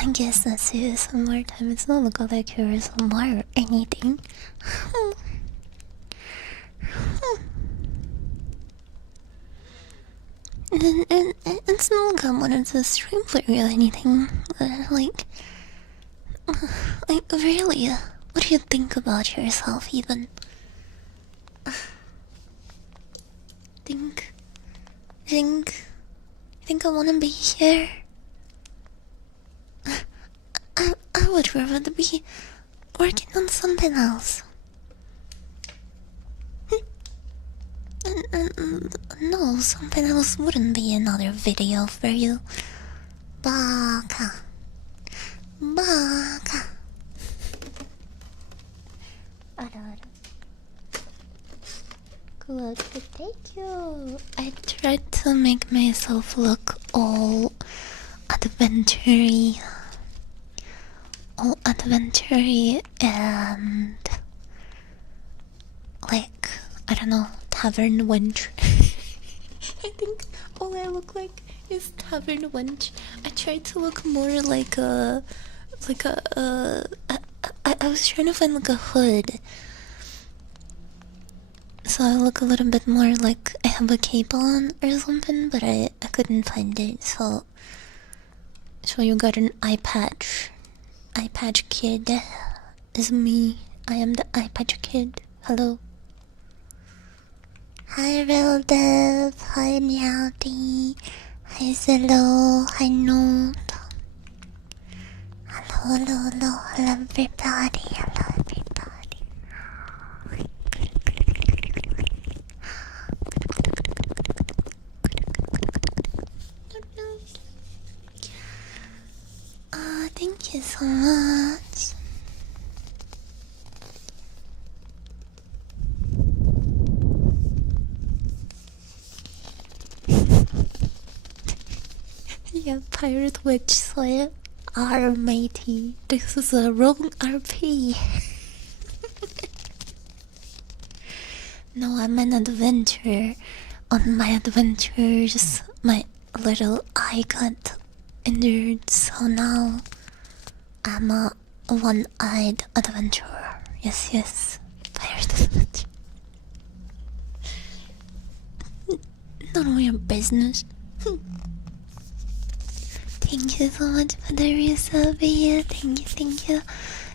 I guess that's ASMR time. It's not like other ASMR or anything. And it's not like I wanted to stream for you or anything. Like, really, what do you think about yourself, even? Think, think I wanna be here? I would rather be working on something else. No, something else wouldn't be another video for you. Baka. Baka. Good, thank you. I tried to make myself look all adventure and like, I don't know, tavern wench. I think all I look like is tavern wench. I tried to look more like a I was trying to find like a hood, so I look a little bit more like I have a cape on or something, but I couldn't find it, so you got an eye patch. Eye patch kid is me. I am the eye patch kid. Hello. Hi Real Dev, hi Meowdy, hi Zillow, hi Note. Hello everybody, hello everybody. Thank you so much. Yeah, Pirate Witch Slayer. R matey. This is a wrong RP. No, I'm an adventurer. On my adventures, my little eye got injured, so now I'm a one-eyed adventurer. Yes. Pirate adventure. None of your business. Thank you so much for the resub. Thank you.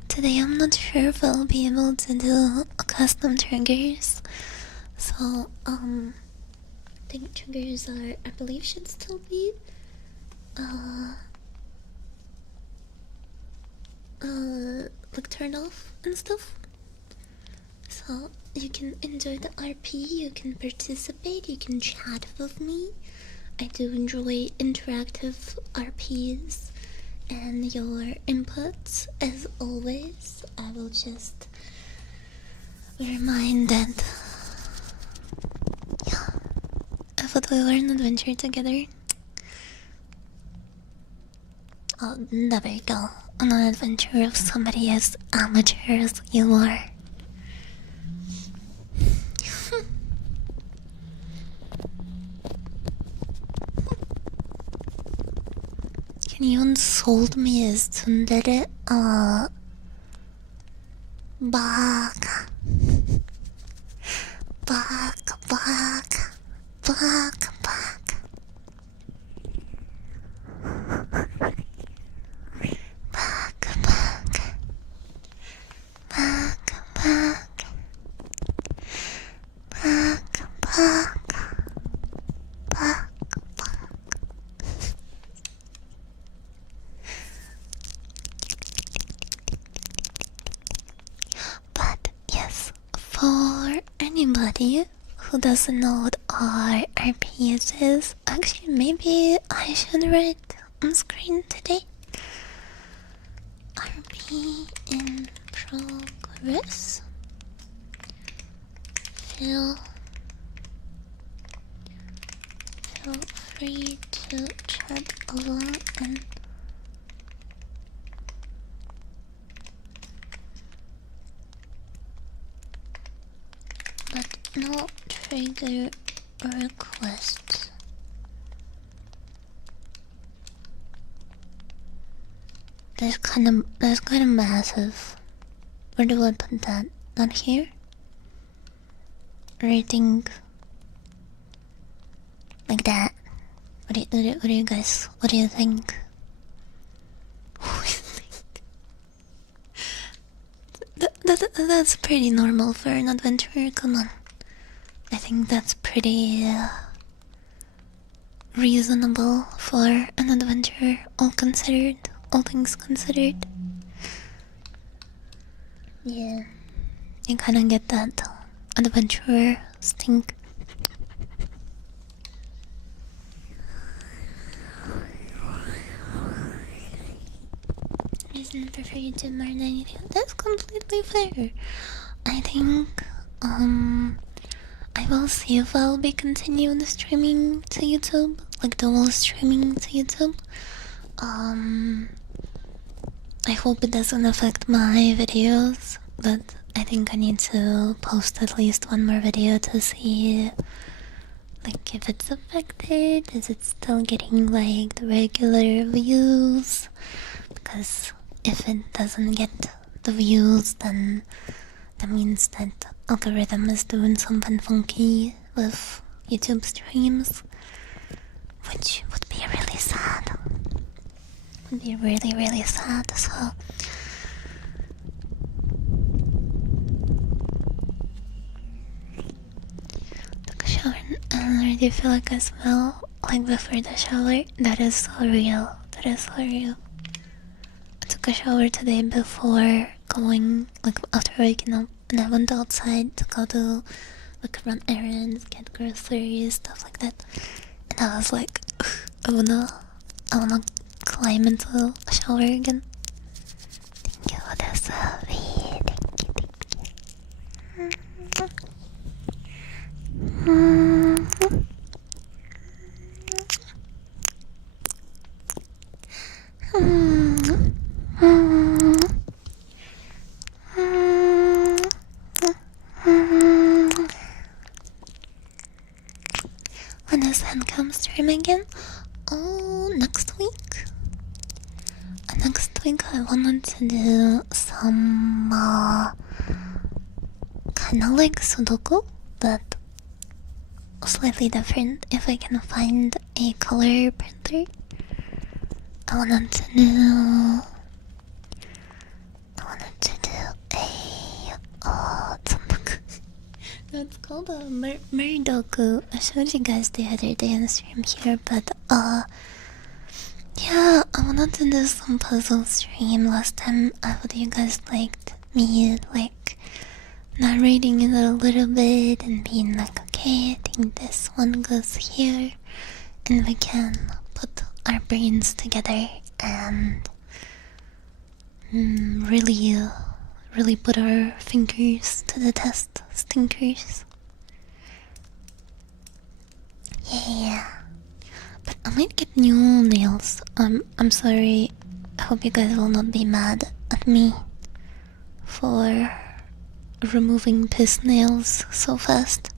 Today I'm not sure if I'll be able to do custom triggers. So, I think triggers are, I believe, should still be, like turned off and stuff. So, you can enjoy the RP, you can participate, you can chat with me. I do enjoy interactive RPs and your inputs as always. I will just remind that, yeah, if we were an adventure together. I'll never go on an adventure with somebody as amateur as you are. Can you insult me as Tsundere? Baka. Baka. But yes, for anybody who doesn't know what RPS is, actually maybe I should write on screen today. RP in progress. Feel free to chat along and but no trigger requests. That's kind of massive. Where do I put that? Not here? Or I think like that. What do you guys? What do you think? That's pretty normal for an adventurer. Come on, I think that's pretty reasonable for an adventurer. All considered, all things considered. Yeah, you kind of get that adventurer stink. Reason prefer YouTube more than anything. That's completely fair. I think I will see if I'll be continuing the streaming to YouTube, like double streaming to YouTube. I hope it doesn't affect my videos, but I think I need to post at least one more video to see like if it's affected. Is it still getting like the regular views? Because if it doesn't get the views, then that means that algorithm is doing something funky with YouTube streams, which would be really sad. Would be really, really sad. So took a shower and I already feel like I smell like before the shower. That is so real. That is so real. I took a shower today before going, like after waking up, and I went outside to go to like run errands, get groceries, stuff like that. And I was like, I wanna climb into a shower again. Thank you for the survey. When does Handcam stream again? Oh, next week? Next week I wanted to do some kinda like Sudoku, but slightly different. If I can find a color printer, I wanted to do a Tsundere. No, it's called a Murdoku. I showed you guys the other day on the stream here, but yeah, I wanted to do some puzzle stream last time. I hope you guys liked me like narrating it a little bit and being like, okay, I think this one goes here, and we can put our brains together and really put our fingers to the test, stinkers. Yeah. But I might get new nails. I'm sorry. I hope you guys will not be mad at me for removing piss nails so fast.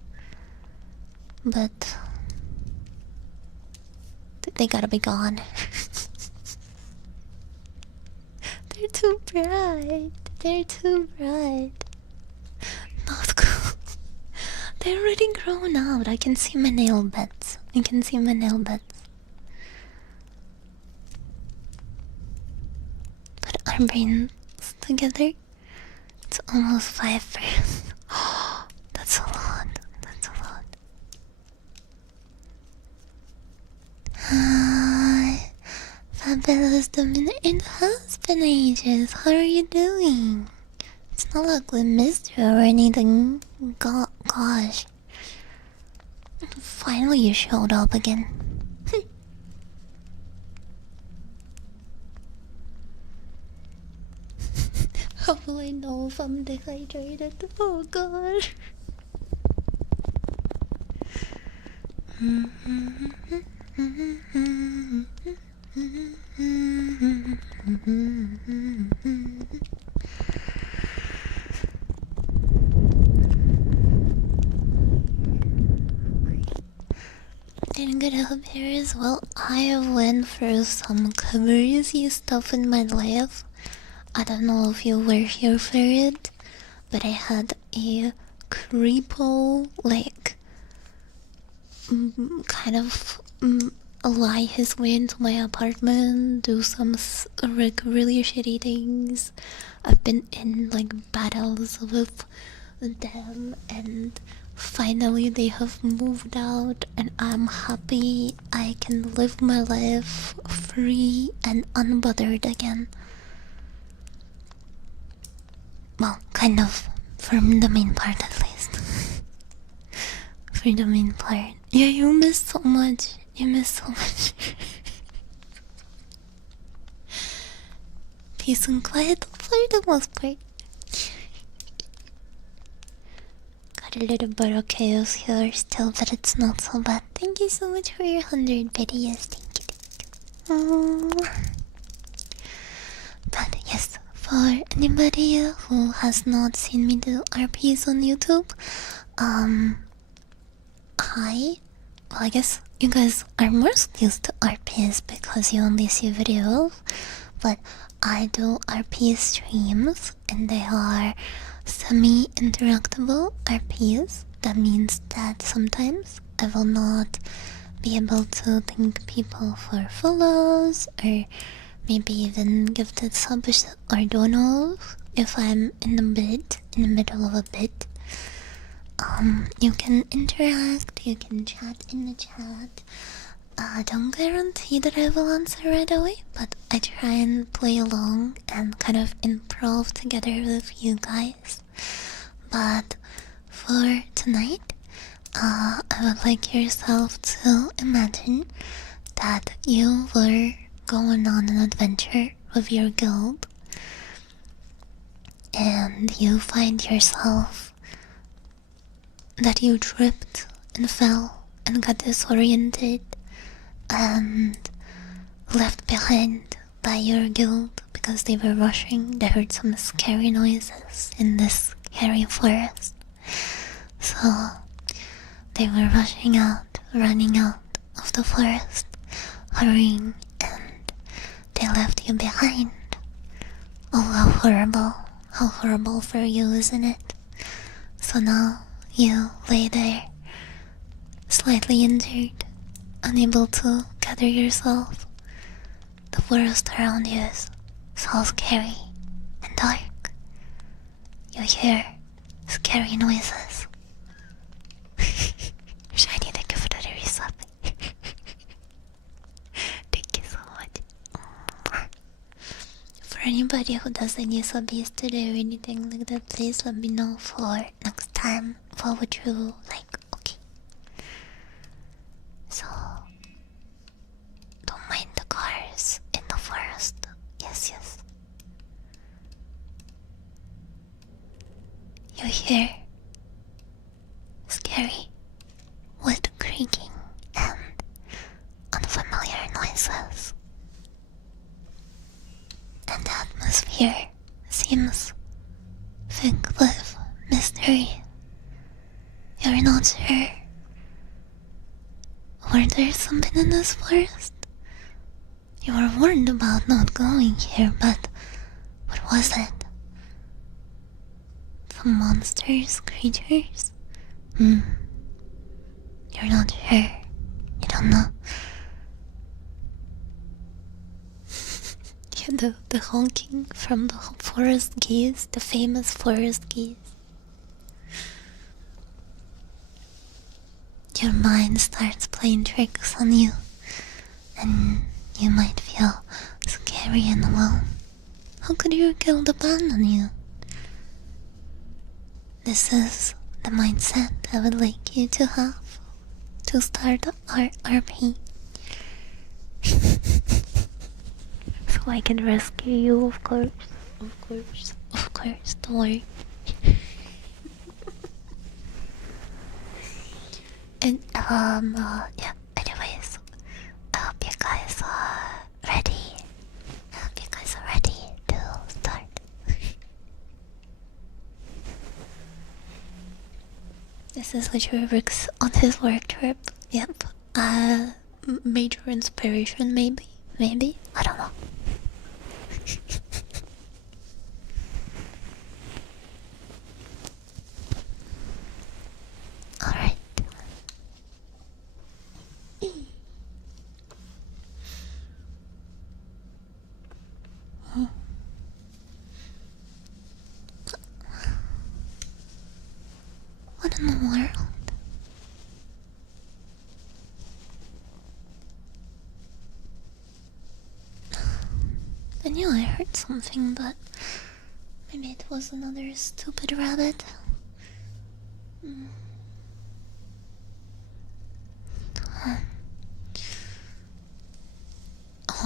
But they gotta be gone. They're too bright. They're too bright. Not cool. They're already grown out. I can see my nail beds. I can see my nail beds. Put our brains together. It's almost 5 frames. Oh, that's a lot. That's a lot. Hi. Fabulous Dominic. It has been ages. How are you doing? It's not like we missed you or anything. Gosh. Finally you showed up again. How will I know if I'm dehydrated? Oh god. Didn't get up here as well. I went through some crazy stuff in my life. I don't know if you were here for it, but I had a creepo, like, kind of lie his way into my apartment, do some like really shitty things. I've been in like battles with them, and finally they have moved out, and I'm happy I can live my life free and unbothered again. Well, kind of, from the main part at least. For the main part. Yeah, you missed so much. You missed so much. Peace and quiet for the most part. Got a little bit of chaos here still, but it's not so bad. Thank you so much for your 100 videos. Thank you. But yes, for anybody who has not seen me do RPs on YouTube, I guess you guys are more used to RPs because you only see videos, but I do RP streams and they are semi-interactable RPs. That means that sometimes I will not be able to thank people for follows or maybe even gifted subs or donos if I'm in the middle of a bit. You can interact, you can chat in the chat. Don't guarantee that I will answer right away, but I try and play along and kind of improv together with you guys. But for tonight, I would like yourself to imagine that you were going on an adventure with your guild and you find yourself that you tripped and fell and got disoriented and left behind by your guild because they were rushing. They heard some scary noises in this scary forest. So they were rushing out, running out of the forest, hurrying, and they left you behind. Oh, how horrible for you, isn't it? So now you lay there, slightly injured, unable to gather yourself. The forest around you is so scary and dark. You hear scary noises. Shiny, thank you for the resub. Thank you so much. For anybody who does any subbies today or anything like that, please let me know for next time. What would you like? Okay. So, don't mind the cars in the forest. Yes, yes. You hear scary wood creaking and unfamiliar noises. And the atmosphere seems thick with mystery. You're not sure. Were there something in this forest? You were warned about not going here, but what was it? Some monsters, creatures? You're not sure. You don't know. Yeah, the honking from the forest geese, the famous forest geese. Your mind starts playing tricks on you, and you might feel scary and alone. How could your guild abandon you? This is the mindset I would like you to have to start our RP. So I can rescue you, of course. Of course, don't worry. And yeah, anyways, I hope you guys are ready. I hope you guys are ready to start. This is literally Rick's on his work trip. Yep. major inspiration, maybe? Maybe? I don't know. Alright. What in the world? I knew I heard something, but maybe it was another stupid rabbit.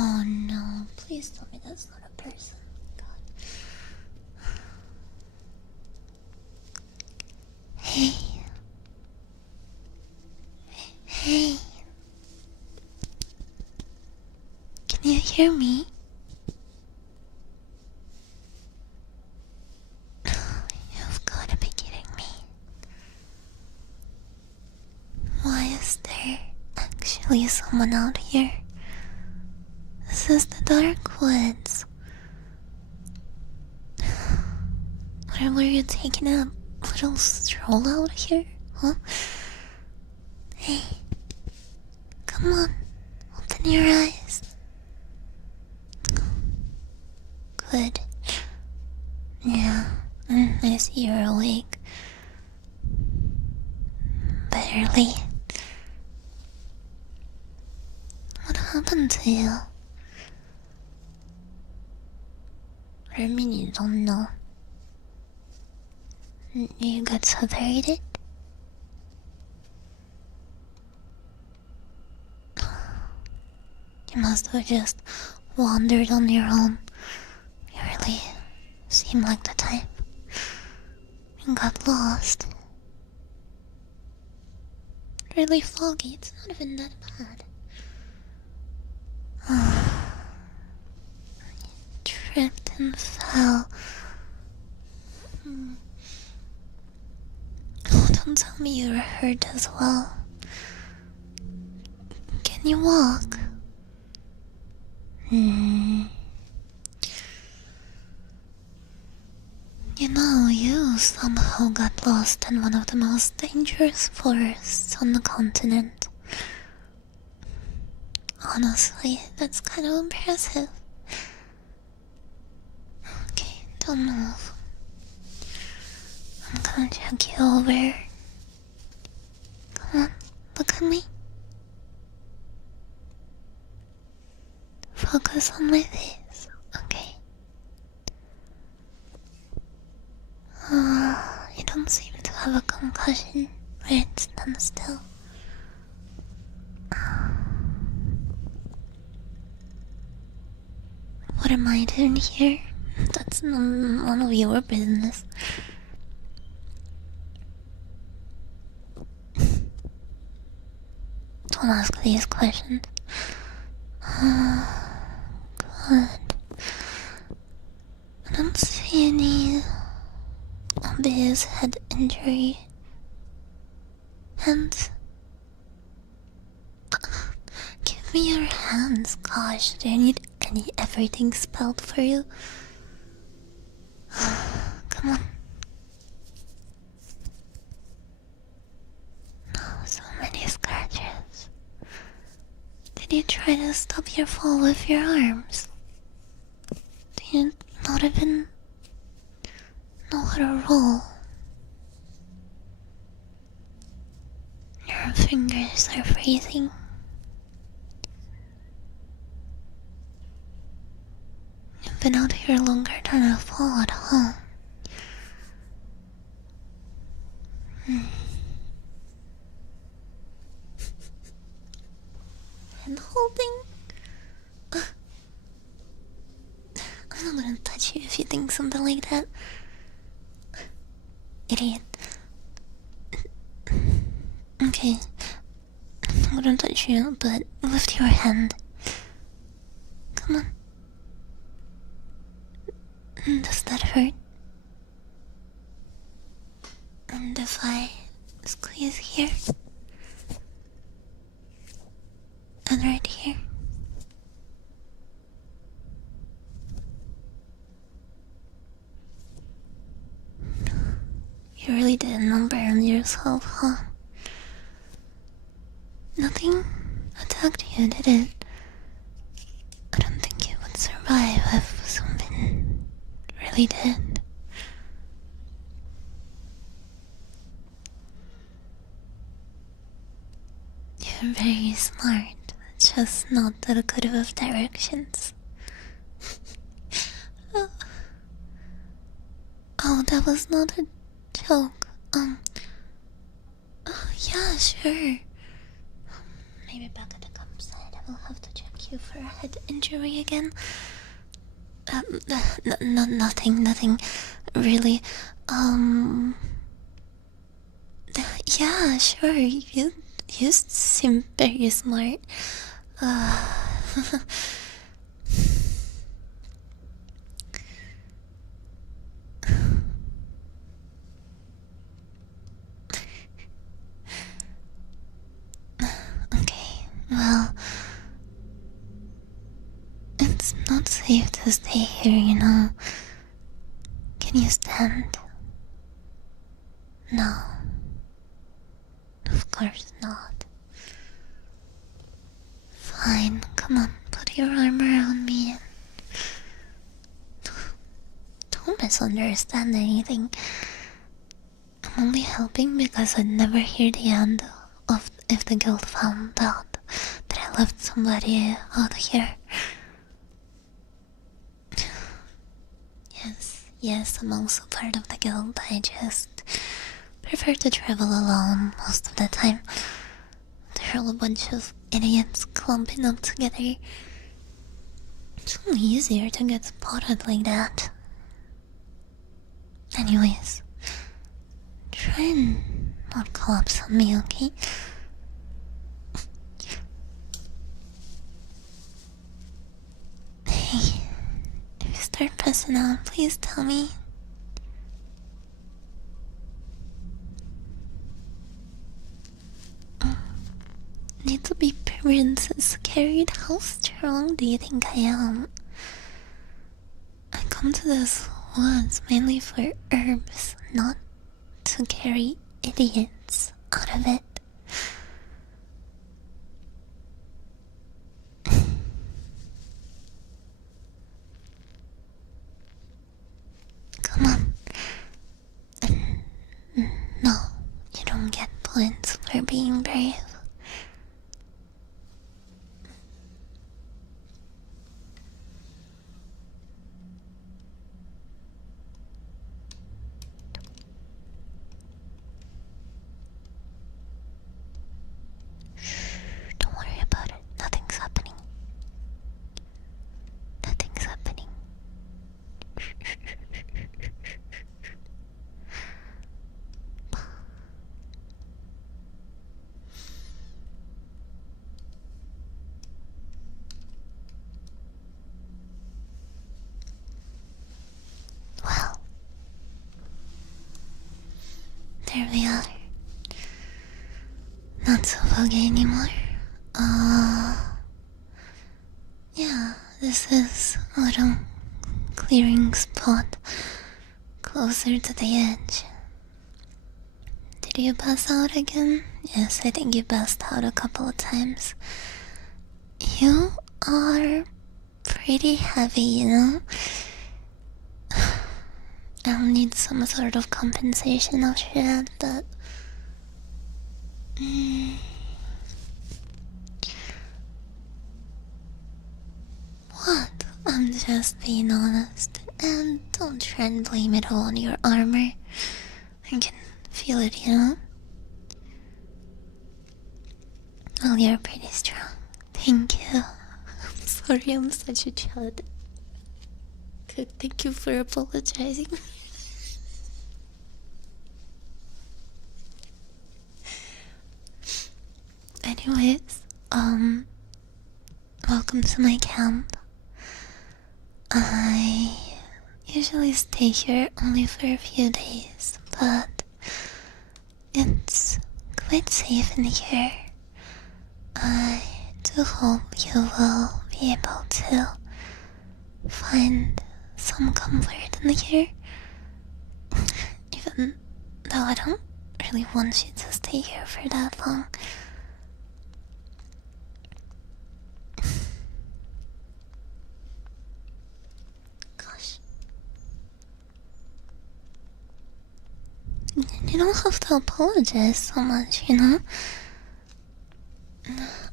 Oh no, please tell me that's not a person. God. Hey. Hey. Can you hear me? You've gotta be kidding me. Why is there actually someone out here? This is the dark woods. Where were you taking a little stroll out here? Huh? Hey. Come on. Open your eyes. Good. Yeah, I see you're awake. Barely. What happened to you? I mean, you don't know. You got separated? You must have just wandered on your own. You really seem like the type. You got lost. Really foggy, it's not even that bad. You tripped and fell. Oh, don't tell me you were hurt as well. Can you walk? You know, you somehow got lost in one of the most dangerous forests on the continent. Honestly, that's kind of impressive. Okay, don't move. I'm gonna check you over. Come on, look at me. Focus on my face, okay? You don't seem to have a concussion. Right, stand still. What am I doing here? That's none of your business. Don't ask these questions. Good. I don't see any obvious head injury. Hands? Give me your hands, gosh. Do you need everything spelled for you? Come on. Oh, so many scratches. Did you try to stop your fall with your arms? Do you not even know how to roll? Your fingers are freezing. You've been out here longer than I thought, huh? And holding. I'm not gonna touch you if you think something like that. Idiot. Okay. I'm gonna touch you, but lift your hand. Come on. Does that hurt? And if I squeeze here? And one right here. You really didn't burn yourself, huh? Nothing attacked you, did it? I don't think you would survive if something really did. You're very smart, just not that good of directions. Oh, that was not a joke. Yeah, sure. Maybe back at the campsite, I will have to check you for a head injury again. Nothing, really. Yeah, sure. You seem very smart. Okay, well, it's not safe to stay here, you know. Can you stand? No. Of course not. Fine, come on, put your arm around me. Don't misunderstand anything. I'm only helping because I'd never hear the end of if the guild found out that I left somebody out here. Yes, I'm also part of the guild. I just prefer to travel alone most of the time. They're all a bunch of idiots clumping up together. It's only easier to get spotted like that. Anyways, try and not collapse on me, okay? Hey, if you start passing out, please tell me. Need to be princess carried? How strong do you think I am? I come to this woods mainly for herbs, not to carry idiots out of it. Come on. No, you don't get points for being brave. Don't worry about it. Nothing's happening. Nothing's happening. Well, there we are. Not so foggy anymore. Yeah, this is a little clearing spot closer to the edge. Did you pass out again? Yes, I think you passed out a couple of times. You are pretty heavy, you know? I'll need some sort of compensation after that, but... What? I'm just being honest. And don't try and blame it all on your armor. I can feel it, you know? Well, you're pretty strong. Thank you. I'm sorry I'm such a chud. Thank you for apologizing. Anyways, welcome to my camp. I usually stay here only for a few days, but it's quite safe in here. I to hope you will be able to find some comfort in here. Even though I don't really want you to stay here for that long. Gosh. You don't have to apologize so much, you know?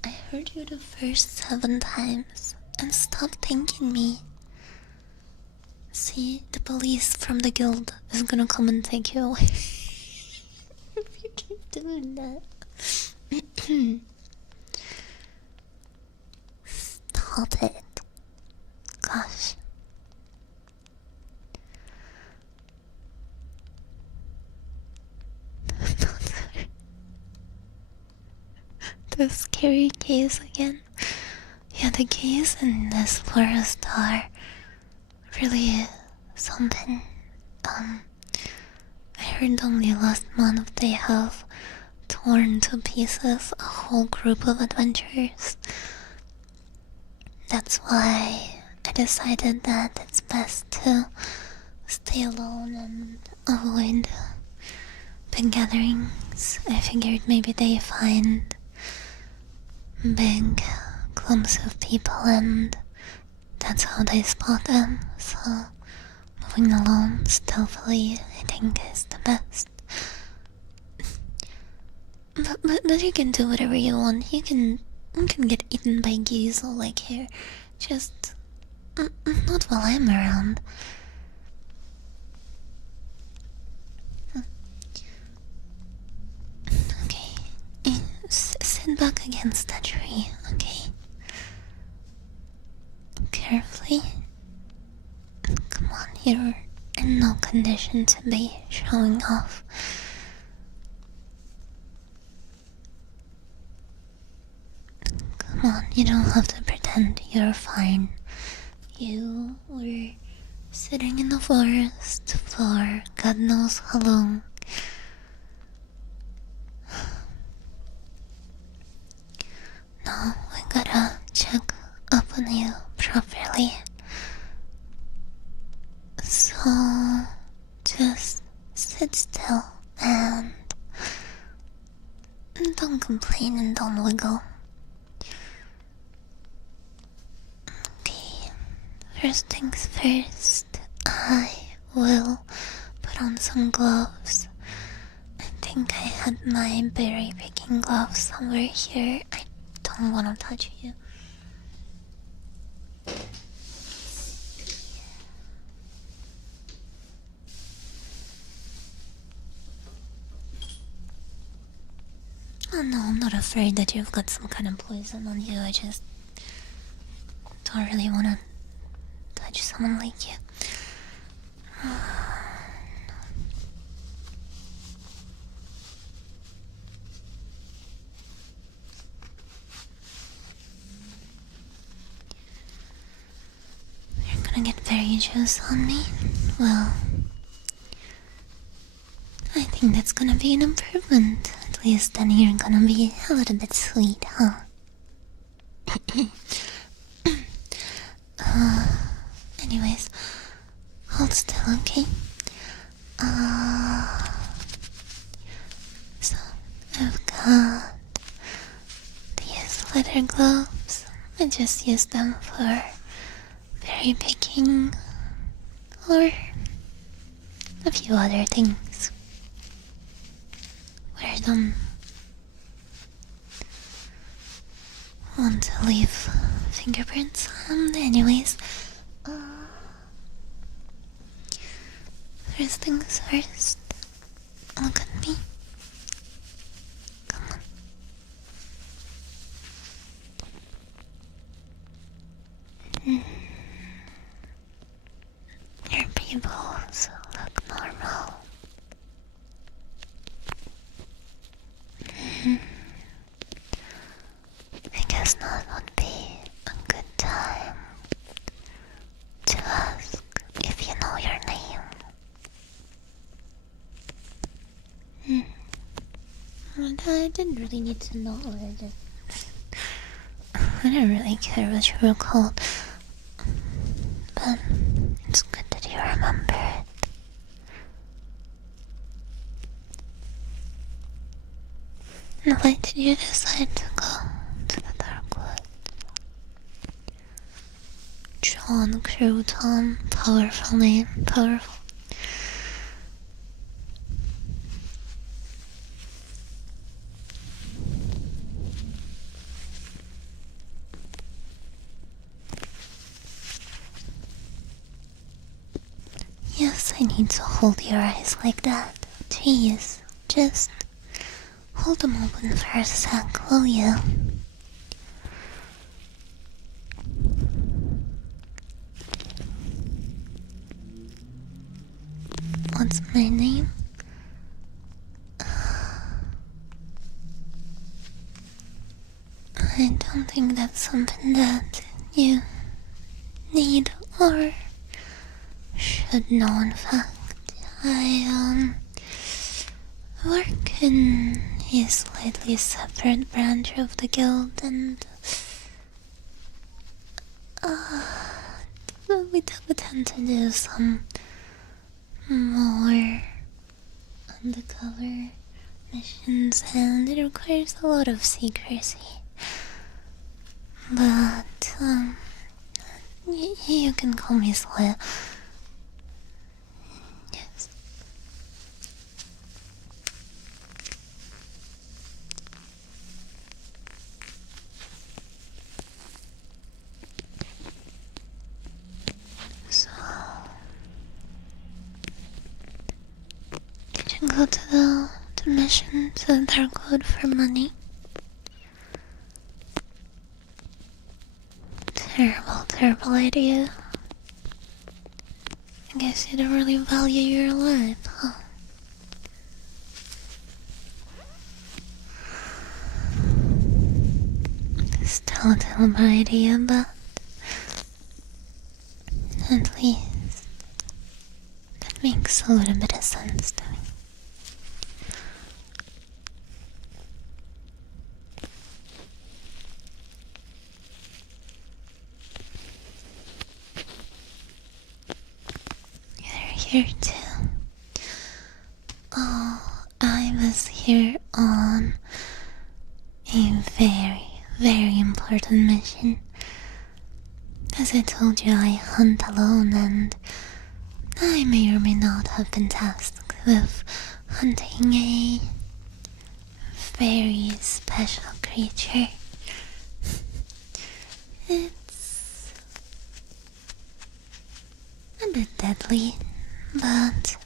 I heard you the first 7 times and stopped thanking me. See, the police from the guild is gonna come and take you away. If you keep doing that. Stop it. Gosh. The scary gaze again. Yeah, the gaze in this forest are really something. I heard only last month they have torn to pieces a whole group of adventurers. That's why I decided that it's best to stay alone and avoid big gatherings. I figured maybe they find big clumps of people and that's how they spot them. So moving alone stealthily I think is the best. But you can do whatever you want. You can get eaten by geese all like here. Just not while I'm around. Okay, sit back against that tree, okay? Carefully. Come on, you're in no condition to be showing off. Come on, you don't have to pretend you're fine. You were sitting in the forest for God knows how long. Now I gotta check up on you properly. So just sit still and don't complain and don't wiggle. Okay, first things first, I will put on some gloves. I think I had my berry picking gloves somewhere here. I don't want to touch you. Oh no, I'm not afraid that you've got some kind of poison on you. I just don't really want to touch someone like you. You're gonna get berry juice on me? Well, I think that's gonna be an improvement. At least then you're gonna be a little bit sweet, huh? Anyways, hold still, okay? So, I've got these leather gloves. I just use them for berry picking or a few other things. Wear them. Want to leave fingerprints? Anyways, first things first. Look at me. Come on. Your pupils look normal. I guess now would be a good time to ask if you know your name. I didn't really need to know. I don't really care what you were called, but it's good that you remember it. And why did you decide to go to the Dark Wood? John Crouton, powerful name, powerful. Yes, I need to hold your eyes like that. Jeez, just hold them open for a sec, will you? What's my name? I don't think that's something that you need or should know. In fact, I work in a slightly separate branch of the guild, and we tend to do some more undercover missions, and it requires a lot of secrecy. But you can call me Slayer. Yes. So, did you go to the mission to the Dark Wood for money? Terrible idea. I guess you don't really value your life, huh? Still a terrible idea, but at least that makes a little bit of sense to me. Here too. Oh, I was here on a very important mission. As I told you, I hunt alone, and I may or may not have been tasked with hunting a very special creature. It's a bit deadly, but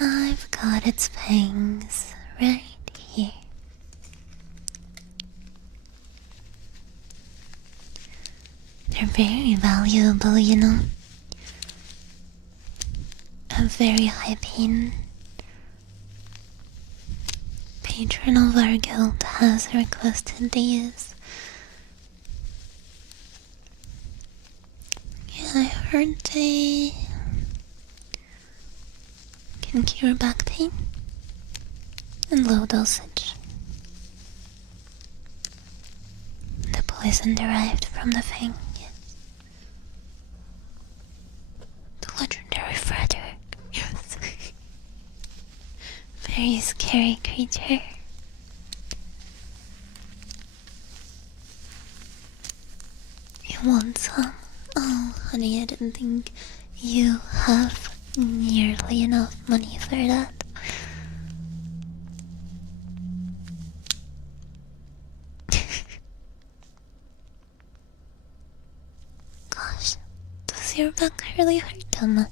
I've got its fangs right here. They're very valuable, you know. A very high paying patron of our guild has requested these. Yeah, I heard they can cure back pain in low dosage. The poison derived from the fang, yes. The legendary Frederick, yes. Very scary creature. You want some? Oh, honey, I didn't think you have nearly enough money for that. Gosh, does your back really hurt that much?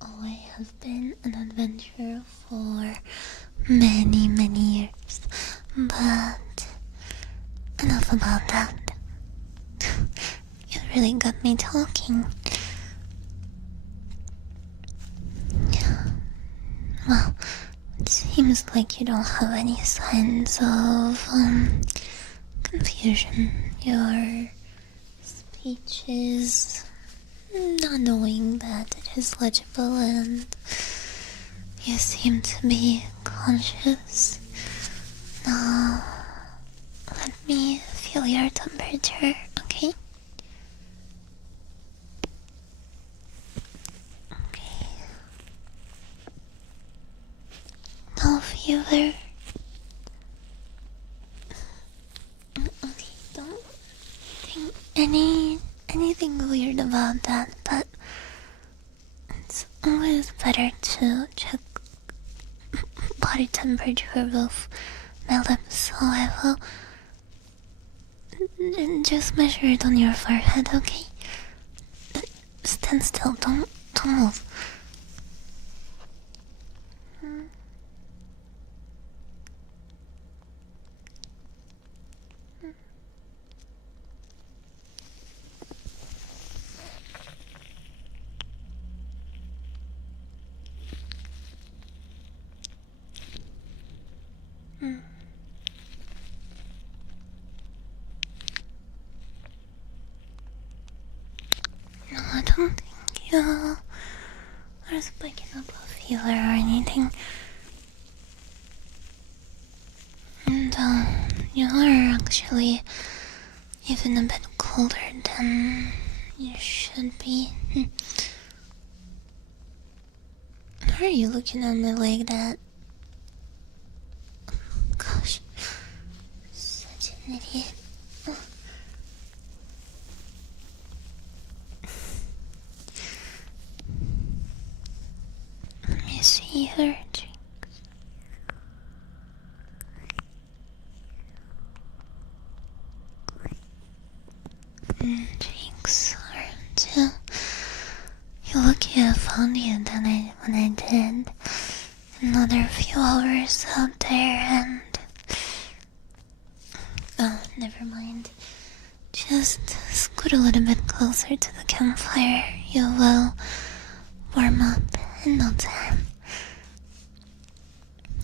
Oh, I have been an adventurer for many years, but enough about that. You really got me talking. Yeah. Well, it seems like you don't have any signs of confusion. Your speech is not knowing that it is legible and you seem to be conscious. Now, let me feel your temperature, okay? Okay. No fever. Okay, don't think anything weird about that, but it's always better to check body temperature with my lips, so I will just measure it on your forehead, okay? Stand still, don't move. No, I don't think you are spiking up a fever or anything. And you are actually even a bit colder than you should be. Why are you looking at me like that? Gosh, such an idiot. Let me see her cheeks. Cheeks are too. You're lucky I found you when I did. Another few hours out there and... Oh, never mind. Just scoot a little bit closer to the campfire. You will warm up in no time.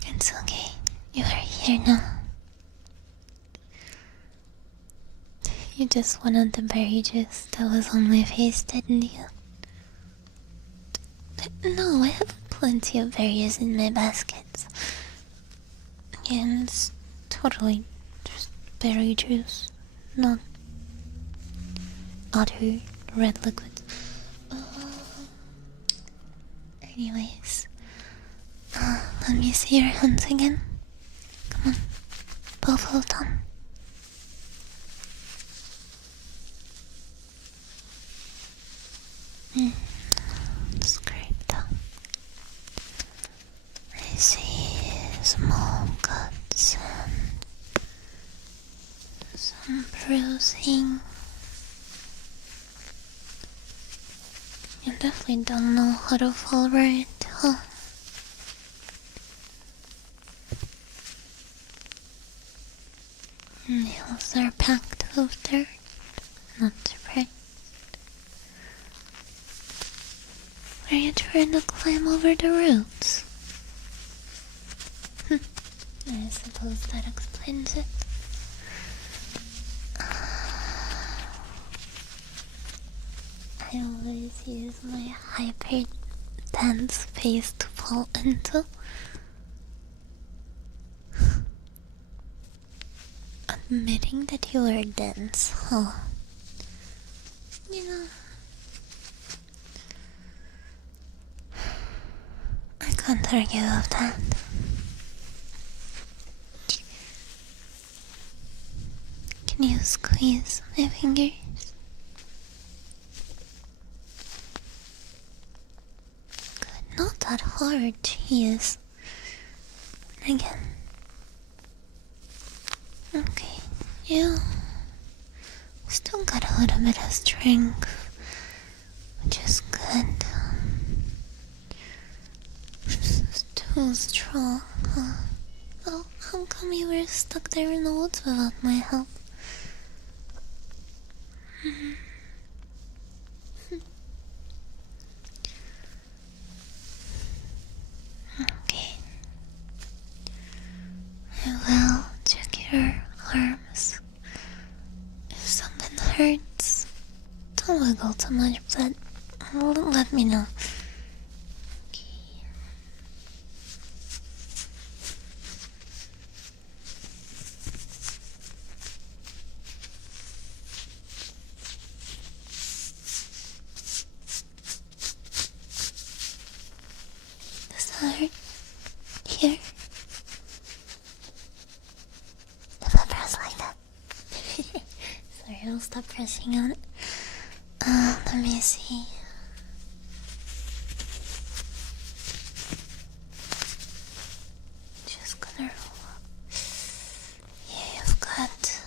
It's okay. You are here now. You just wanted the berry juice that was on my face, didn't you? No, I have plenty of berries in my baskets. And it's totally just berry juice, not other red liquids. Anyways, let me see your hands again. Come on, both of them. Scrape down. I see small cuts and some bruising. You definitely don't know how to fall right, huh? Nails are packed with dirt. Not surprised. Are you trying to climb over the roots? I suppose that explains it. I always use my hyper dense face to fall into. Admitting that you are dense, huh? You know, I can't argue with that. Can you squeeze my fingers? Good, not that hard, jeez. Again. Okay, you still got a little bit of strength, which is good. It's too strong, huh? Oh, how come you were stuck there in the woods without my help? Okay. I will check your arms. If something hurts, wiggle too much, but let me know. Does that hurt? Here? If I press like that. Sorry, I'll stop pressing on it. Let me see. Just gonna roll up. Yeah, you've got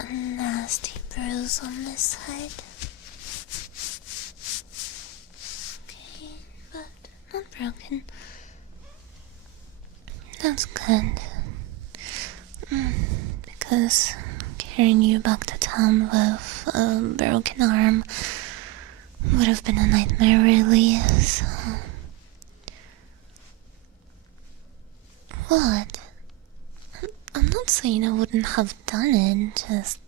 a nasty bruise on this side. Okay, but not broken. That's good. Because carrying you back to town with a broken arm would have been a nightmare, really, so... What? I'm not saying I wouldn't have done it, just...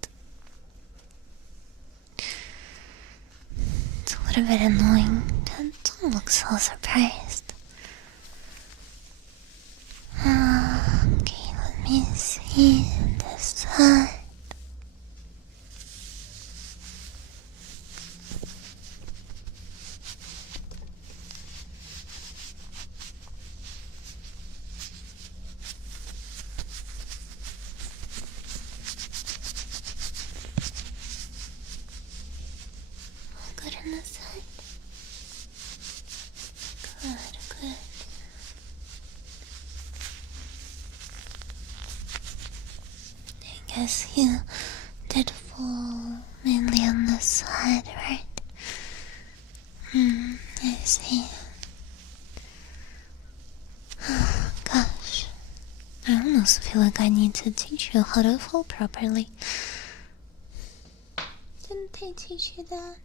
It's a little bit annoying. Don't look so surprised. Okay, let me see this side. Good on this side. Good. I guess you did fall mainly on this side, right? I see. Gosh, I almost feel like I need to teach you how to fall properly. Didn't they teach you that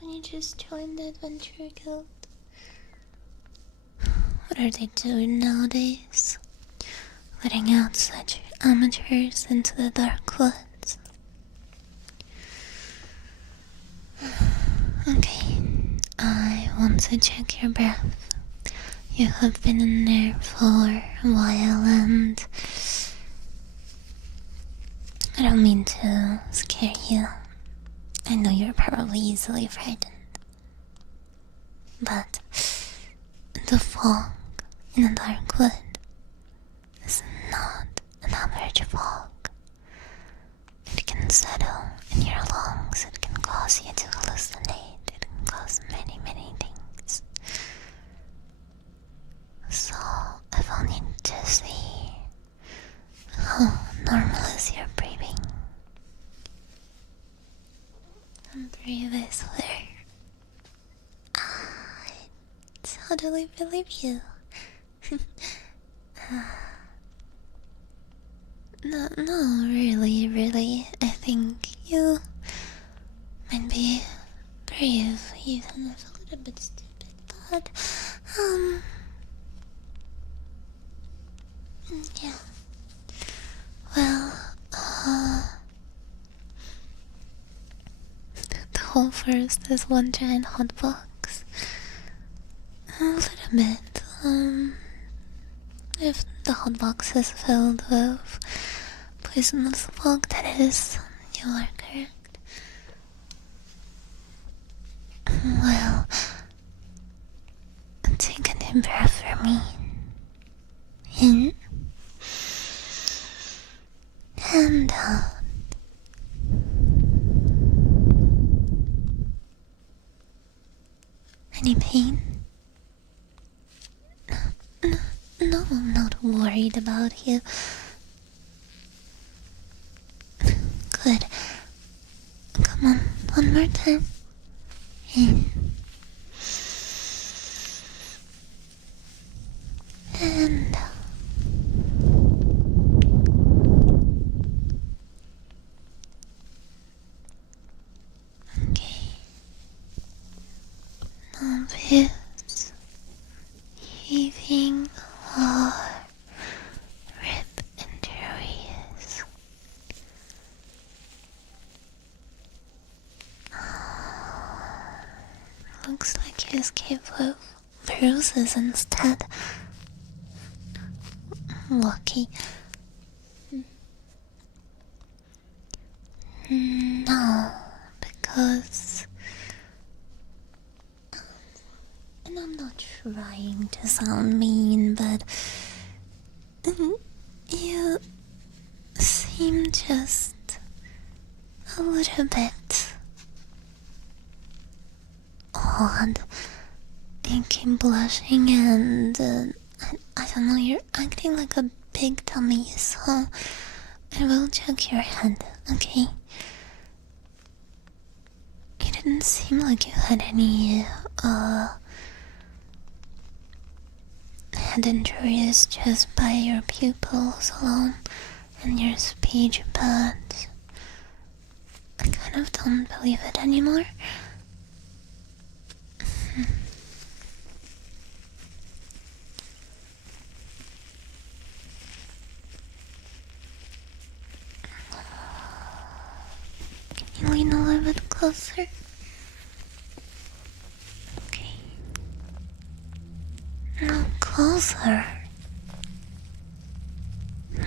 when you just joined the Adventure Guild? What are they doing nowadays? Letting out such amateurs into the dark woods. Okay, I want to check your breath. You have been in there for a while and I don't mean to scare you. I know you're probably easily frightened. But the fog in a dark wood is not an average fog. It can settle in your lungs, it can cause you to hallucinate, it can cause many things. So, if I need to see how normal is your breathing, and breathe this way. I totally believe you. No, really. I think you might be brave, even if a little bit stupid, but, yeah. Well, the whole forest is one giant hot box. A little bit, if the hot box is filled with poisonous fog, that is, you are correct. Well, take a deep breath for me. In and out. Any pain? No, I'm not worried about you. Good. Come on, one more time. In. And out. Okay. Obvious. Heaving or rib injuries. bruises instead. Lucky. No, because... And I'm not trying to sound mean, but... You seem just a little bit odd. You keep blushing and I don't know, you're acting like a big tummy, so I will check your head, okay? It didn't seem like you had any head injuries just by your pupils alone and your speech, but I kind of don't believe it anymore. Can you lean a little bit closer? Okay. No, closer.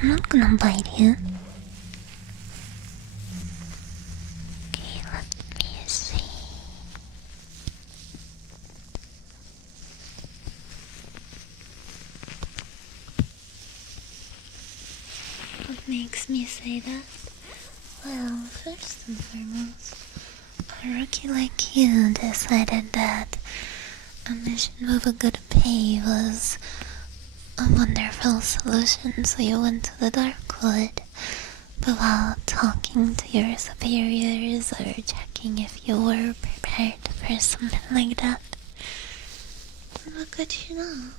I'm not gonna bite you. Okay, let me see. What makes me say that? Well, first and foremost, a rookie like you decided that a mission with a good pay was a wonderful solution, so you went to the Darkwood. But while talking to your superiors or checking if you were prepared for something like that, look at you now.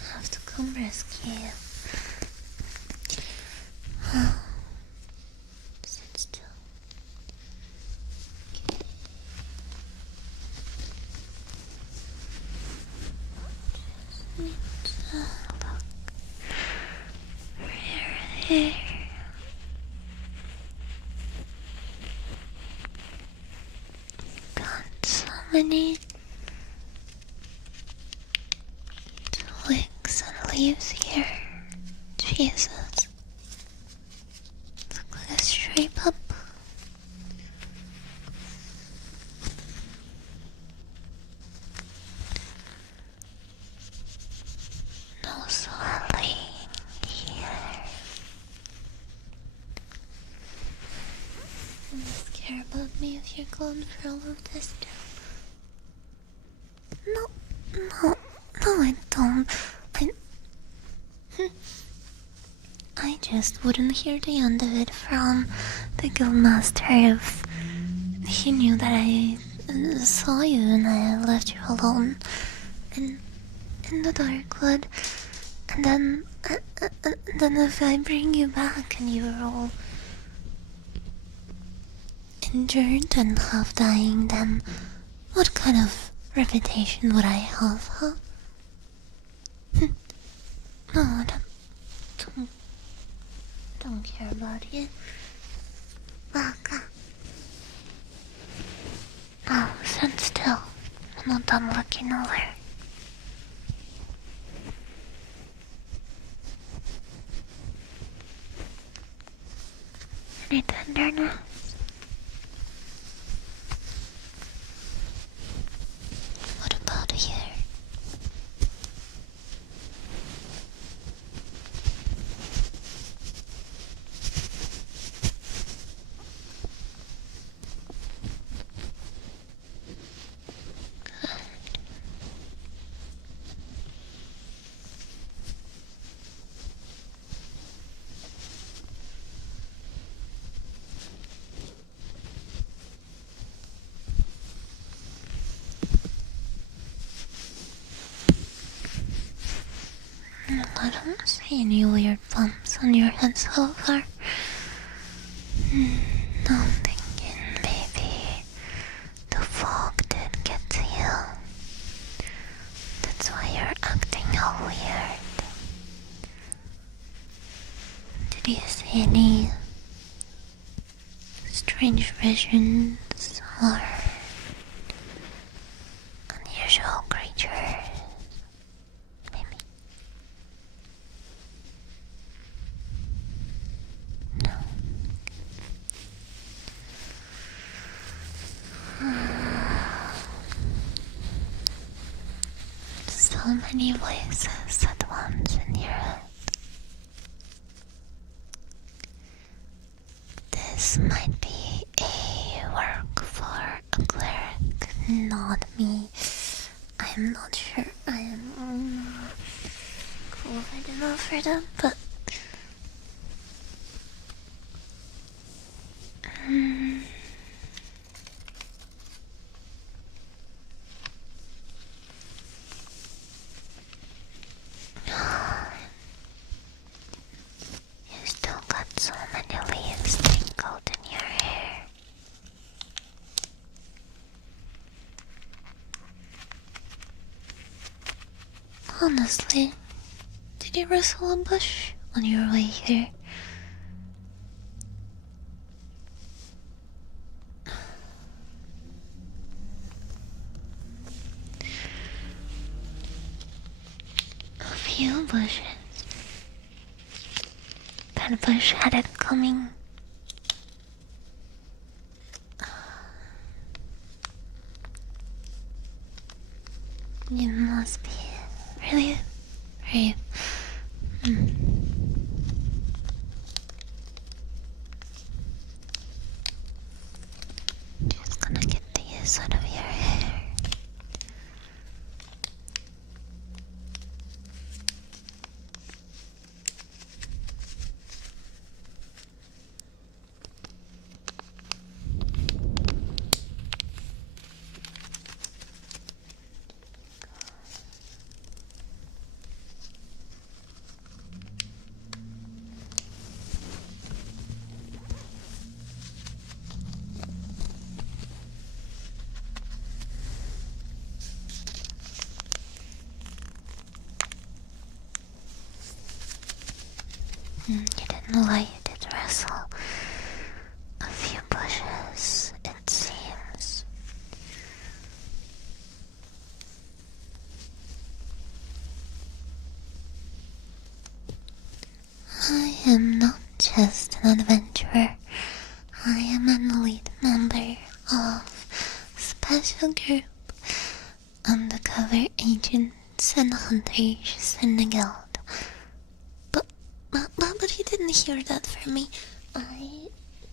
I have to come rescue you. Sit still. Okay. Just need to look for your hair. Got so many twigs and leaves here. Jesus. Straight up. No swelling here. You must care about me if you're going for all of this too. No, I don't. I just wouldn't hear the end of it from the guildmaster if he knew that I saw you and I left you alone in the Darkwood. And then if I bring you back and you're all injured and half dying, then what kind of reputation would I have, huh? No, I don't care about you. Baka. No, stand still. I'm not done looking over. Any tenderness? What about here? I don't see any weird bumps on your head so far. I'm thinking maybe the fog did get to you. That's why you're acting all weird. Did you see any strange visions or so many voices at once in your head. This might be a work for a cleric, not me. I'm not sure I am qualified enough for that, but you still got so many leaves tangled in your hair. Honestly, did you rustle a bush on your way here? A few bushes. That bush had it coming. You must be really brave. Just gonna get these out of your hair. You didn't know why you did wrestle a few bushes, it seems. I am not just an adventurer. I am an elite member of a special group, undercover agents and hunters in the guild. But you didn't hear that from me.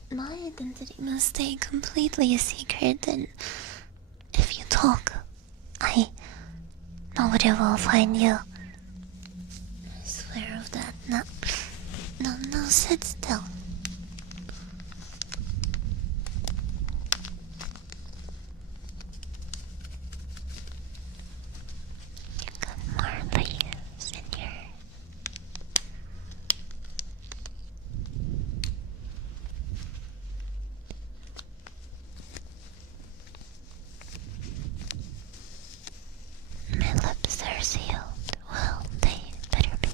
My identity must stay completely a secret, and if you talk, nobody will find you. I swear of that. No, sit still. You got more leaves in here. My lips are sealed. Well, they better be.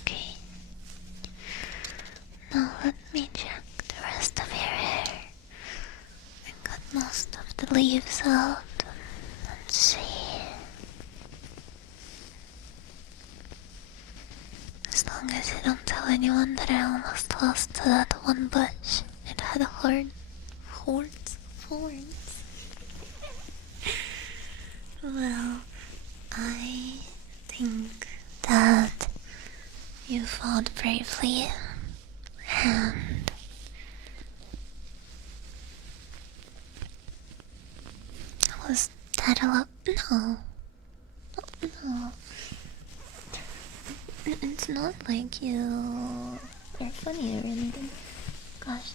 Okay. Now let me check the rest of your hair. I got most of the leaves out. Let's see. As long as you don't tell anyone that I almost lost to that one bush. It had horns. Well, I think that you fought bravely, and was that a lot? No. It's not like you are funny or anything. Gosh.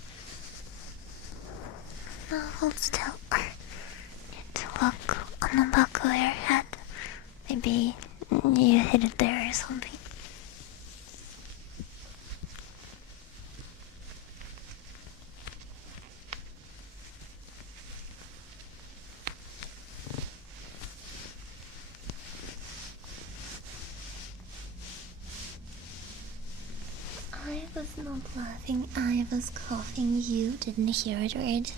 No, hold still. Need to look on the back of your head. Maybe you hit it there or something. I was not laughing, I was coughing. You didn't hear it, right?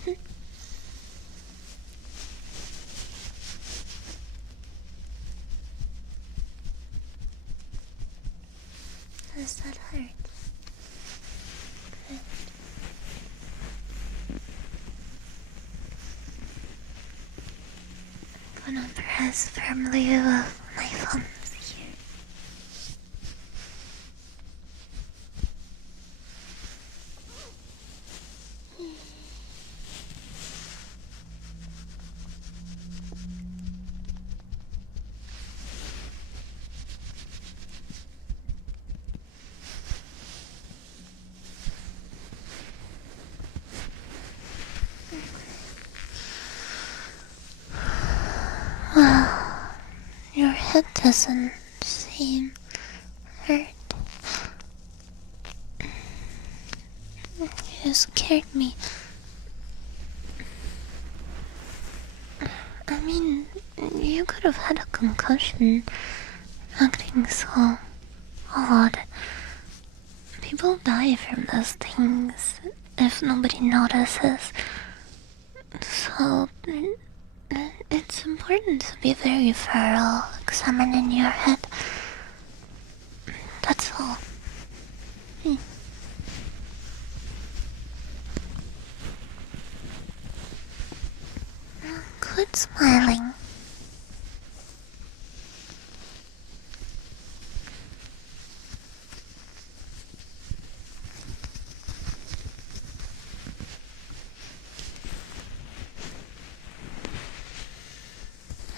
Does that hurt? I'm gonna press firmly above my thumbs here. Well, your head doesn't seem hurt. You scared me. I mean, you could have had a concussion. Acting so odd. People die from those things if nobody notices. So, it's important to be very thorough examining your head. That's all. Quit smiling.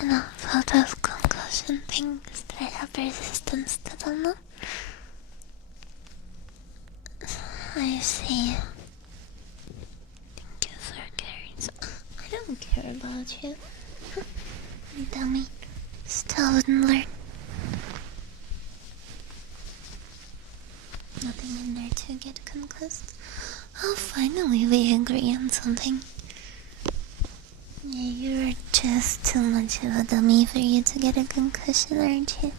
Enough of those concussion things that I have resistance to them. I see. Thank you for caring. I don't care about you. Dummy. Still wouldn't learn. Nothing in there to get concussed. Oh, finally we agree on something. Yeah, you're just too much of a dummy for you to get a concussion, aren't you?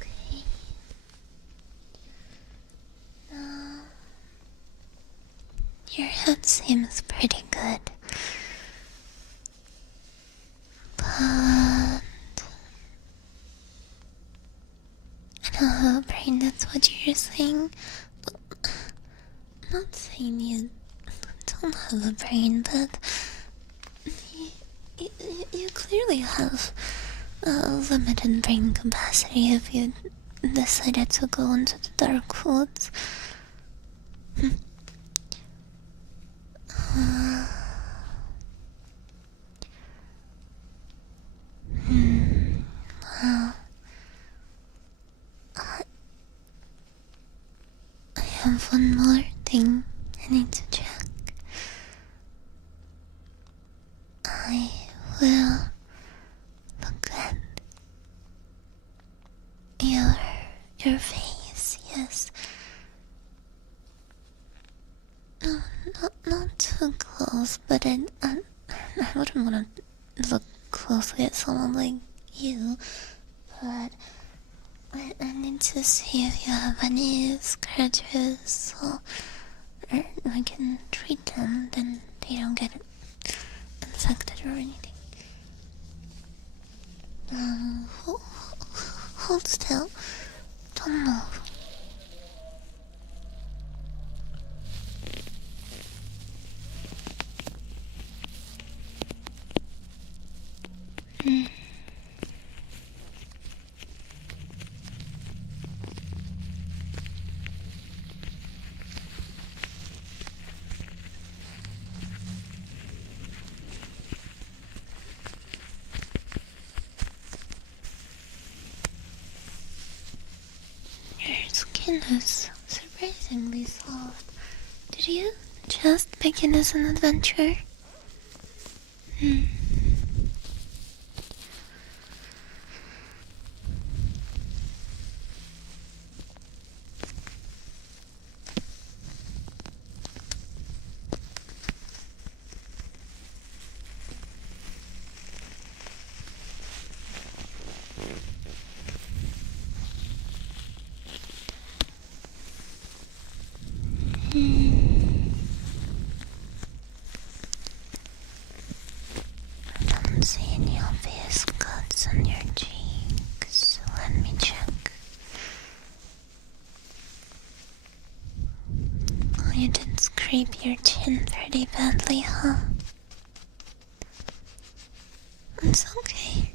Okay. Now, your head seems pretty good. But I don't have a brain, that's what you're saying. But I'm not saying you don't have a brain, but you clearly have a limited brain capacity if you decided to go into the dark woods. Well, I have one more thing I need to check. I will look at your face, yes. No, not too close, but I wouldn't want to look closely at someone like you, but I need to see if you have any scratches, so I can treat them, then they don't get infected or anything. Hold still. Don't move. Your skin is surprisingly soft. Did you just begin as an adventure? don't see any obvious cuts on your cheeks. Let me check. Oh, you did scrape your chin pretty badly, huh? It's okay.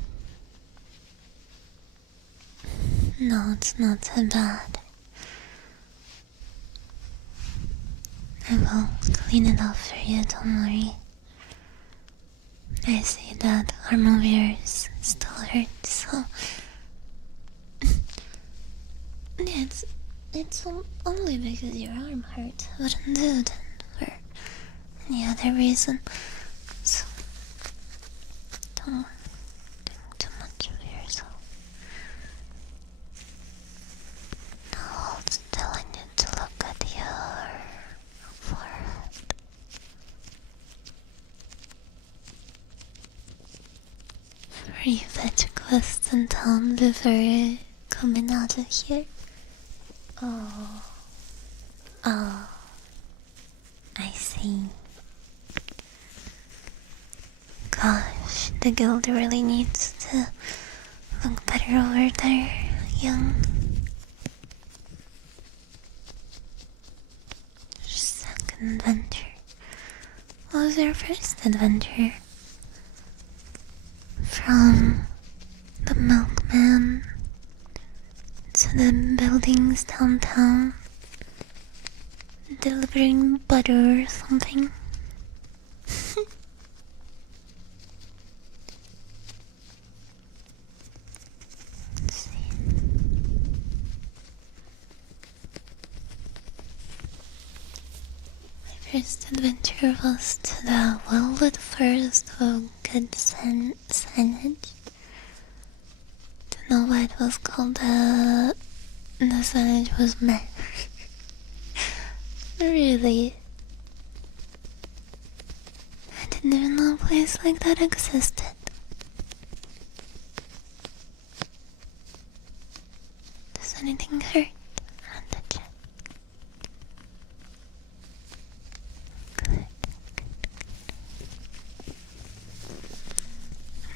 No, it's not so bad. I will clean it off for you, don't worry. I see that arm of yours still hurts, so... yeah, it's only because your arm hurts. I wouldn't do it for any other reason. So, don't think too much of yourself. Now hold still, I need to look at your forehead. Very fetch quests and Tom before coming out of here. Oh, I see. Gosh, the guild really needs to look better over there, young. Second adventure. What was your first adventure? From the milkman to the buildings downtown, delivering butter or something. Let's see. My first adventure was to the well-lit forest of good signage. Don't know why it was called the signage was meh. Really? I didn't even know a place like that existed. Does anything hurt? I want to check. Good.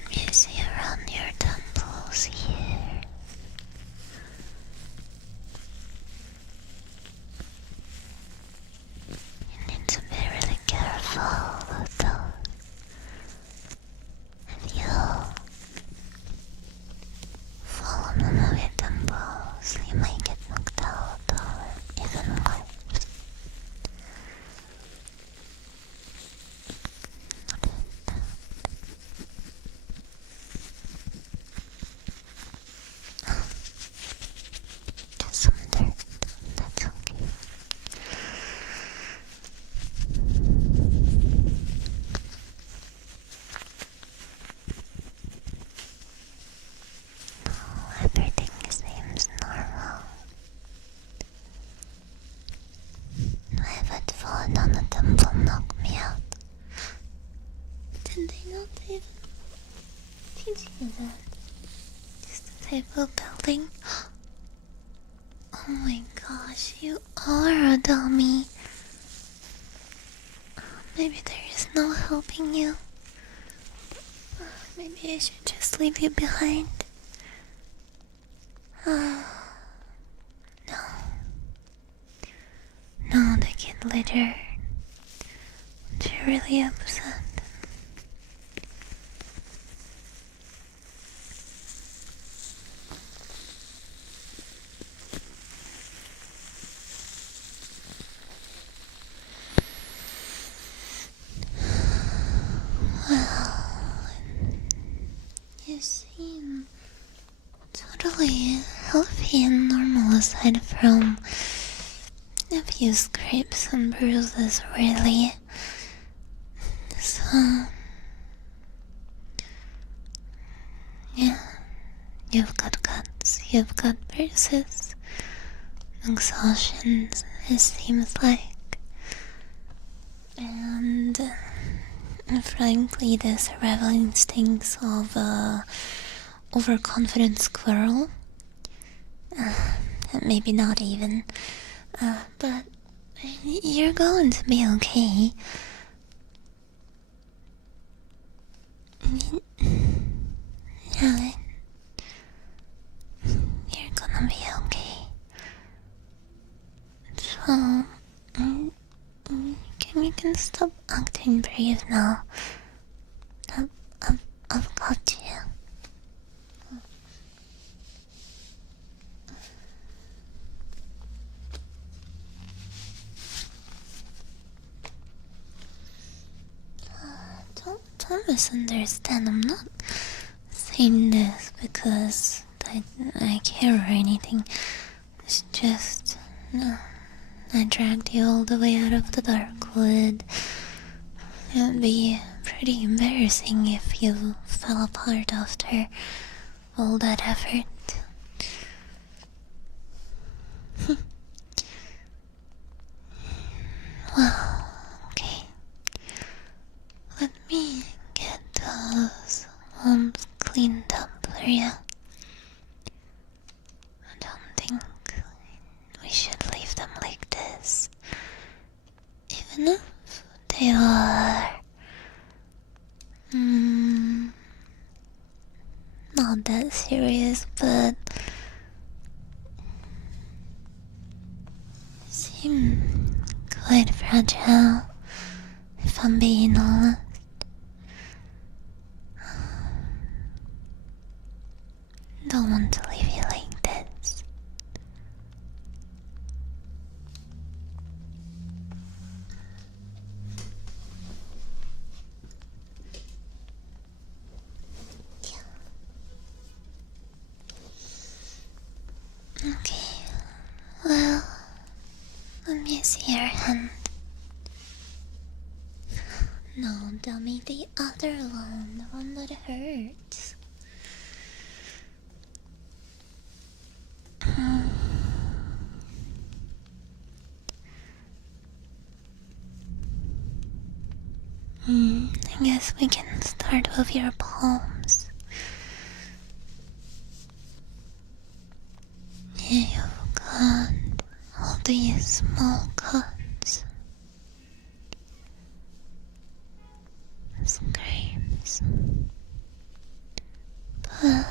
Let me see around your temples here. You need to be really careful with those. If you fall on one of your temples, you might get knocked out or even worse. Just some dirt, that's okay. Everything seems normal. If I'd fallen on the temple, knock me out. Did they not even teach you that? Just a type of building? Oh my gosh, you are a dummy. Maybe there is no helping you. Maybe I should just leave you behind. No. No, the kid later. She's really upset. Well, you seem totally healthy and normal aside from a few scrapes and bruises, really. So, yeah, you've got cuts, you've got bruises, exhaustion, it seems like. And frankly, the survival instincts of a overconfident squirrel. Maybe not even. But you're going to be okay. can stop acting brave now. I've got you. Don't misunderstand. I'm not saying this because I care or anything. It's just, no. I dragged you all the way out of the dark wood. It'd be pretty embarrassing if you fell apart after all that effort. Well, okay. Let me get those wounds cleaned up for you. I don't think we should leave them like this. Even if they are not that serious, but seem quite fragile, if I'm being honest. Don't want to leave you like this. Okay, well, let me see your hand. No, dummy, the other one, the one that hurts. I guess we can start with your palms. You've got all these small cuts, scrapes, but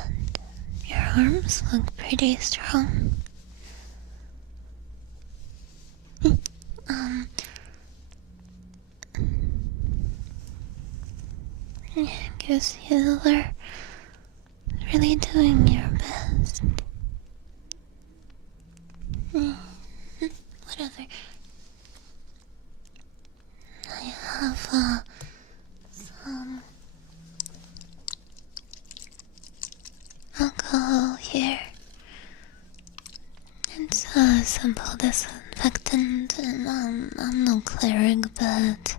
your arms look pretty strong. I guess you were really doing your best. Whatever. I have some alcohol here. It's a simple disinfectant, and I'm no cleric, but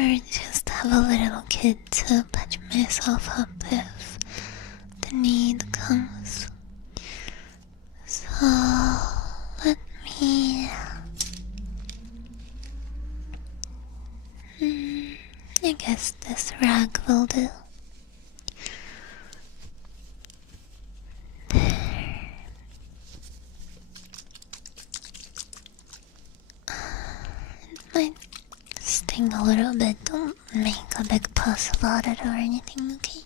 I just have a little kit to patch myself up if the need comes. So let me. I guess this rag will do. There. It might sting a little bit. Don't make a big fuss about it or anything, okay?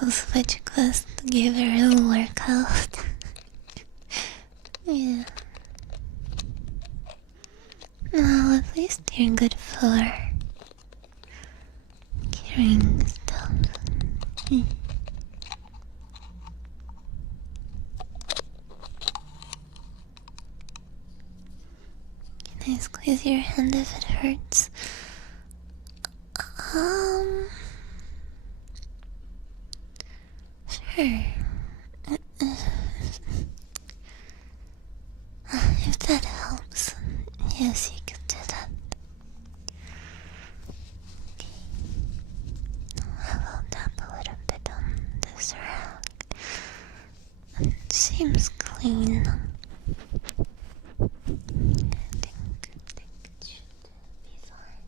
Those witch quests give a real workout. Yeah. Well, at least you're good for carrying stuff. Can I squeeze your hand if it hurts? Sure. If that helps, yes, you can do that. Okay. I will tap a little bit on this rag. It seems clean. I think it should be fine.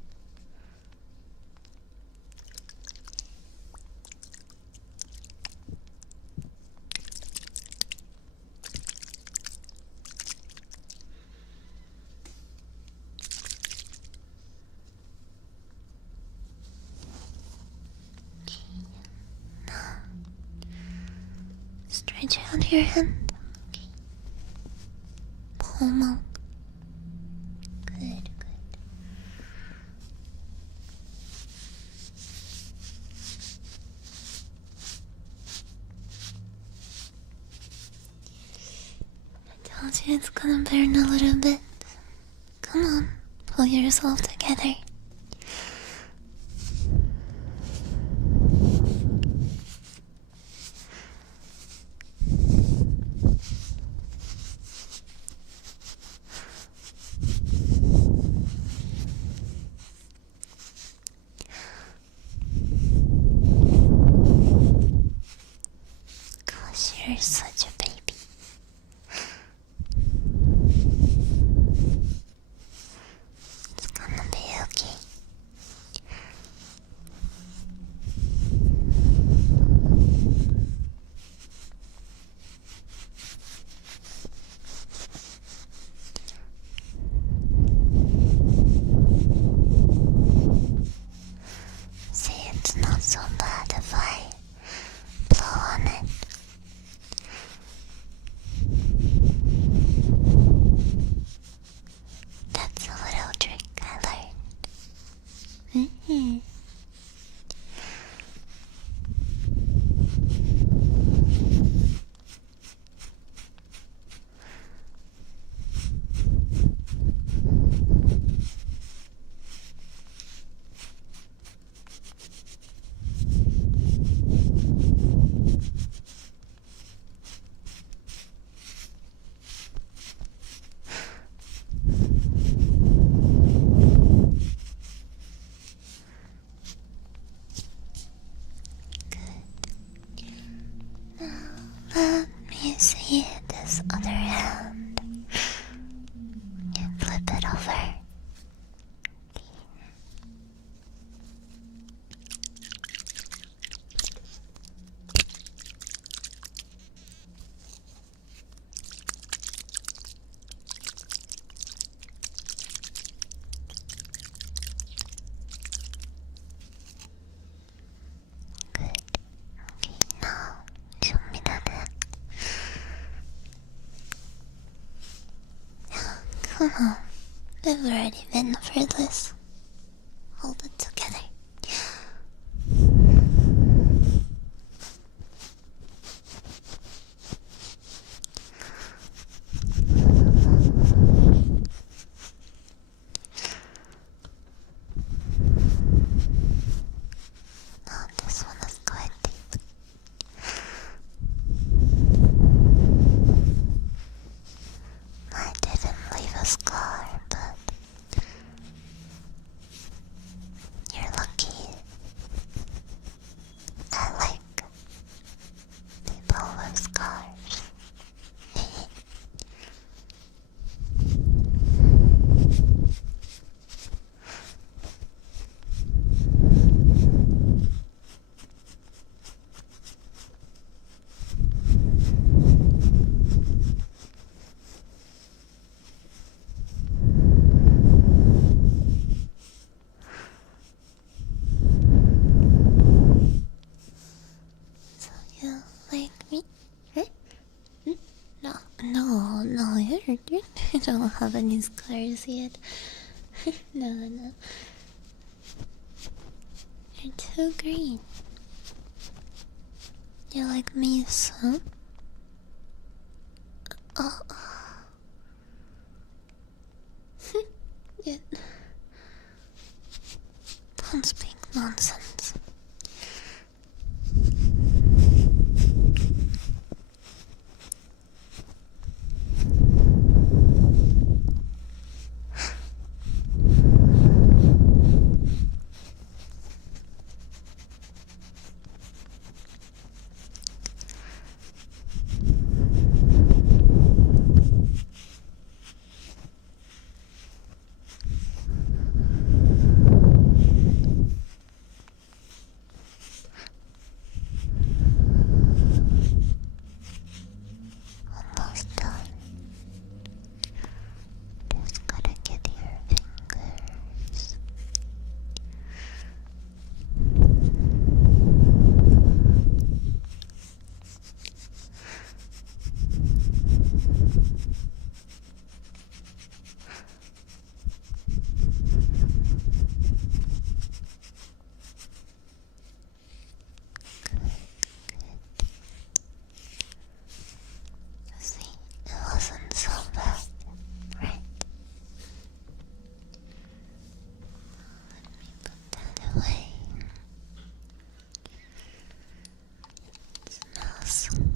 Reach out your hand. Okay. Palm out. Good, good. I told you it's gonna burn a little bit. Come on, pull yourself together. Gosh, you're such a baby. It's gonna be okay. See, it's not so bad if I blow on it. That's a little trick I learned. Let me see this other hand. You flip it over. Good. Okay, now show me that hand. Come on, I've already been over this. Hold it together. Oh, this one is quite deep. I didn't leave a scar, but you're lucky. I like people with scars. So you like me? Huh? No, you don't have any scars yet. No. You're too green. You like me so? Oh. Yeah. Don't speak nonsense.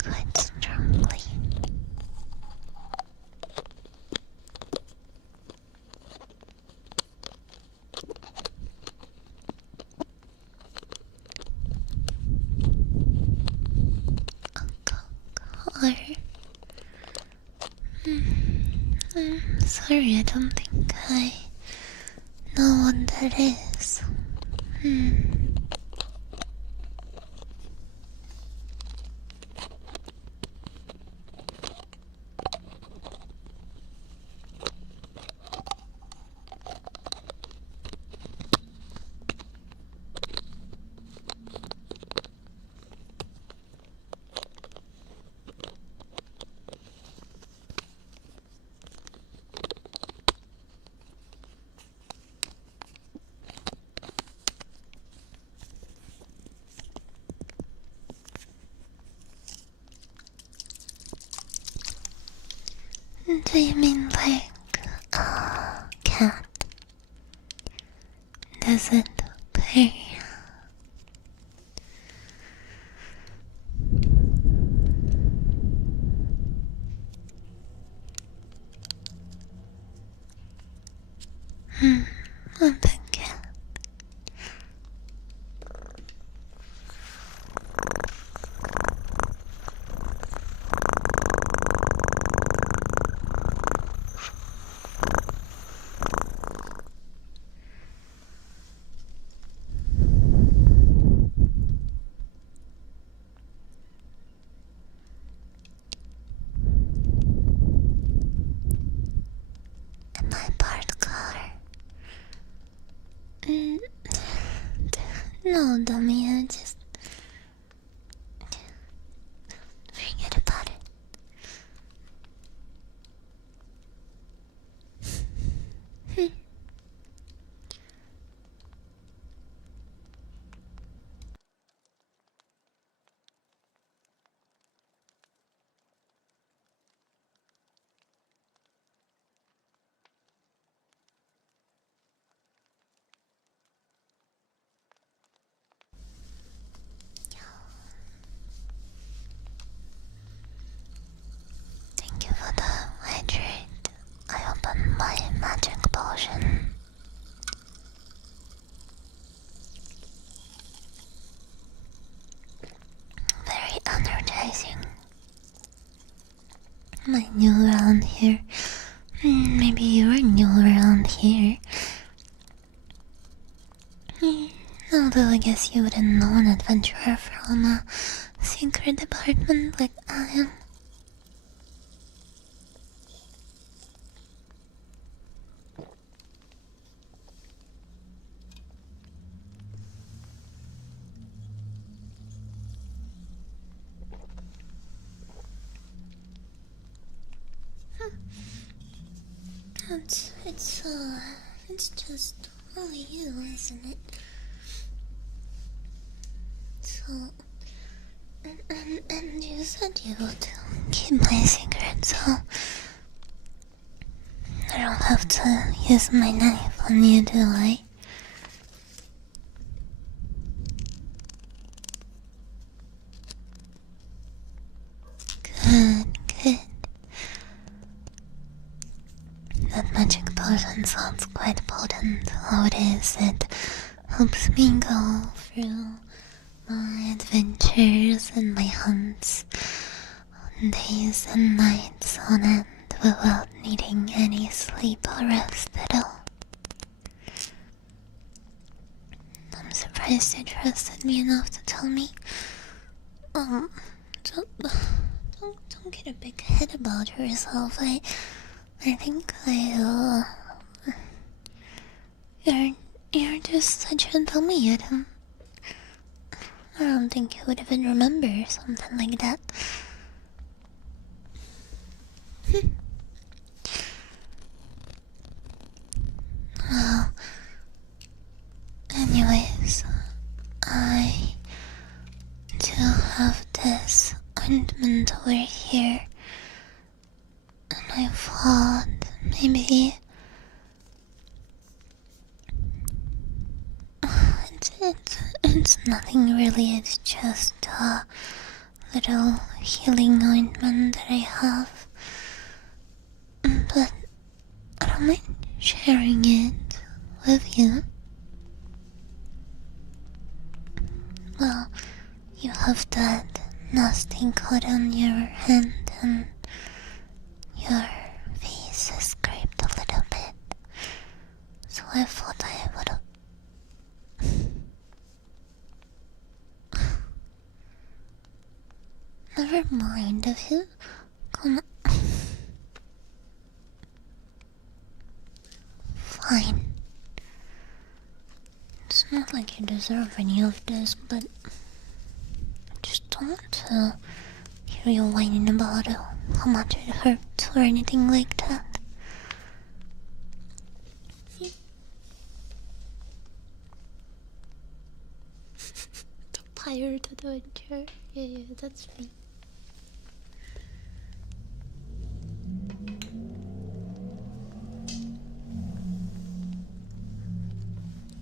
quite strongly. Car. I'm sorry, I don't think I know what that is. Do you mean like a cat? Does it purr? I'm the cat. Am I part car? No, dummy, I just forget about it. Thank you for the hydrate. I opened my magic potion. Very energizing. Am I new around here? Maybe you're new around here. Although I guess you wouldn't know an adventurer from a secret department like I am. It's just only you, isn't it? So, and you said you would keep my secret, so I don't have to use my knife on you, do I? Good. That magic potion sounds quite potent. How it is, it helps me go through my adventures and my hunts on days and nights on end without needing any sleep or rest at all. I'm surprised you trusted me enough to tell me. Don't get a big head about yourself. I think you're just such a dummy. I don't think you would even remember something like that. Well, anyways, I do have this ointment over here, and I thought maybe it's nothing really. It's just little healing ointment that I have, but I don't mind sharing it with you. Well, you have that nasty cut on your hand and your face is scraped a little bit, so I thought I would've. Never mind if you come. Fine. It's not like you deserve any of this, but I just don't want to hear you whining about how much it hurts or anything like that. The pirate adventure. Yeah, that's me.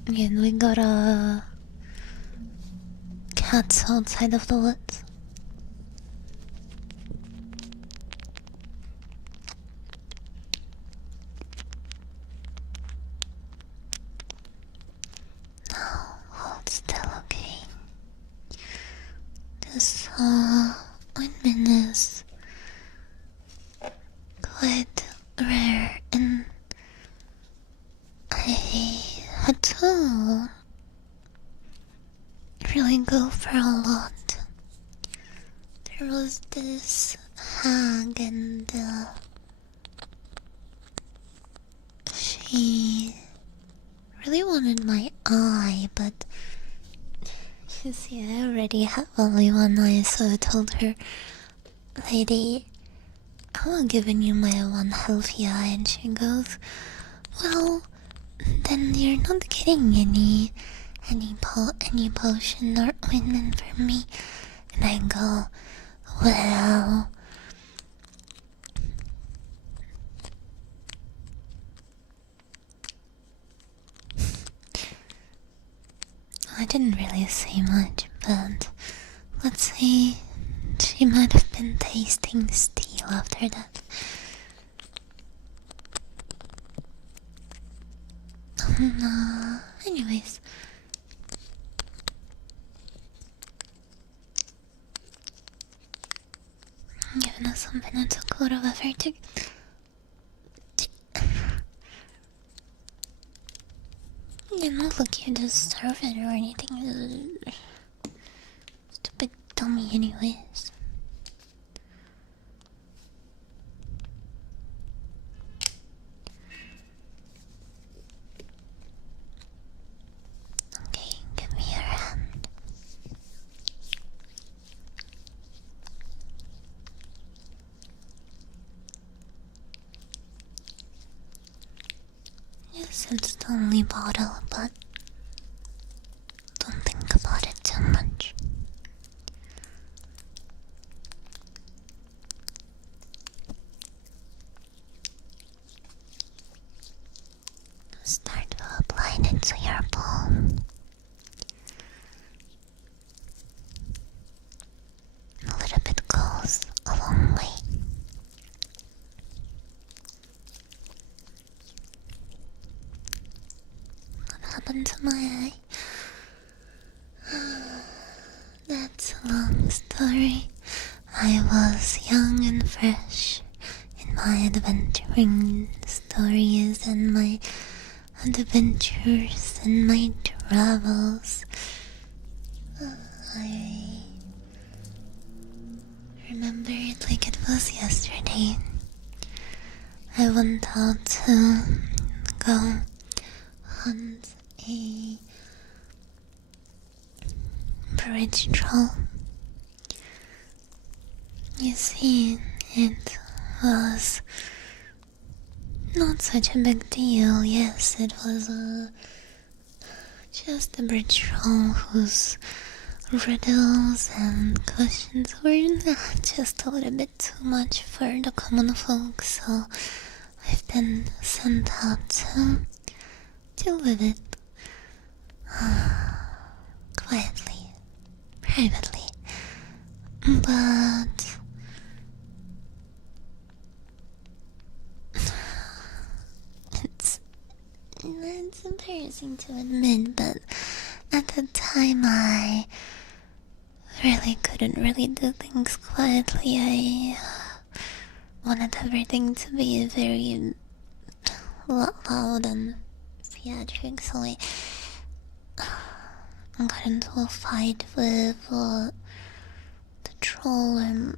And we got cats outside of the woods. No, hold still, okay? This ointment is quite rare, and I had to really go for a lot. There was this hag, and she really wanted my eye, but you see, I already have only one eye, so I told her, "Lady, I'm giving you my one healthy eye," and she goes, "Well, then you're not getting any potion or ointment from me." And I go, "Well, I didn't really say much, but let's say she might have been tasting steel after that." Anyways, I'm giving us something that took a lot of effort to. You know, look, you deserve it or anything. Stupid dummy, anyways. Okay, give me your hand. Yes, it's the only bottle, but don't think about it too much. Start to apply it to your palm. A little bit goes a long way. What happened to my eye? That's a long story. I was young and fresh in my adventuring stories and my adventures and my travels. I remember it like it was yesterday. I went out to go hunt a bridge troll. You see, it was not such a big deal. Yes, it was just a bridge troll whose riddles and questions were just a little bit too much for the common folk, so I've been sent out to deal with it quietly, privately. But it's embarrassing to admit, but at the time I really couldn't really do things quietly. I wanted everything to be very loud and theatric, so I got into a fight with the troll, and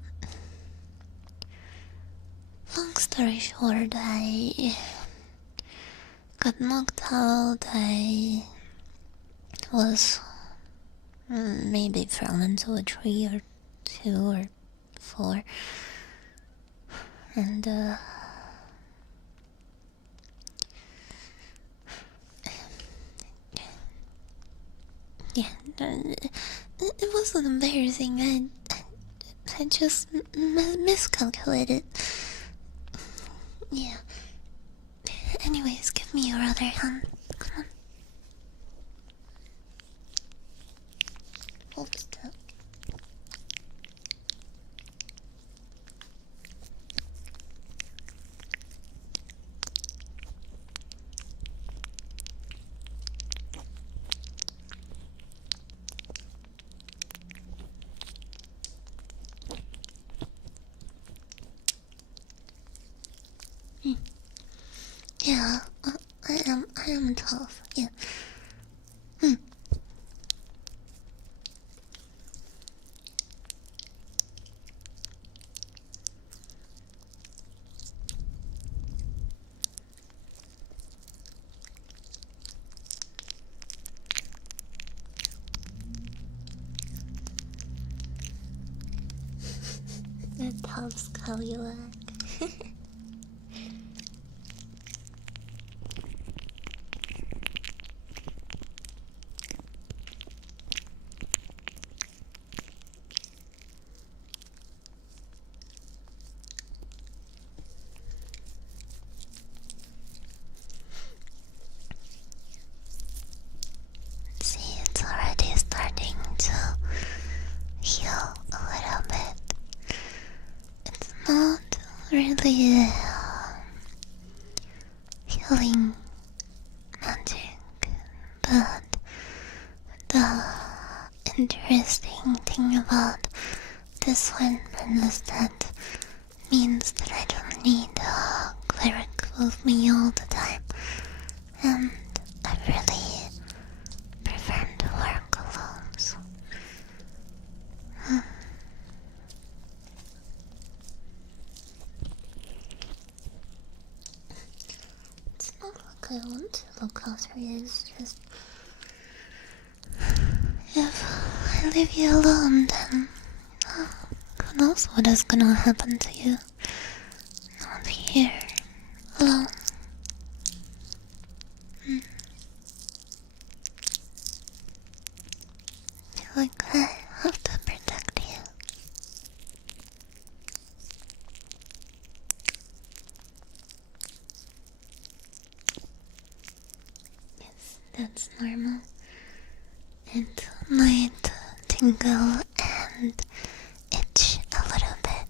long story short, I got knocked out. I was maybe thrown into a tree or 2 or 4, and yeah, it wasn't embarrassing. I just miscalculated. Yeah. Anyways, give me your other hand. Come on. Hold still. Yeah, I am tough. Yeah. The tough Scallywag. See, it's already starting to heal a little bit. It's not really healing magic, but the interesting thing about this one is that means that I don't need a cleric with me all the time, and I really prefer to work alone, so it's not like I want to look after you, it's just if I leave you alone, then who knows what is gonna happen to you. Not here, alone. Feel like I have to protect you. Yes, that's normal. It might tingle and itch a little bit.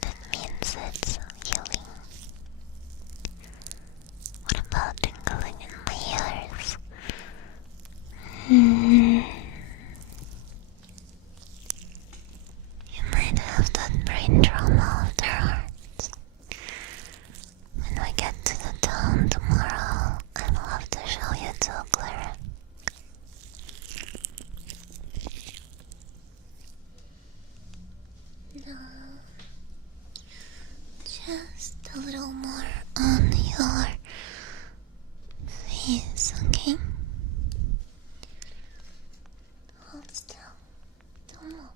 That means it's healing. What about tingling in my ears? You might have that brain trauma afterwards. When we get to the town tomorrow, I'd love to show you to a cleric. No, just a little more on your face, okay? Hold still. Don't move.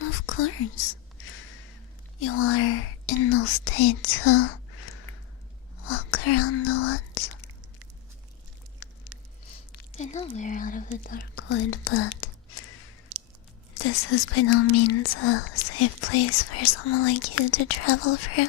Of course. You are in no state to walk around the woods. I know we're out of the dark wood, but this is by no means a safe place for someone like you to travel through.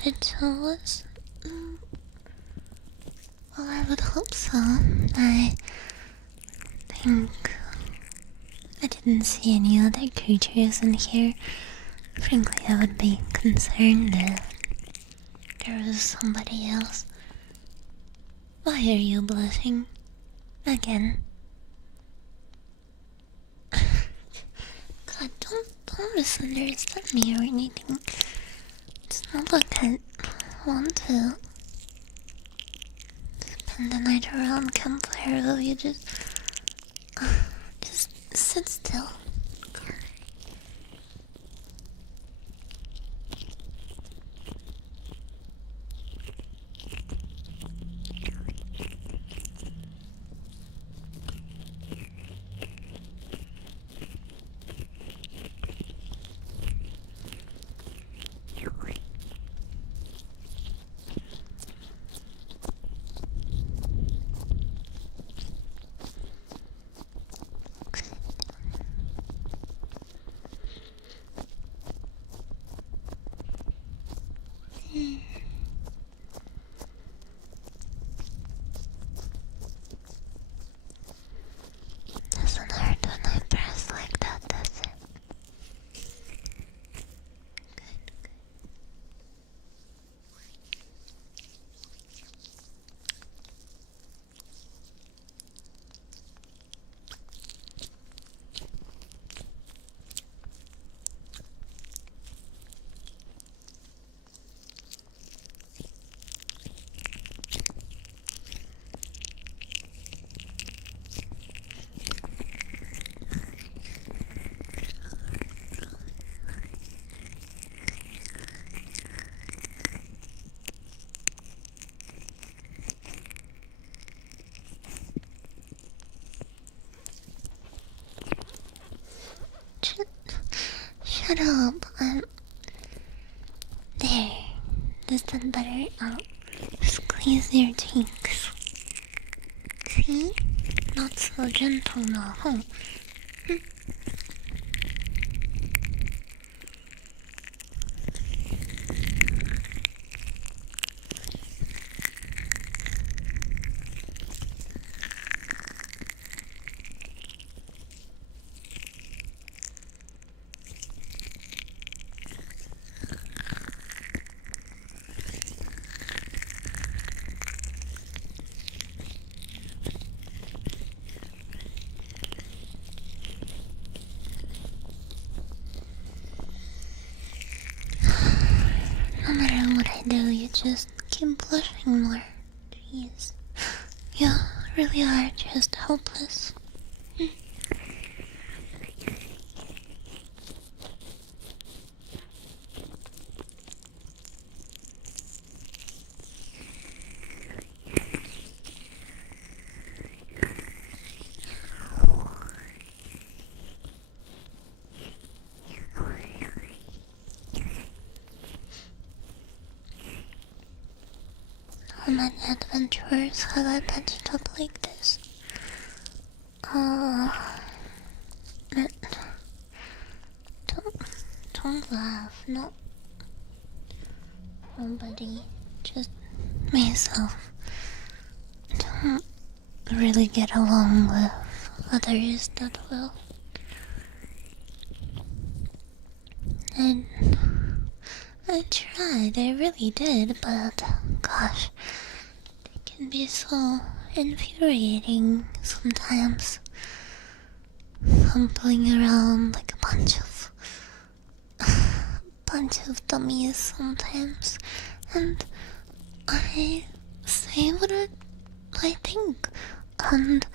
wanted to was... well, I would hope so. I think I didn't see any other creatures in here. Frankly, I would be concerned if there was somebody else. Why are you blushing? Again? God, don't misunderstand me or anything. It's not like I want to spend the night around campfire with you. Just sit still. Doesn't hurt when I press like that, does it? Shut up. There. Is that better? I'll squeeze your cheeks. See? Not so gentle now, huh? No matter what I do, you just keep blushing more. Jeez. You really are just hopeless. How many adventures have I patched up like this? Don't laugh, not nobody, just myself. Don't really get along with others that well. And I tried, I really did, but gosh, they can be so infuriating sometimes. Humpling around like a bunch of dummies sometimes, and I say what I think, and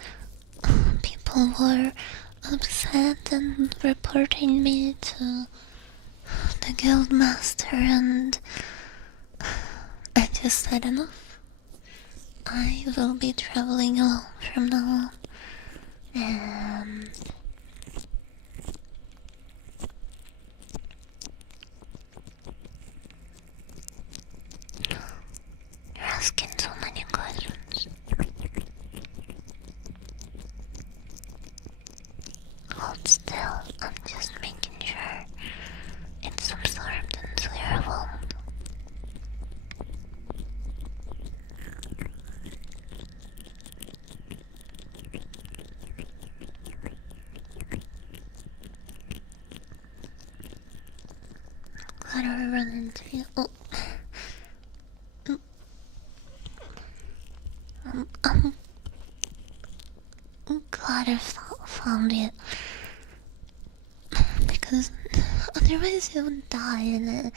people were upset and reporting me to the guild master, and I just said enough. I will be traveling alone from now on, and you're asking so many questions. Hold still, I'm just making sure it's absorbed into your wound. glad I run into you. Oh. I'm glad I found it. Because otherwise you would die in it.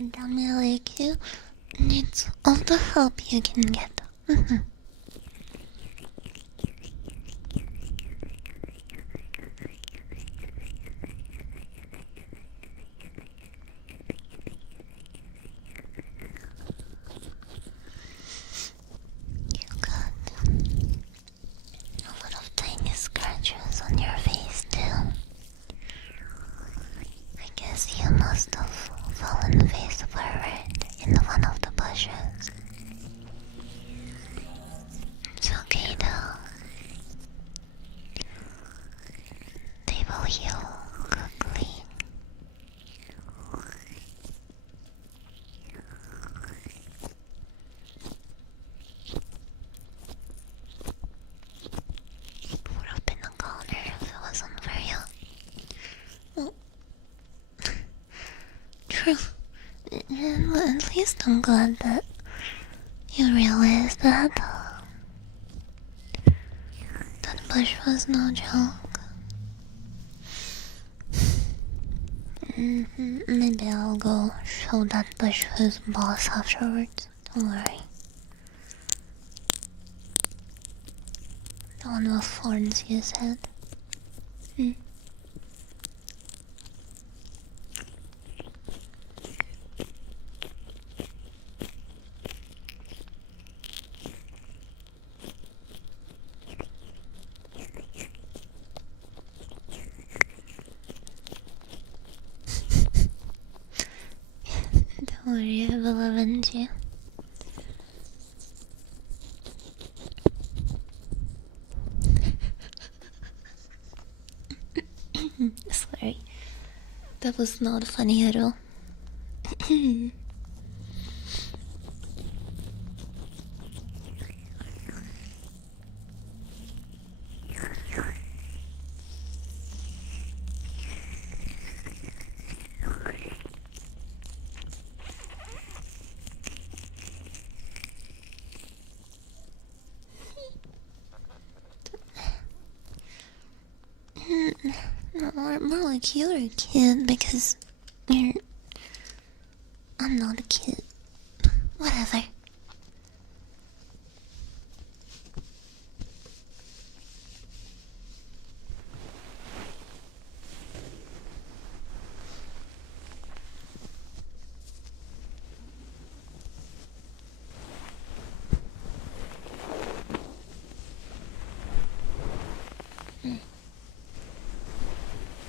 A dummy like you needs all the help you can get. You got a lot of tiny scratches on your face too. I guess you must have fallen face forward in one of the bushes. It's okay though. They will heal quickly. Would have been a goner if it wasn't for you. Well, true. At least I'm glad that you realized that that bush was no joke. Maybe I'll go show that bush who's boss afterwards. Don't worry. The one with thorns, you said. Don't worry, I will avenge you. Sorry. That was not funny at all. More like you're a kid because you're. I'm not a kid. Whatever.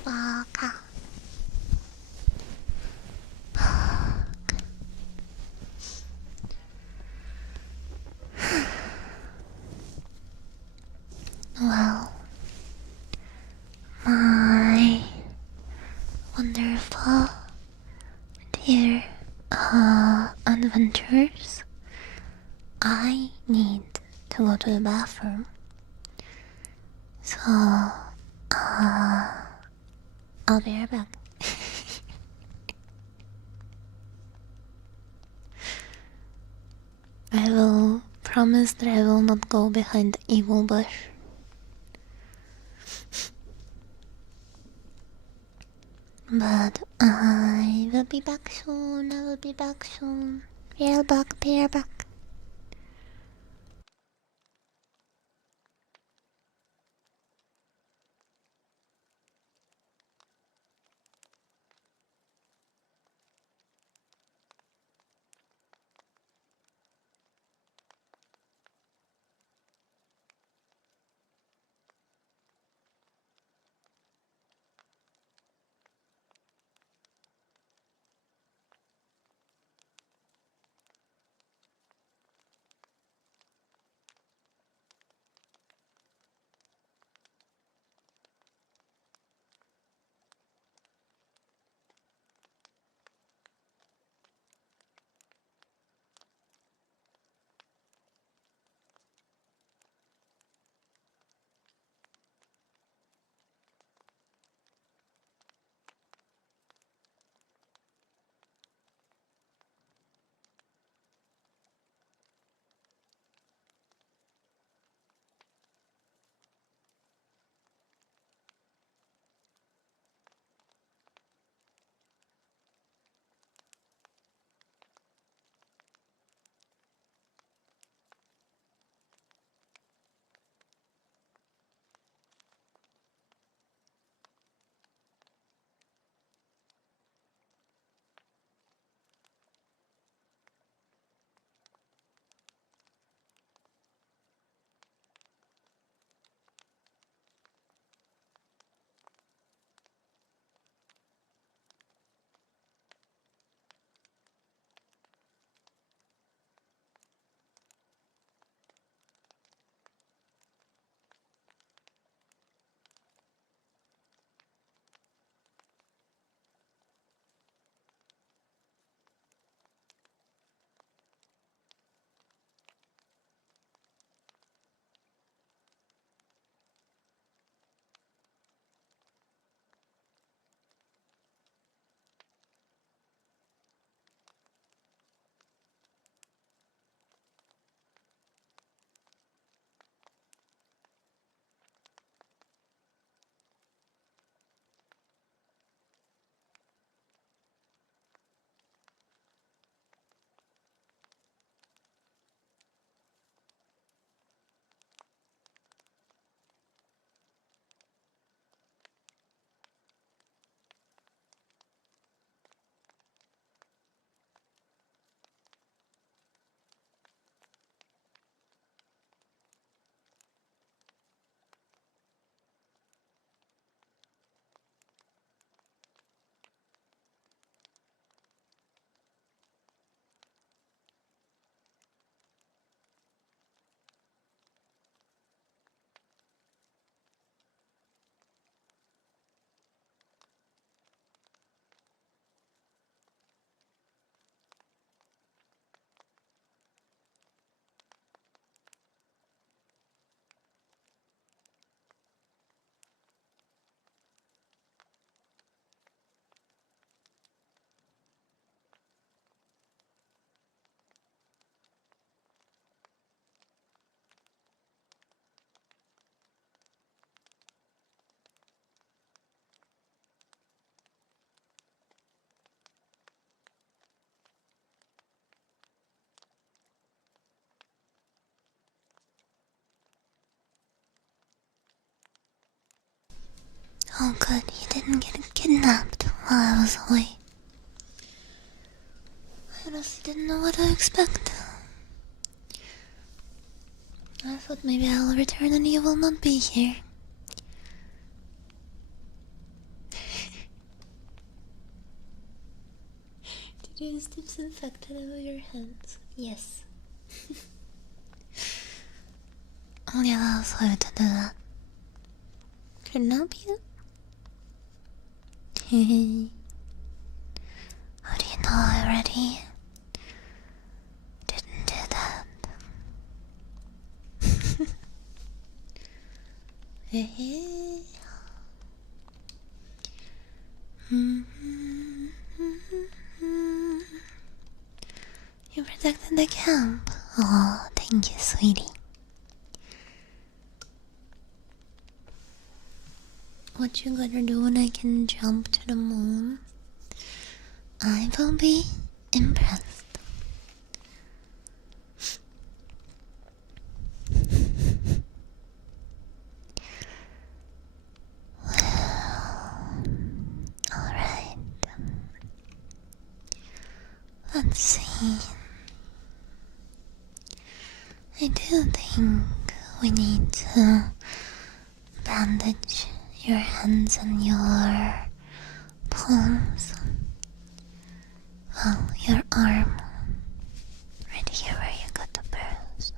Baka. Well, my wonderful dear adventurers, I need to go to the bathroom. So, I'll be right back. I will promise that I will not go behind the evil bush. But I will be back soon. I will be back soon. Be right back. Be right back. Oh good, you didn't get kidnapped while I was away. I honestly didn't know what to expect. I thought maybe I'll return and you will not be here. Did you use disinfectant over your hands? Yes. Only allows her to do that. Kidnap you? How do you know I already didn't do that? You protected the camp. Oh, thank you, sweetie. What you gonna do when I can jump to the moon? I will be impressed. Well, alright. Let's see. I do think we need to bandage your hands and your palms. Well, your arm. Right here where you got the bruise.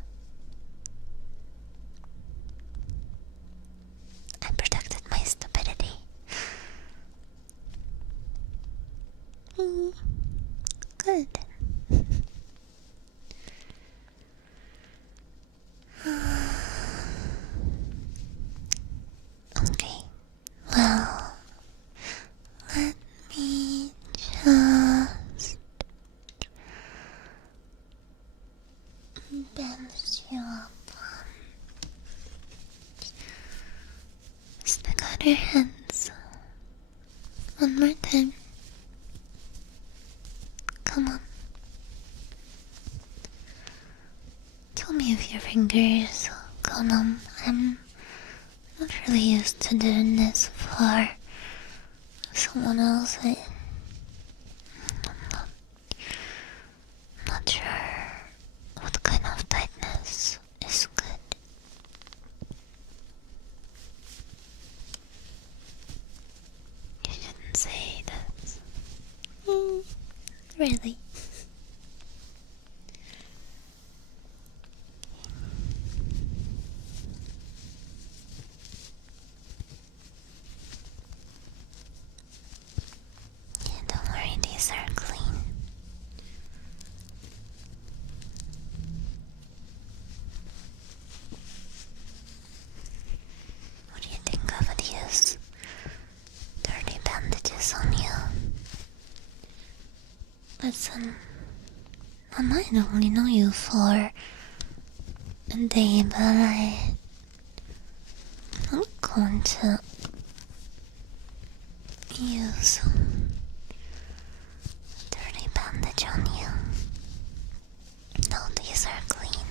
I protected my stupidity. Good. Okay, well, let me just bandage you up. Stick out your hands. One more time. Come on. Tell me if your fingers go numb. I'm not really used to doing this for someone else. I'm not sure what kind of tightness is good. You shouldn't say that. Really? Yeah, don't worry, these are clean. What do you think of these dirty bandages on you? Listen, I might only know you for a day, but I'm going to use a dirty bandage on you. No, these are clean.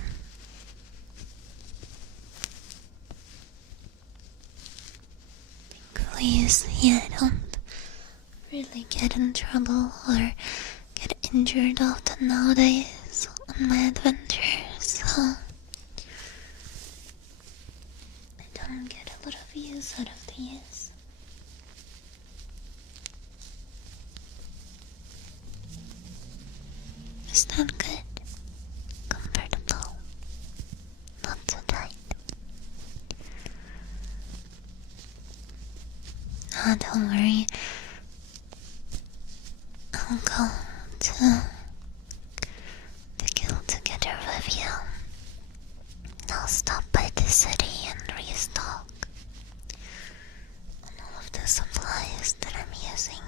Please, yeah, I don't really get in trouble or get injured often nowadays on my adventures, so I don't get a lot of use out of these. Is that good? Comfortable? Not so tight? Ah, don't worry. I'll go to the guild together with you. I'll stop by the city and restock on all of the supplies that I'm using.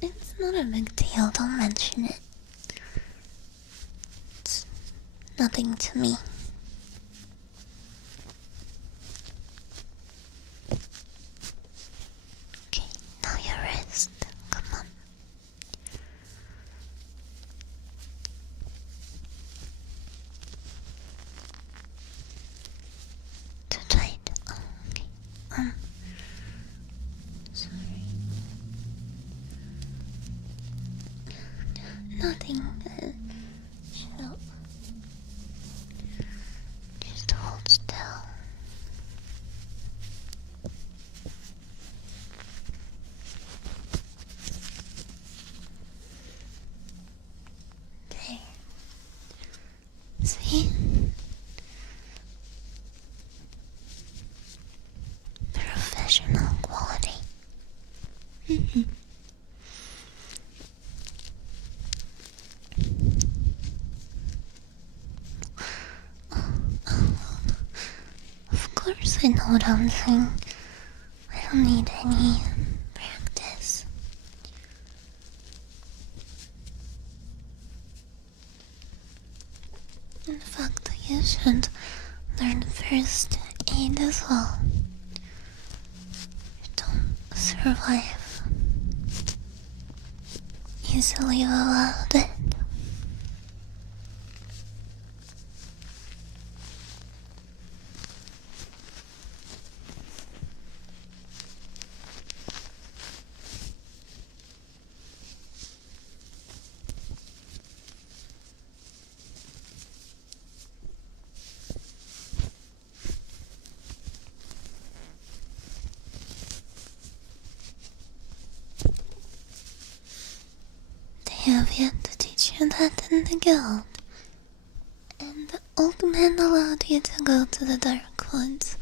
It's not a big deal, don't mention it. It's nothing to me. Okay, now your wrist. Come on. Too tight. Sorry. Nothing. Shut up. Just hold still. There. See? Professional quality. Of course I know what I'm saying. I don't need any practice. In fact, you should learn first aid as well. You don't survive easily without it. They have yet to teach you that in the guild. And the old man allowed you to go to the dark woods.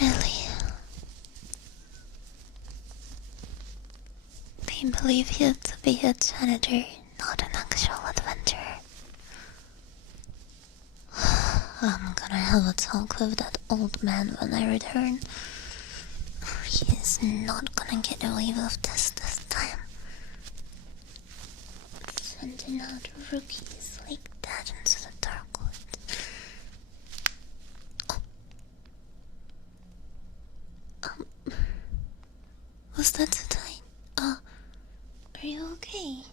Really? They believe you to be a janitor, not an actual adventurer. I'm gonna have a talk with that old man when I return. He is not gonna get away with this time. Sending out rookies like that into the dark woods. Oh. Was that too tight? Are you okay?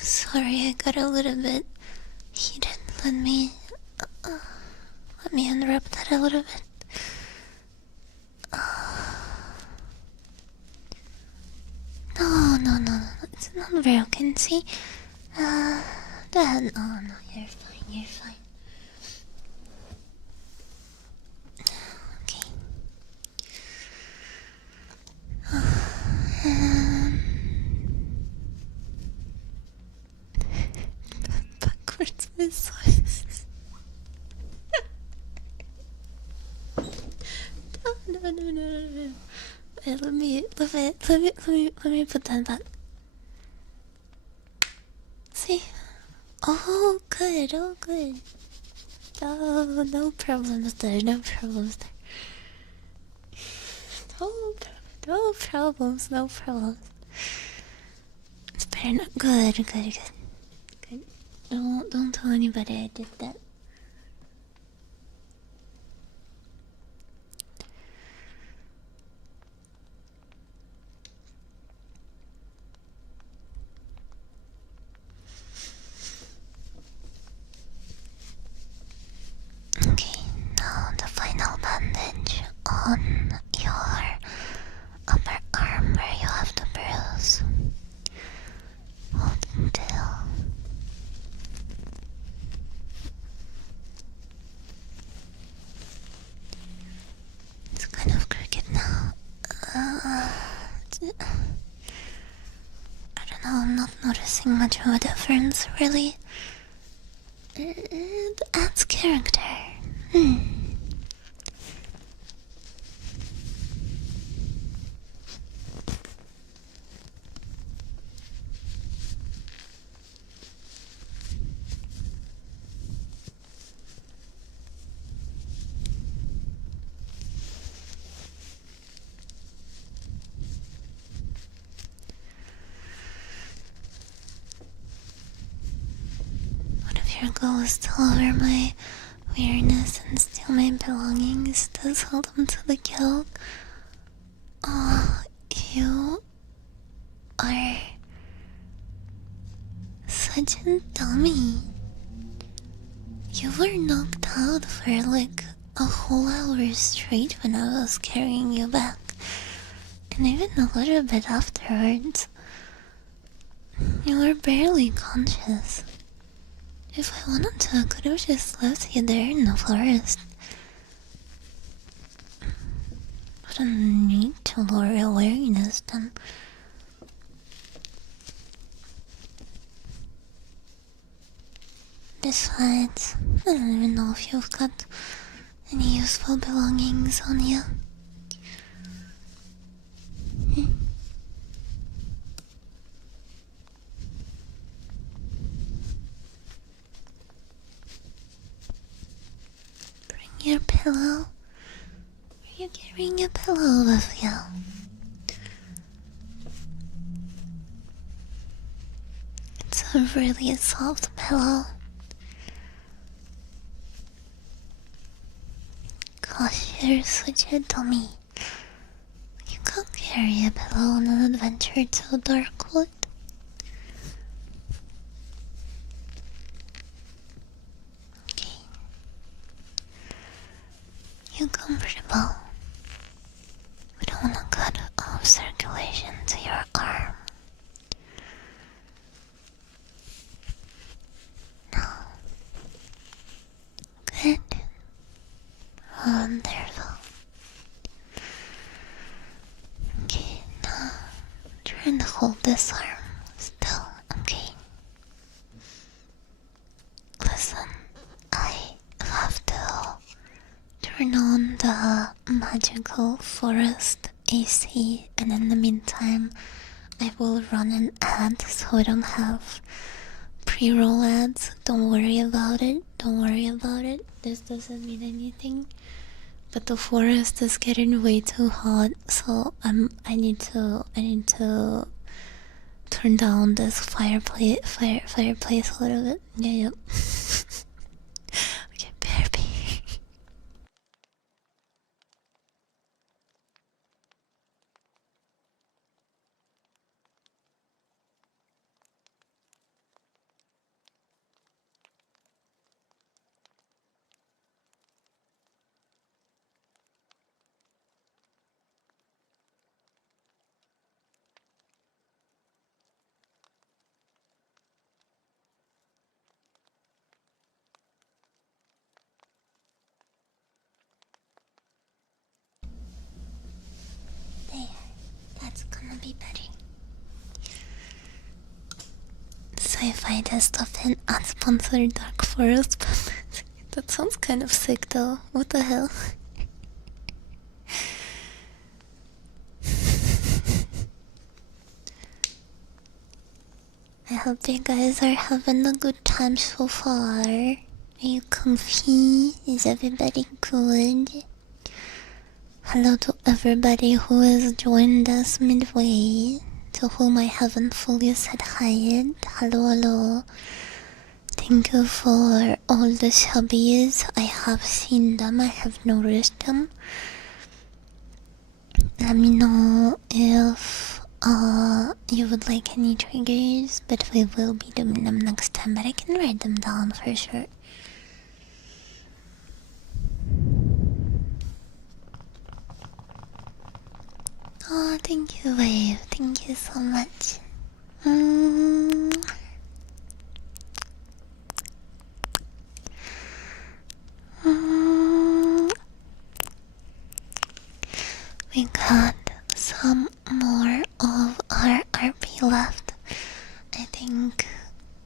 Sorry, I got a little bit heated. Let me interrupt that a little bit. No, it's not broken, see? Dad, no, you're fine. Okay. Backwards missiles. No. Wait, let me put that back. See? Oh, good. Oh, no problems there. No problems. It's better not. Good. Don't tell anybody I did that. Okay, now the final bandage on your upper arm where you have the bruise. Hold until. It's kind of crooked now. I don't know, I'm not noticing much of a difference, really. It adds character. What if your goal is to lower my weirdness and steal my belongings to sell them to the guild? Oh, you are such a dummy. You were knocked out for like a whole hour straight when I was carrying you back. And even a little bit afterwards. You were barely conscious. If I wanted to, I could have just left you there in the forest. But I need to lower awareness then. Besides, I don't even know if you've got any useful belongings on you. Bring your pillow. Are you carrying a pillow with you? It's a really soft pillow. Gosh, you're such a dummy. You can't carry a pillow on an adventure to Darkwood. Okay. You're comfortable. We don't want to cut off circulation to your arm. No. Good. Wonderful. Okay, now try and hold this arm still, okay? Listen, I have to turn on the magical forest AC, and in the meantime, I will run an ad so we don't have pre-roll ads. Don't worry about it. Don't worry about it. This doesn't mean anything. But the forest is getting way too hot, so I need to turn down this fireplace a little bit. Yeah. Okay, baby. There, that's gonna be better. Sci-fi does stuff in unsponsored Dark Forest, but that sounds kind of sick though. What the hell? I hope you guys are having a good time so far. Are you comfy? Is everybody good? Hello to everybody who has joined us midway, to whom I haven't fully said hi yet. Hello. Thank you for all the subbies. I have seen them, I have noticed them. Let me know if you would like any triggers, but we will be doing them next time, but I can write them down for sure. Oh, thank you, Wave. Thank you so much. We got some more of our RP left. I think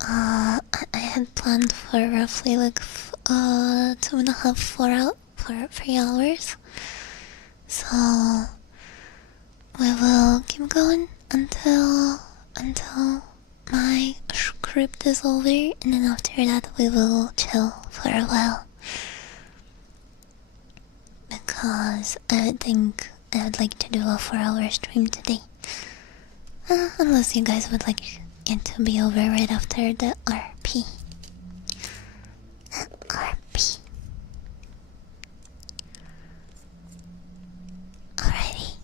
I had planned for roughly like 2.5, 3 hours. So we will keep going until my script is over, and then after that we will chill for a while. Because I think I would like to do a 4-hour stream today. Unless you guys would like it to be over right after the RP. RP. Alrighty.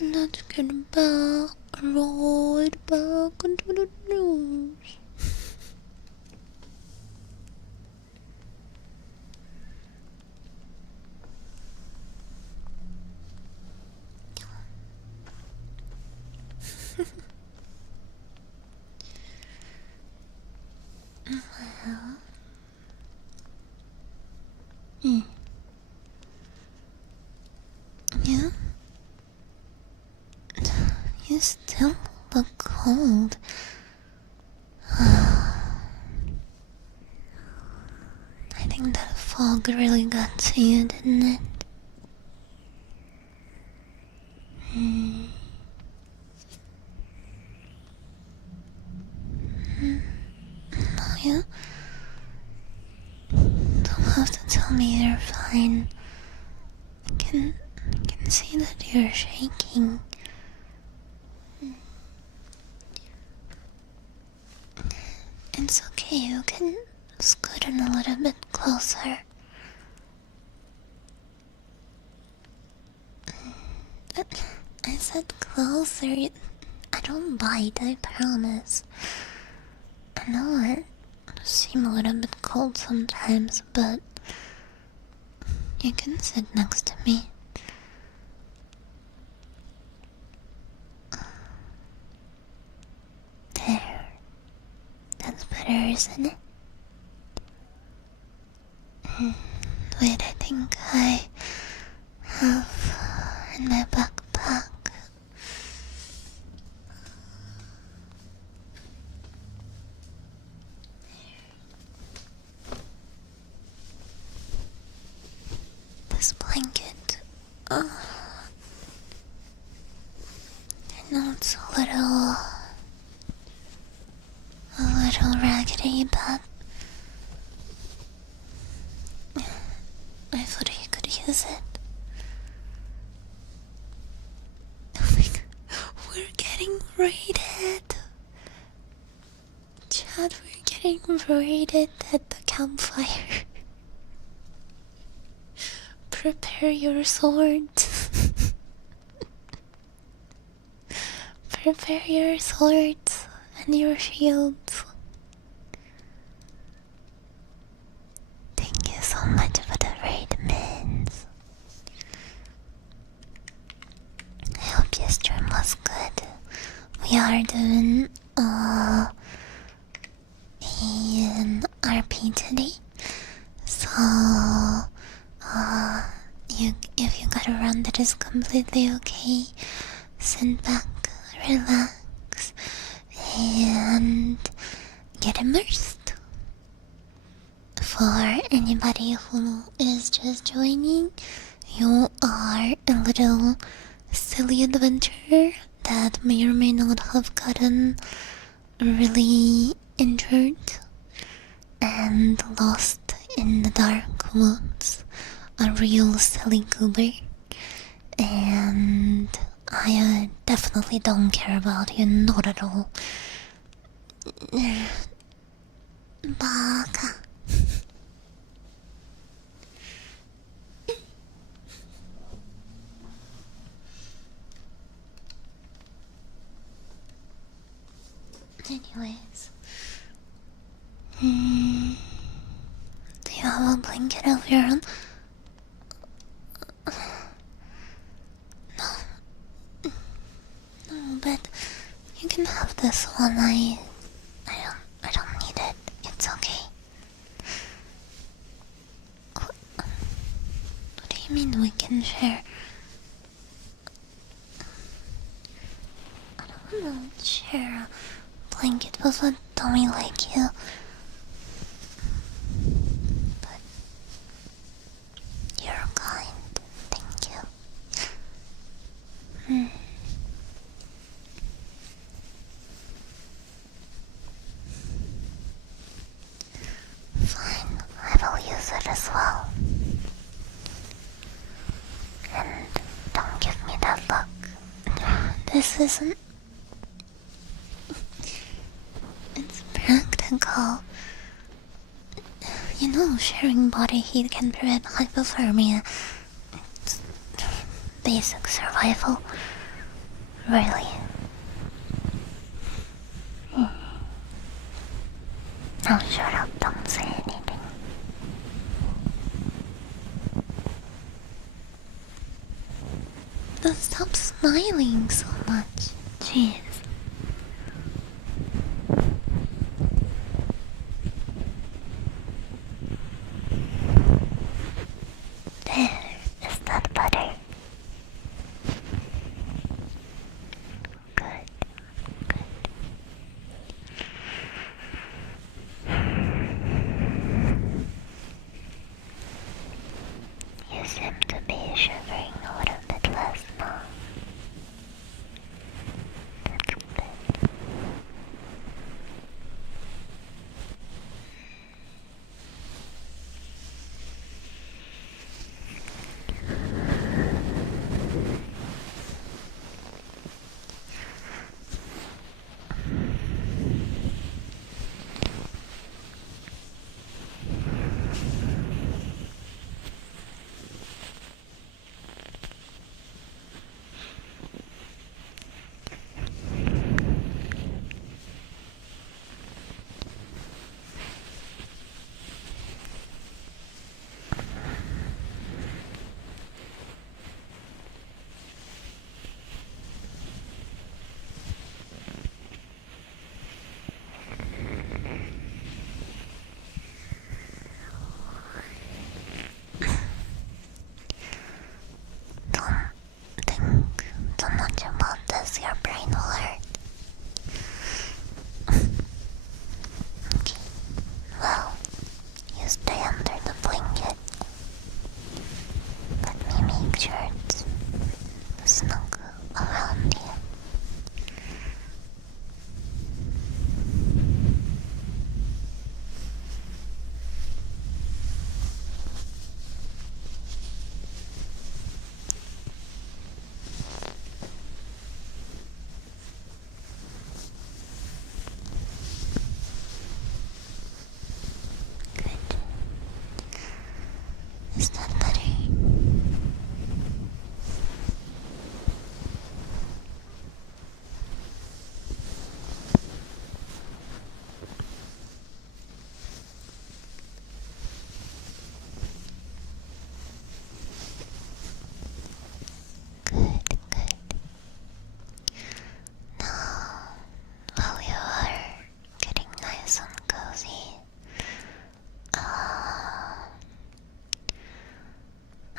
Let's get back, right back into the news. Yeah? You still look cold. I think that fog really got to you, didn't it? No, you don't have to tell me you're fine. I can see that you're shaking. It's okay, you can scoot in a little bit closer. I said closer. I don't bite, I promise. I know I seem a little bit cold sometimes, but you can sit next to me. There. That's better, isn't it? Wait, I think I have in my backpack. This blanket. I know it's a little raggedy, but I thought you could use it. Oh my god, we're getting raided. Chad, we're getting raided at the campfire. Prepare your swords. Prepare your swords and your shields. Thank you so much for the raid, Mins. I hope your stream was good. We are doing an RP today, so if you got a run that is completely okay, sit back, relax, and get immersed. For anybody who is just joining, you are a little silly adventurer that may or may not have gotten really injured and lost in the dark woods. A real silly goober. And I definitely don't care about you, not at all. Baka. Anyways. Do you have a blanket of your own? No, but you can have this one. I don't need it. It's okay. What do you mean we can share? I don't wanna share a blanket with a dummy like you. But you're kind. Thank you. Fine, I will use it as well. And don't give me that look. This isn't... It's practical. You know, sharing body heat can prevent hypothermia. It's basic survival. Really. Now shut up, don't say anything. Don't stop smiling so much. Jeez. Is that better? Good, good. Now, while you are getting nice and cozy, I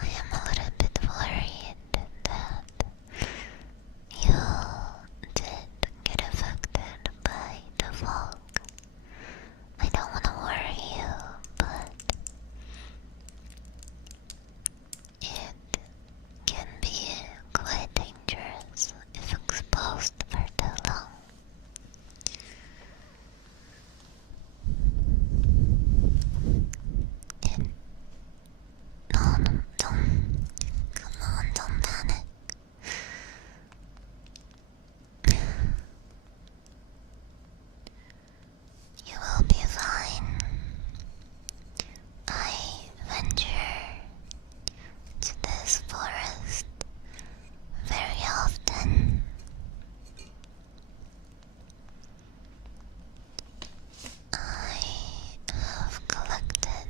am a little bit worried that you did get affected by the fog. I don't want to worry you, but it can be quite dangerous if exposed for too long. No, don't. Come on, don't panic. You will be fine. I venture to this forest very often. I have collected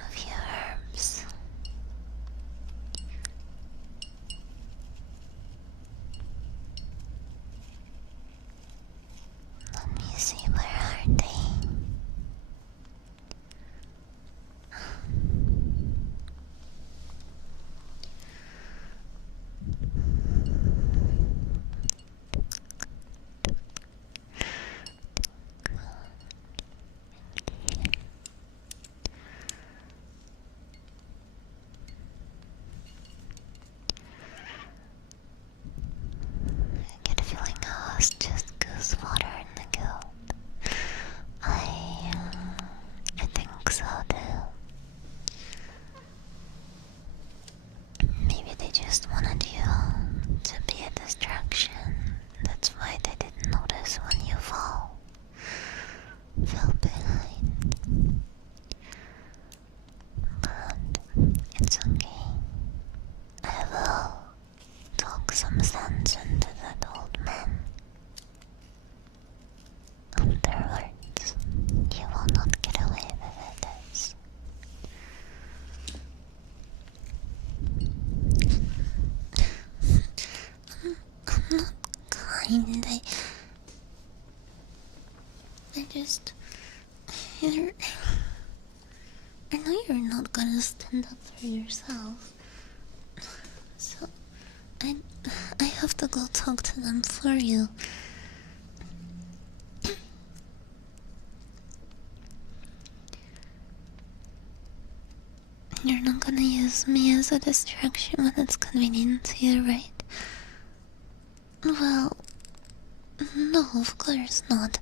a few herbs. Let me see, where are they? I get a feeling I was just goose water in the guild. I think so too. Maybe they just wanted you to be a distraction. That's why they didn't notice when you fell behind. But it's okay. I will talk some sense into that old man. Afterwards, you will not get away with this. I'm not kind. I just... I know you're not gonna stand up for yourself. So, I have to go talk to them for you. You're not gonna use me as a distraction when it's convenient to you, right? Well, no, of course not.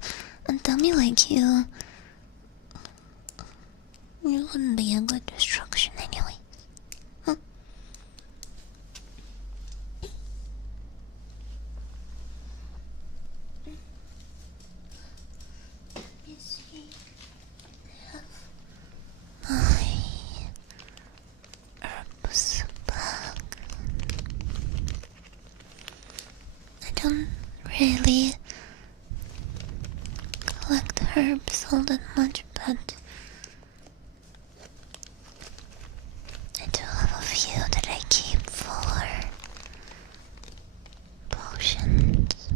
And tell me like you wouldn't be a good distraction anyway. Huh? Let me see. I have my herbs bag. I don't really collect herbs all that much, but I do have a few that I keep for potions.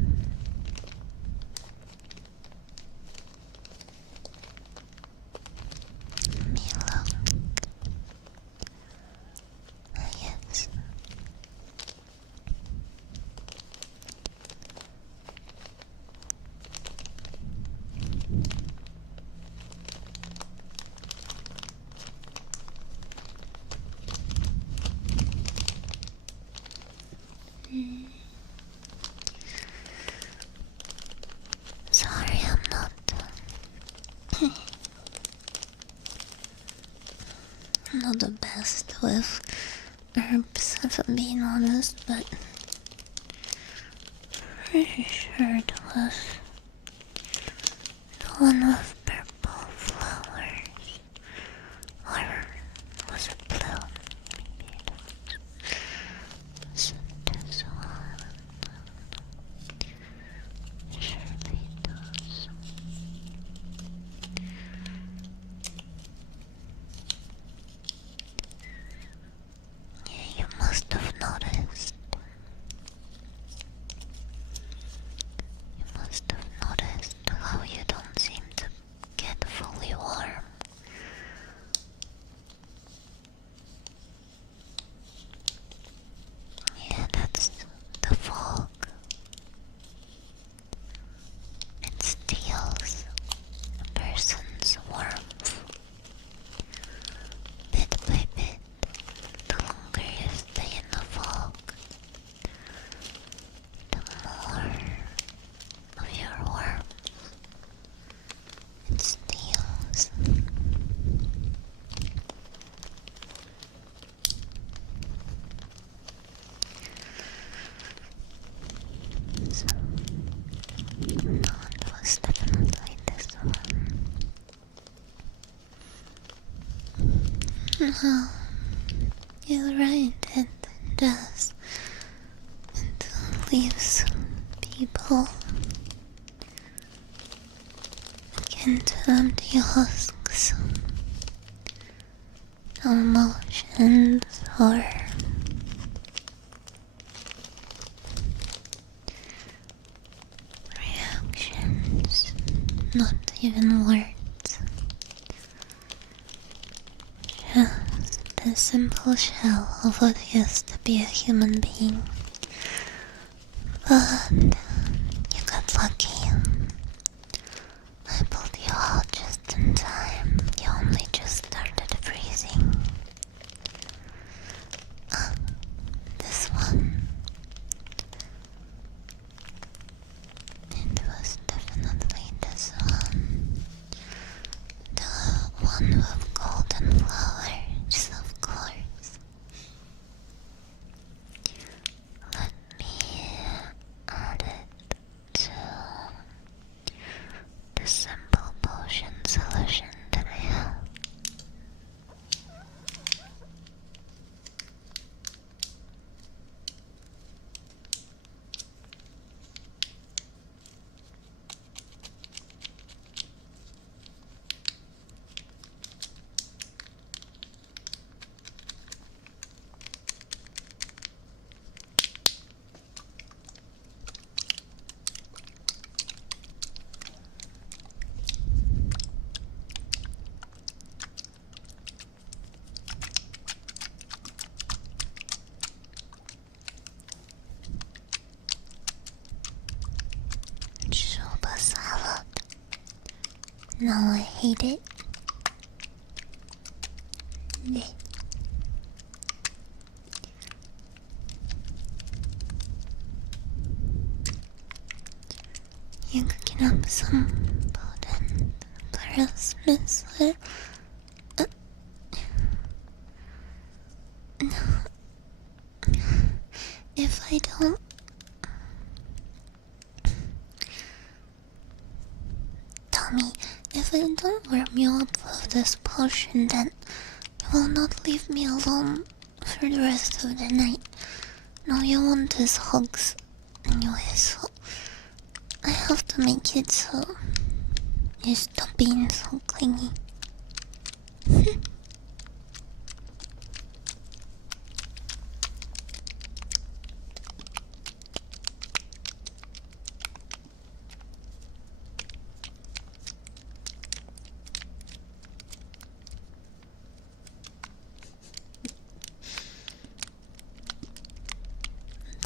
Let me look. Yes. Sorry, I'm not I'm not the best with herbs, if I'm being honest, but pretty sure it was the one with purple flowers. Oh, you're right, it does. It leaves people into empty husks. No emotions or reactions, not even words. Just a simple shell of what used to be a human being. But you got lucky. I pulled you out just in time. You only just started freezing. This one. It was definitely this one. The one with golden flowers, of course. Let me add it to the simple potion solution that I have. Soba salad. No, I hate it. You're cooking up some potent Christmas. If I don't... Tell me, if I don't warm you up with this potion, then you will not leave me alone for the rest of the night. No, you want these hugs anyway, so I have to make it so you stop being so clingy.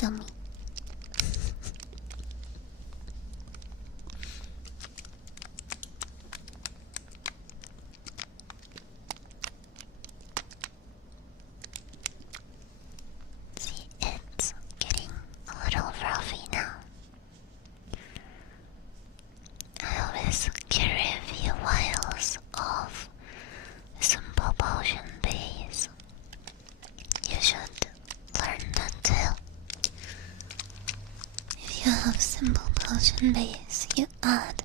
Dummy. See, it's getting a little roughy now. I always carry a few vials of simple potion base. You should learn that too. If you have simple potion base, you add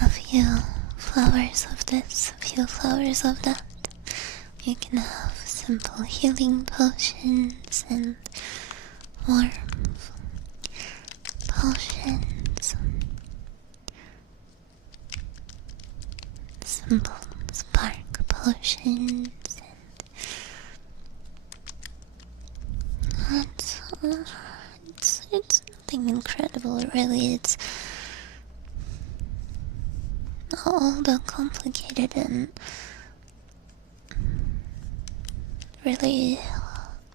a few flowers of this, a few flowers of that. You can have simple healing potions and warmth potions. Simple spark potions. And it's nothing incredible, really. It's not all that complicated, and really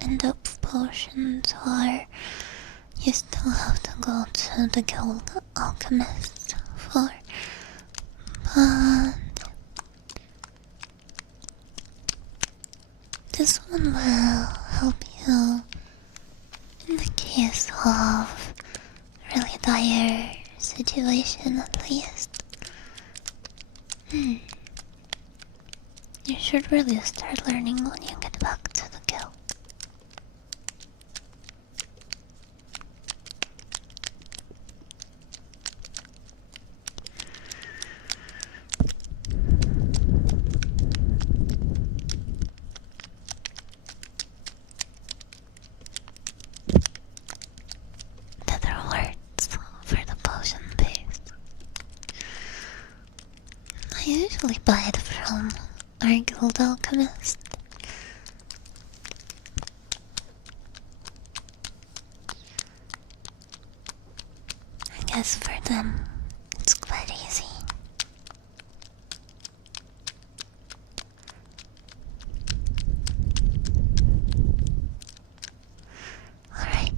in-depth potions are you still have to go to the guild alchemist for. But this one will help you in the case of really dire situation, at least. You should really start learning when you get back to the guild. buy it from our guild alchemist. I guess for them, it's quite easy. Alright.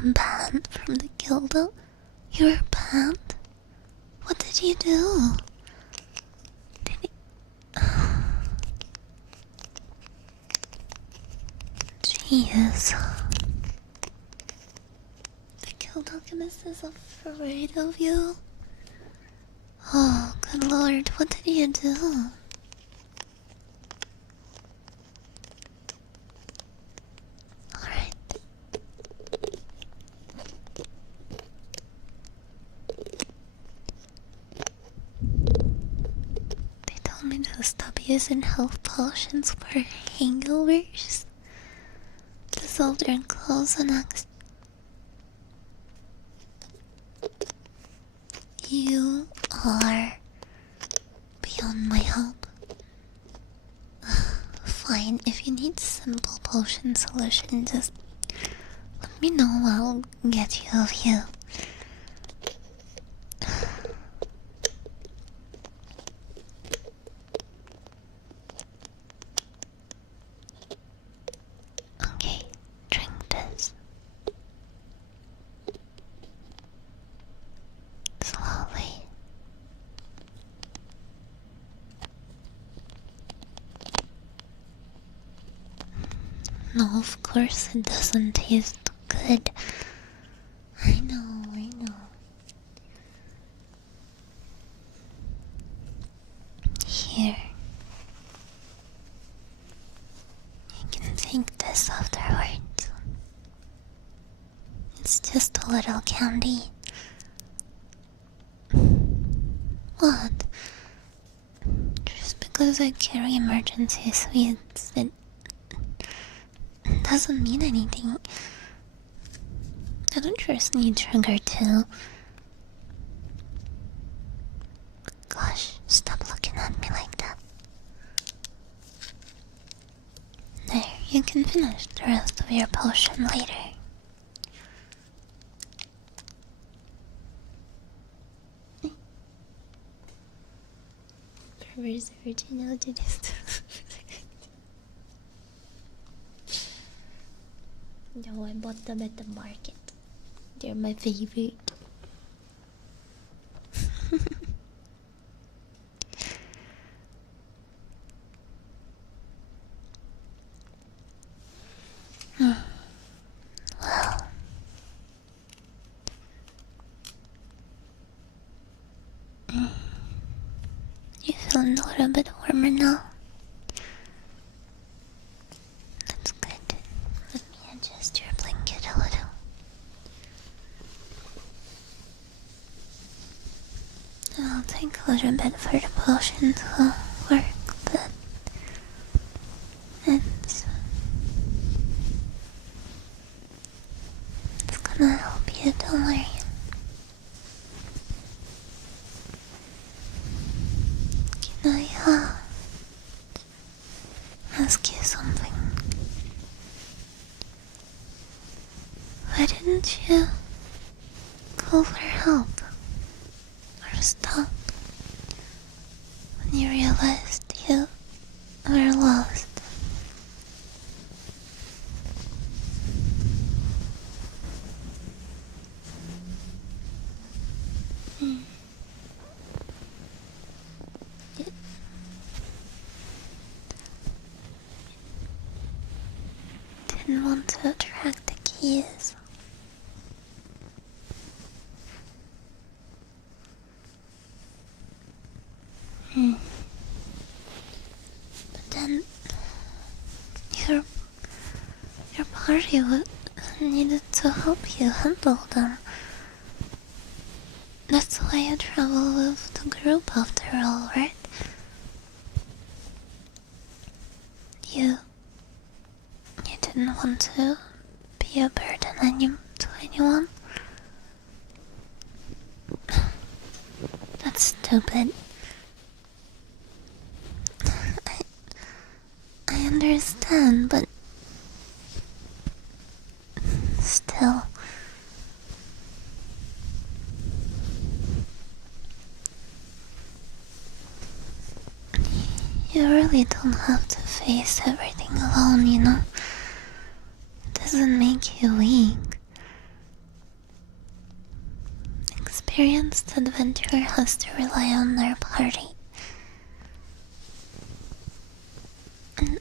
I'm banned from the guild. You're banned? What did you do? Did he... Jeez. The guild alchemist is afraid of you? Oh, good lord, what did you do? Alright. They told me to stop using health potions for hangovers. Dissolve their clothes and act. You are beyond my help. Fine, if you need simple potion solution, just let me know. I'll get you a few. Okay, drink this. Slowly. No, of course it doesn't taste good. I know. Here. You can take this afterwards. It's just a little candy. What? Just because I carry emergency sweets, it doesn't mean anything. I don't just need sugar too. Gosh, stop looking at me like that. There, you can finish the rest of your potion later. Perverse originality. No, I bought them at the market. They're my favorite. Well, you feeling a little bit warmer now? That's good. Let me adjust your blanket a little. I'll take a little bit for the potion to work, but it's gonna help you, don't worry. Can I ask you something? Why didn't you call for help or stop when you realized you were lost? Didn't want to attract the keys. But then your party needed to help you handle them. That's why you travel with the group after all, right? You didn't want to be a burden to anyone. stupid. I understand, but still. You really don't have to face everything alone, you know? It doesn't make you weak. Experienced adventurer has to rely on their party. And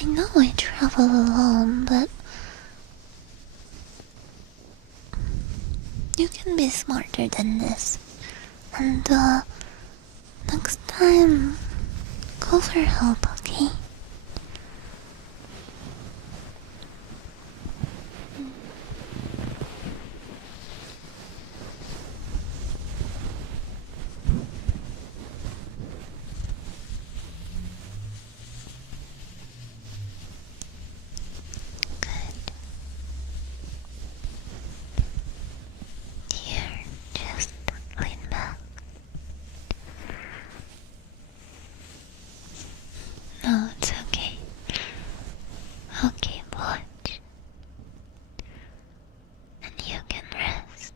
I know I travel alone, but you can be smarter than this. And, next time, go for help, okay? Good. Here, just lean back. No, it's okay. I'll keep watch. And you can rest.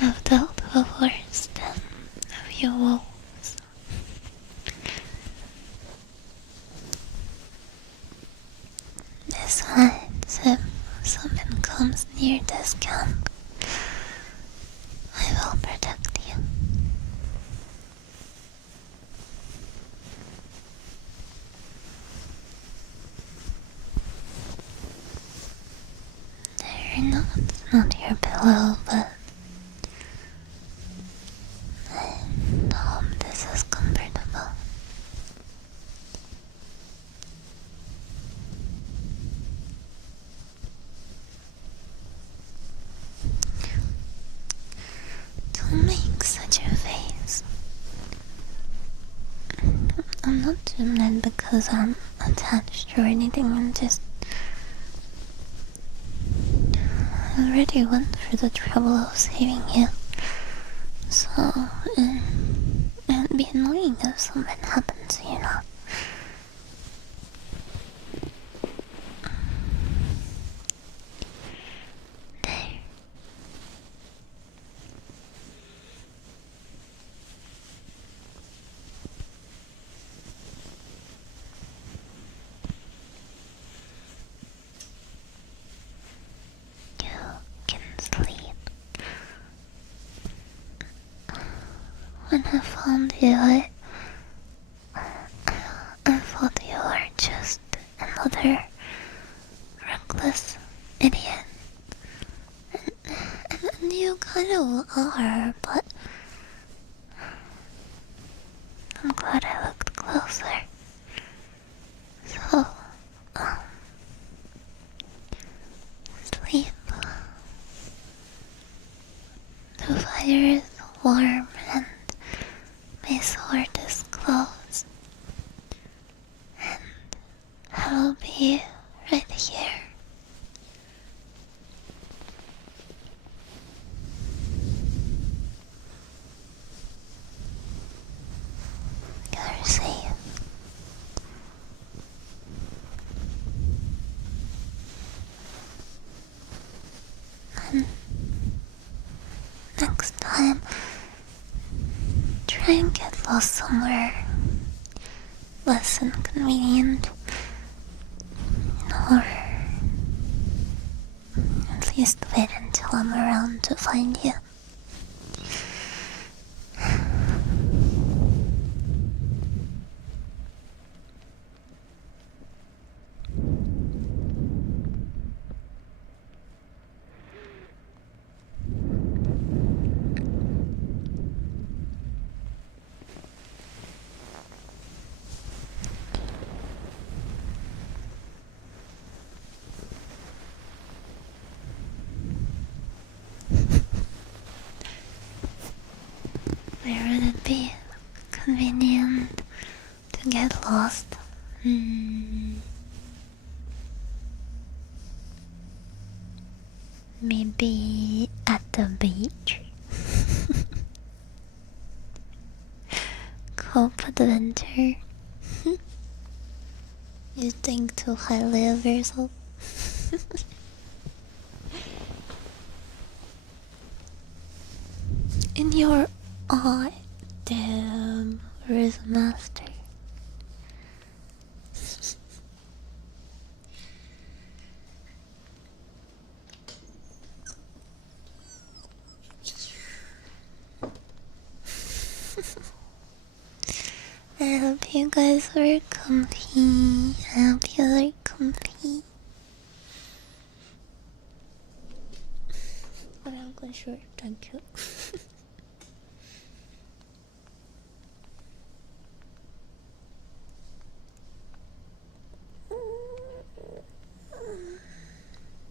I've dealt with worse than a few wolves. Besides, if someone comes near this camp, I will protect you. There, no, it's not your pillow, but I hope this is comfortable. Don't make such a face. I'm not doing it because I'm attached or anything. I'm just... I already went through the trouble of saving you. So, it'd be annoying if something happens, you know. There. You can sleep. When I found you, I thought you were just another reckless idiot. And you kind of are, but I'm glad I looked closer. So, sleep. The fire is warm and my sword is close. And I'll be right here. You're safe. And next time, try and get lost somewhere less inconvenient. Or at least wait until I'm around to find you. Maybe at the beach. Cope adventure. You think too highly of yourself. In your eye, damn, where's master? I hope you guys were comfy. I hope you are comfy. I'm sure, thank you.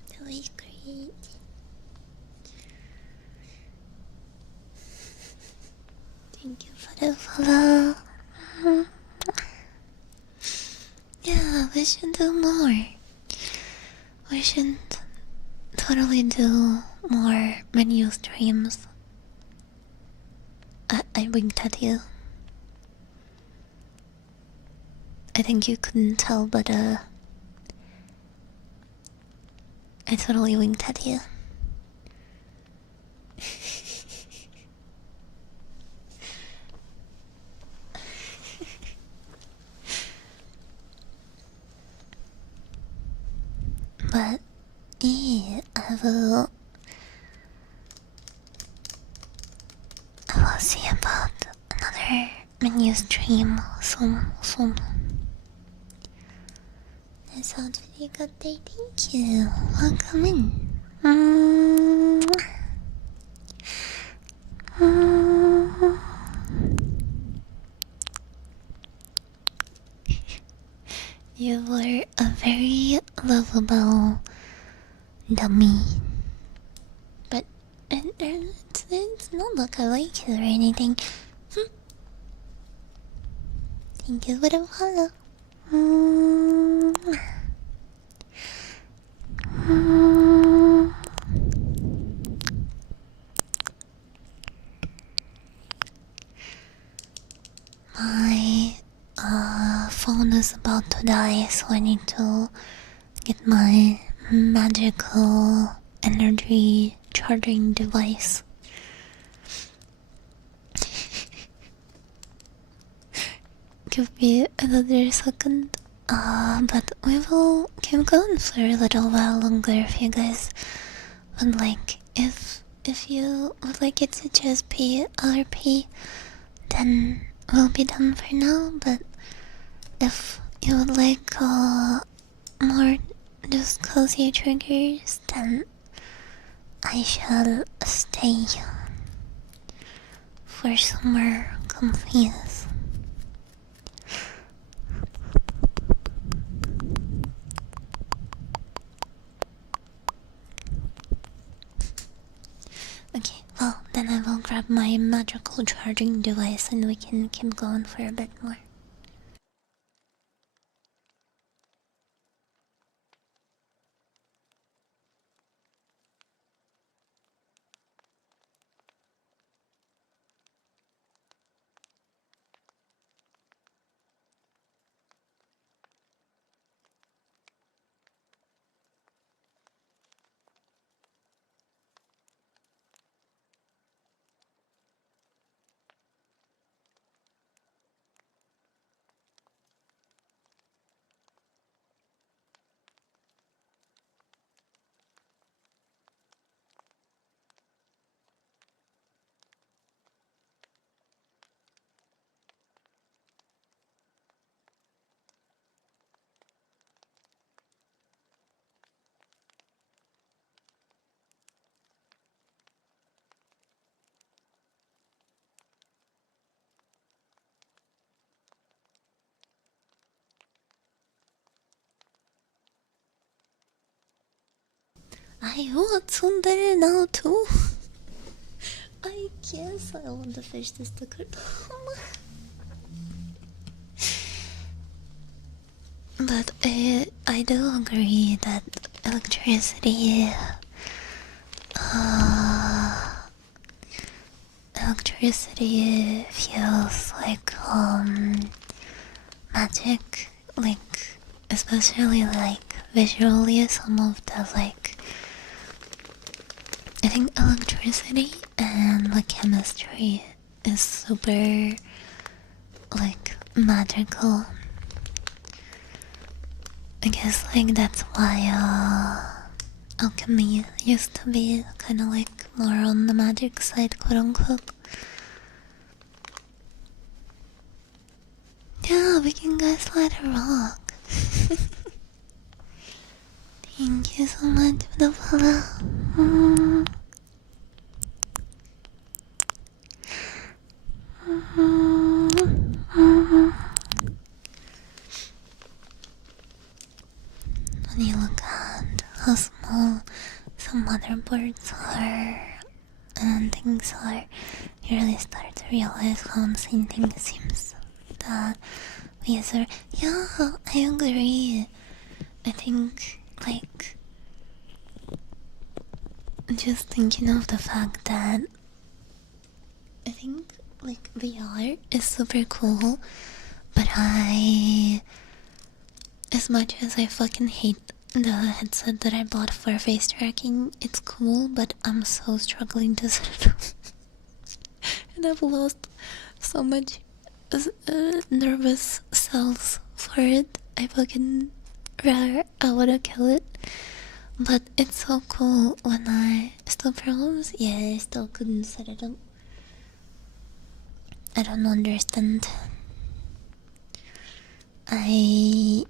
That was great. Thank you for the follow. Yeah, we should do more. We should totally do more menu streams. I winked at you. I think you couldn't tell, but I totally winked at you. But yeah, I will see about another menu stream soon. That sounds pretty good day, thank you. Welcome in. You were a very lovable dummy. But it's not like I like you or anything. Thank you for the follow. My phone is about to die, so I need to get my magical energy charging device. Give me another second. But we will keep going for a little while longer if you guys would like. If you would like it to just be RP, then we'll be done for now. But if you would like more just cozy triggers, then I shall stay for some more comfies. Okay, well, then I will grab my magical charging device and we can keep going for a bit more. I want Tsundere now too. I guess I want to fish this sticker. But I do agree that electricity Electricity feels like magic, like especially like visually. Some of the like, I think electricity and like chemistry is super like magical. I guess like that's why alchemy used to be kind of like more on the magic side, quote unquote. Yeah, we can go slide a rock. Thank you so much for the follow. When you look at how small some other birds are and things are, you really start to realize how insane things seems that we are. Yeah, I agree. I think, like, just thinking of the fact that I think, like, VR is super cool, but as much as I fucking hate the headset that I bought for face tracking, it's cool, but I'm so struggling to set it up. And I've lost so much nervous cells for it. I wanna kill it. But it's so cool when I still problems. Yeah, I still couldn't set it up. I don't understand. I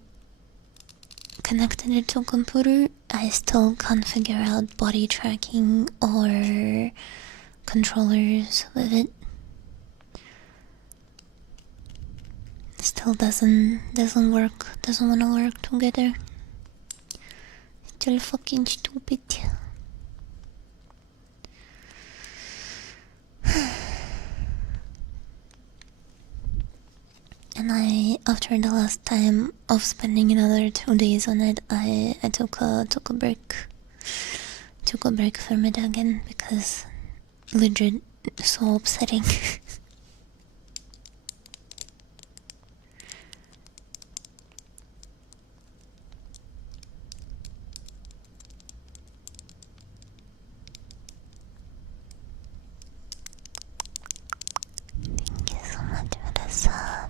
connected it to a computer. I still can't figure out body tracking or controllers with it. Still doesn't work. Doesn't wanna work together. It's still fucking stupid. And after the last time of spending another 2 days on it, I took a break. Took a break from it again because legit so upsetting. Thank you so much for the sub,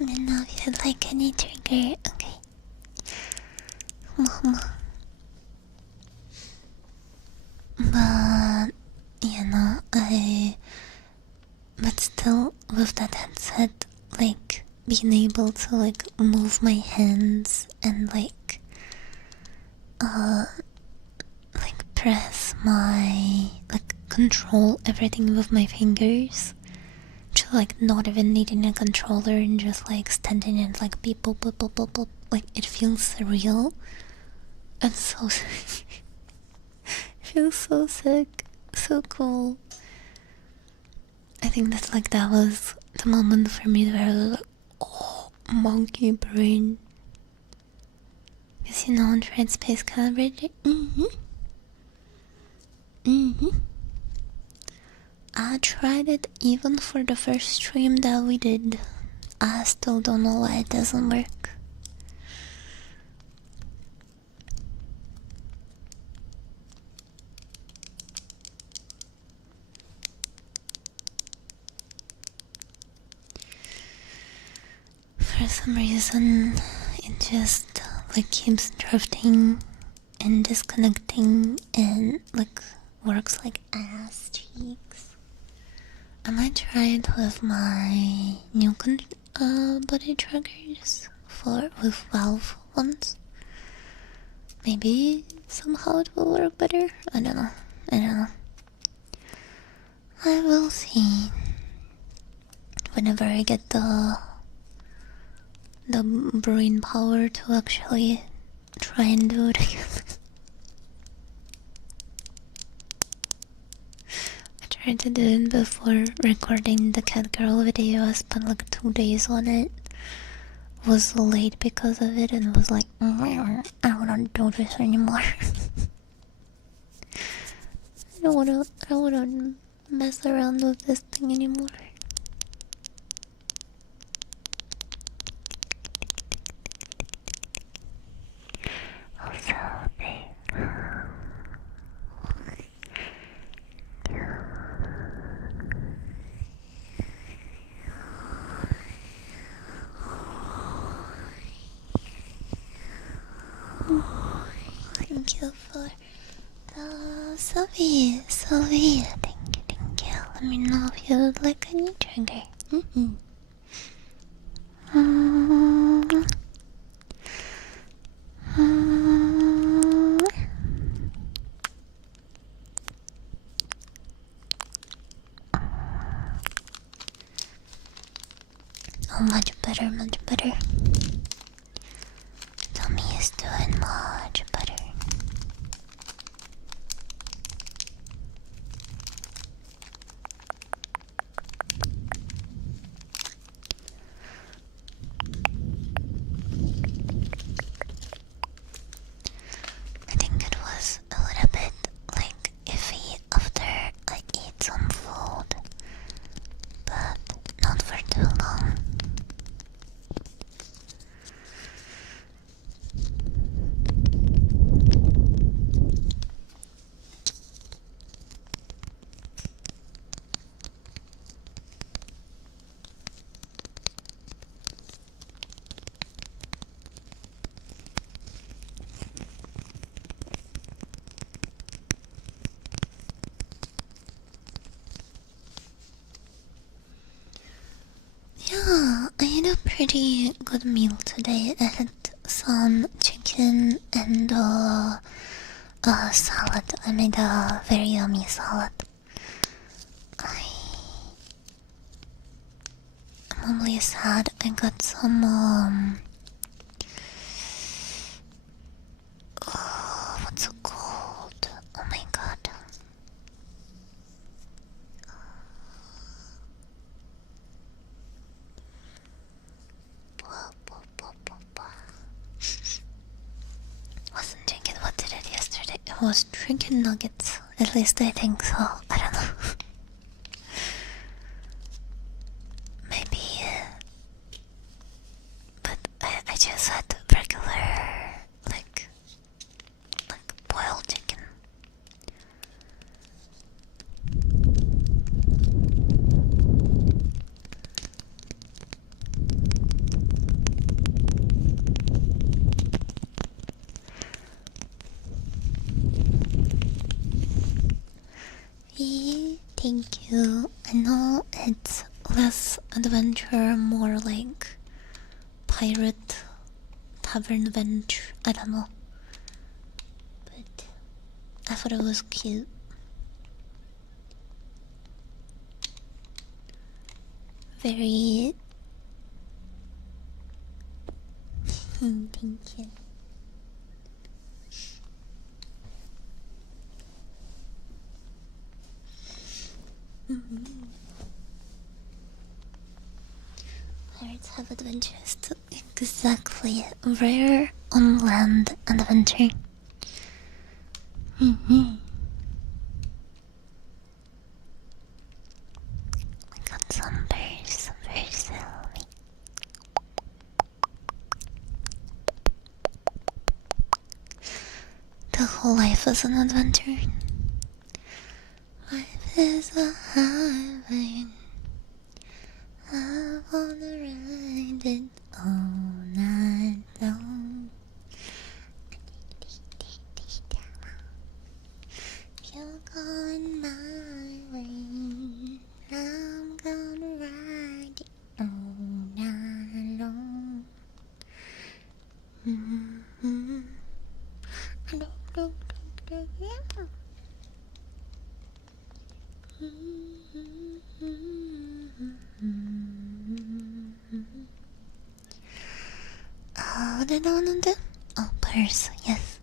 Let me know if you'd like any trigger. Okay. But you know, but still with that headset, like being able to like move my hands and like press my, like control everything with my fingers, to like not even needing a controller and just like standing and like beep boop boop boop boop boop. Like it feels surreal and so it feels so sick, so cool. I think that was the moment for me where I was like, oh, monkey brain. Because you know, Trade Space Calibrator. I tried it even for the first stream that we did. I still don't know why it doesn't work. For some reason, it just like keeps drifting and disconnecting and like works like ass cheeks. I might try it with my new body trackers with Valve ones. Maybe somehow it will work better. I don't know. I will see whenever I get the the brain power to actually try and do it again. I tried to do it before recording the cat girl video. I spent like 2 days on it. Was late because of it and was like, I don't wanna do this anymore. I don't wanna mess around with this thing anymore. Also, thank you for the Sylvie, thank you. Let me know if you would like any trigger. Oh, much better, much better. Tommy is doing much better. I think it was a little bit like iffy after I ate some food, but not for too long. Yeah, I had a pretty good meal today. I had some chicken and salad. I made a very yummy salad. I'm only sad I got some what's it called? Oh my god. Wasn't drinking. What did I yesterday? I was drinking nuggets. At least I think so. I don't know. Maybe. But I just had regular, like boiled chicken. Thank you. I know it's less adventure, more like pirate tavern adventure. I don't know. But I thought it was cute. Very. Thank you. Pirates have adventures too. Exactly. Rare on land adventure. I got some bears, very silly. The whole life is an adventure. Life is a highway. I wanna ride it all night long. You're going my way. I'm gonna ride it all night long. 뭐에 나오는데? purse, yes.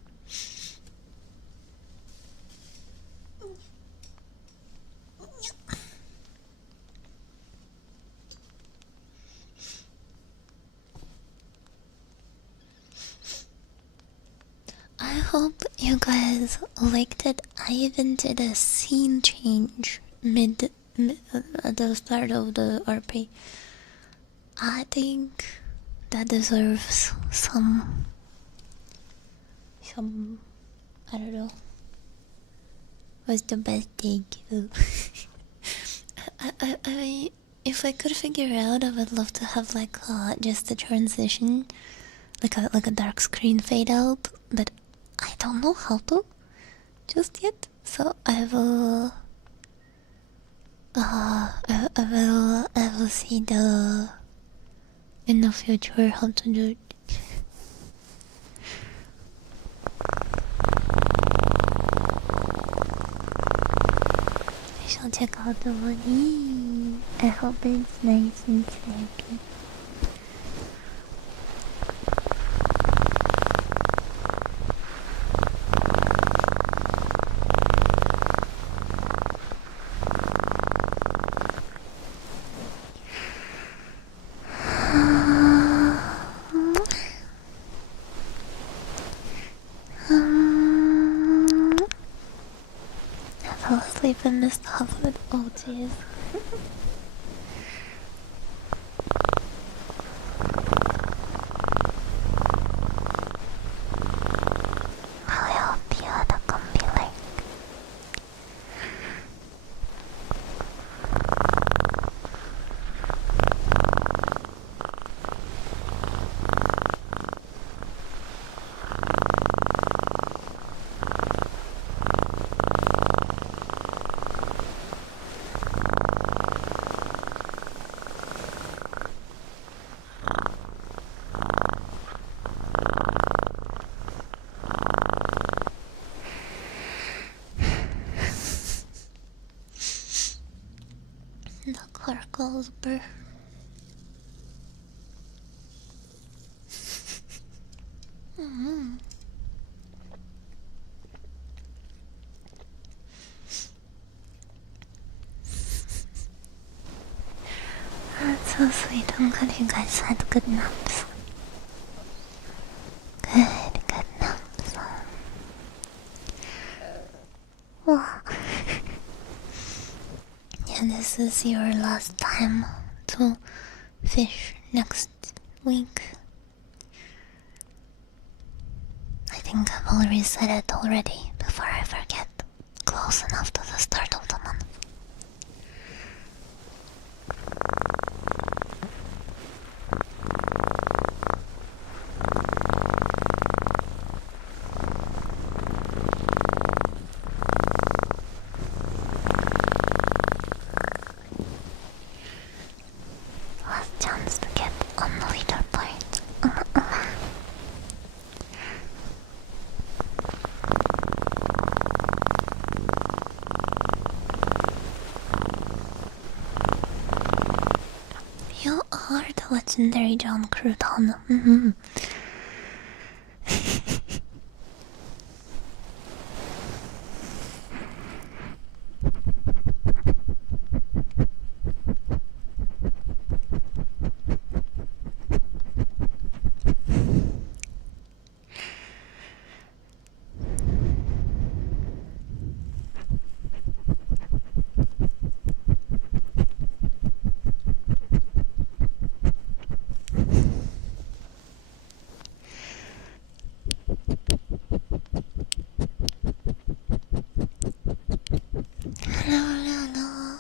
I hope you guys liked it. I even did a scene change mid at the start of the RP. I think that deserves some I don't know. What's the best thing? I if I could figure out, I would love to have like just a transition, like a dark screen fade out, but I don't know how to just yet. So I will I will see in the future how to do it. I shall check out the body. I hope it's nice and snappy. I fell asleep and missed half of it. Oh jeez. I hope you had a comfy leg. The car goes brr. That's so sweet. I'm glad you guys had good naps. Good naps. Wow. Yeah, this is your last time to fish next week. I think I've already said it already before I forget. Close enough to the start of the month. Last chance to get on the leaderboard. You are the legendary John Crouton. Hello.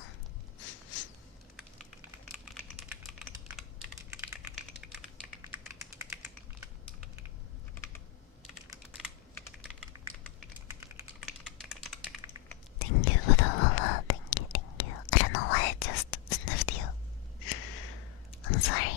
Thank you for the follow. Thank you. I don't know why I just sniffed you. I'm sorry.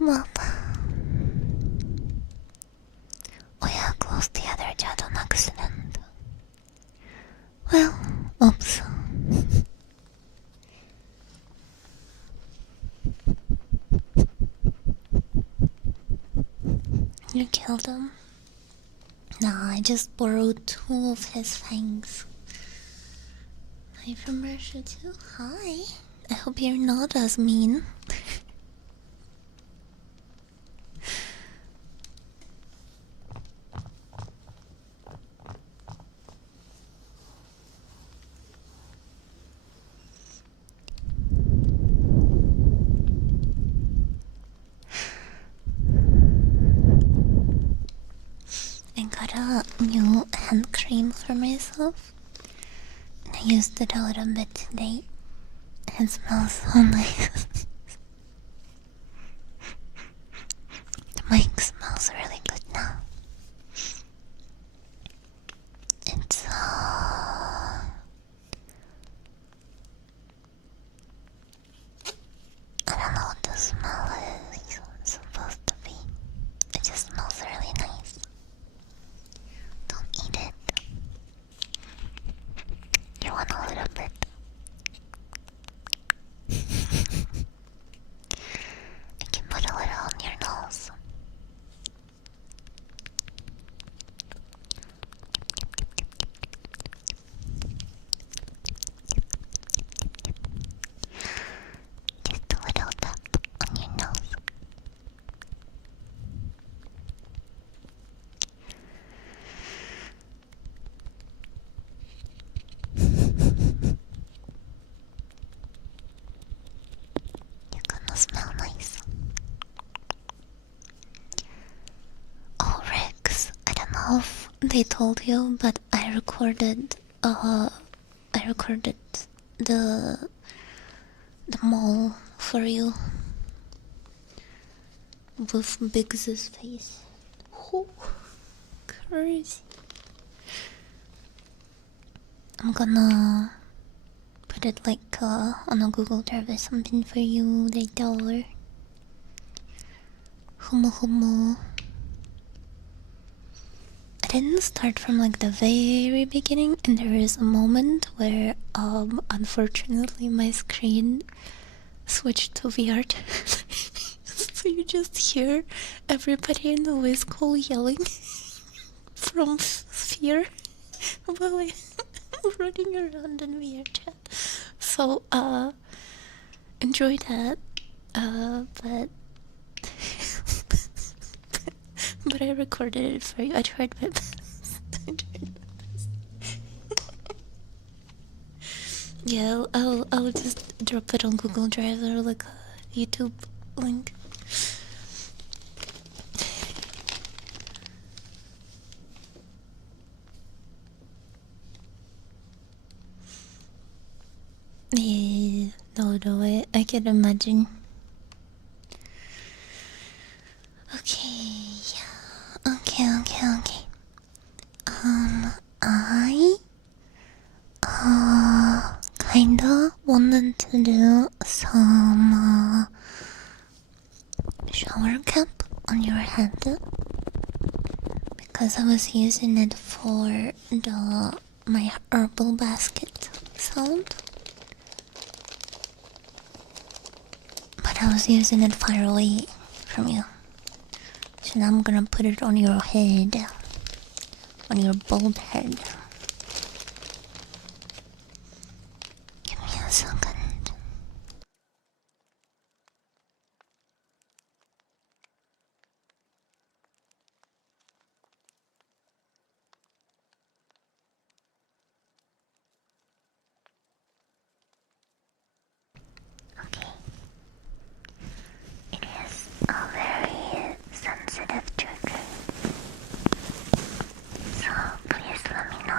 Well, killed him. Nah, I just borrowed 2 of his fangs. Hi from Russia too. Hi. I hope you're not as mean. I got a new hand cream for myself. And I used it a little bit today. It smells so nice. The mic smells really good now. It's I don't know what the smell is supposed to be. It just smells really nice. Don't eat it. You want a little bit. I can put a little on your nose. Just a little tap on your nose. You're gonna smell nice. Oh, Rex, I don't know if they told you, but I recorded the mall for you with Biggs's face. Oh, crazy. I'm gonna put it like on a Google Drive or something for you later. Humo. I didn't start from like the very beginning, and there is a moment where unfortunately my screen switched to VR. So you just hear everybody in the voice call yelling from fear while I'm running around in VR chat. So enjoy that. But but I recorded it for you. I tried my best. Yeah, I'll just drop it on Google Drive or like a YouTube link. Yeah, no, I can imagine. Okay. I kinda wanted to do some shower cap on your head because I was using it for my herbal basket sound, but I was using it far away from you. So now I'm gonna put it on your head, on your bald head. Give me a second. Okay. It is a very sensitive trigger. So please let me know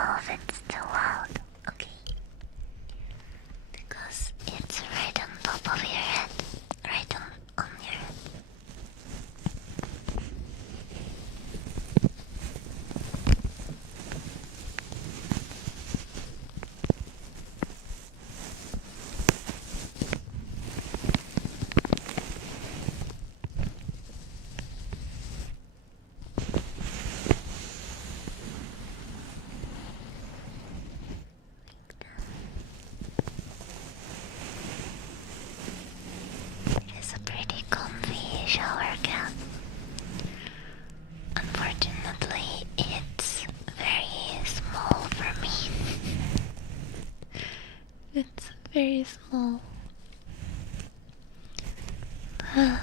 Oh. But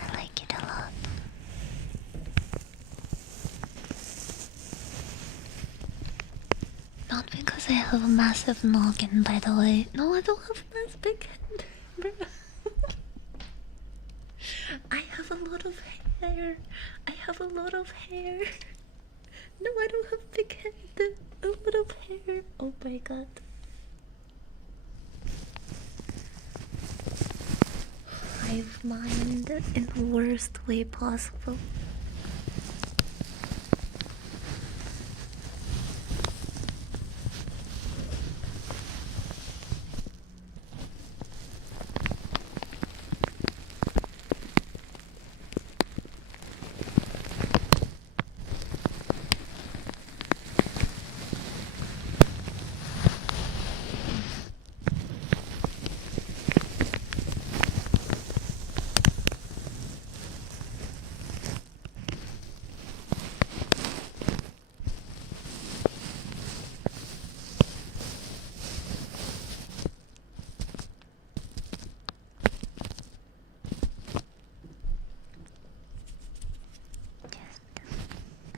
I like it a lot. Not because I have a massive noggin, by the way. No, I don't have a nice big head. I have a lot of hair. I have a lot of hair. No, I don't have big head. A lot of hair. Oh my god. Hive mind in the worst way possible.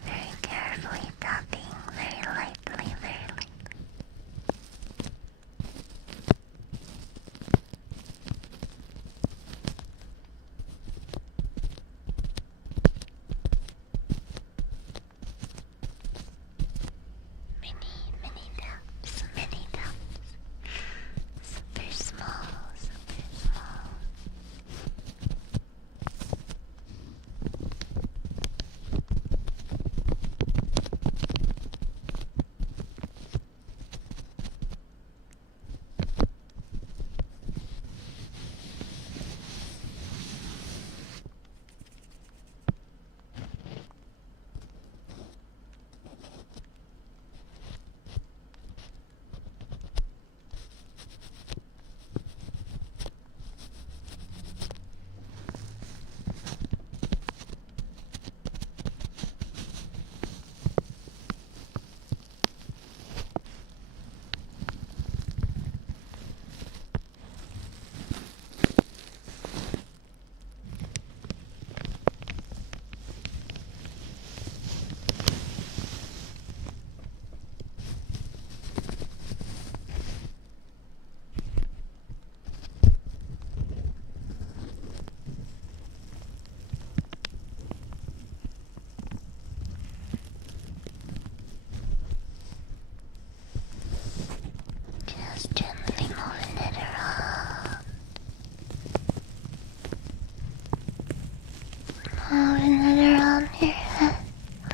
Very carefully tapping, very lightly, very lightly. Many taps, many taps. Super small, super small. Just gently moving it around. Moving it around your head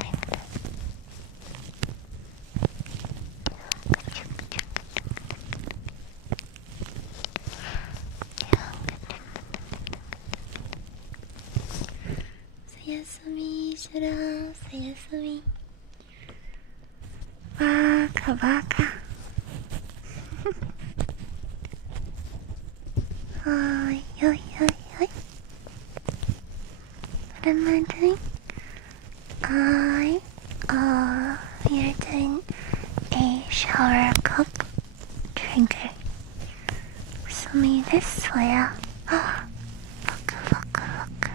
like that. Sayasumi, shura, sayasumi. Baka, baka. Oi, oi, oi, oi. What am I doing? You're doing a shower cup trigger. 寒いですそや。あ、ワクワクワク。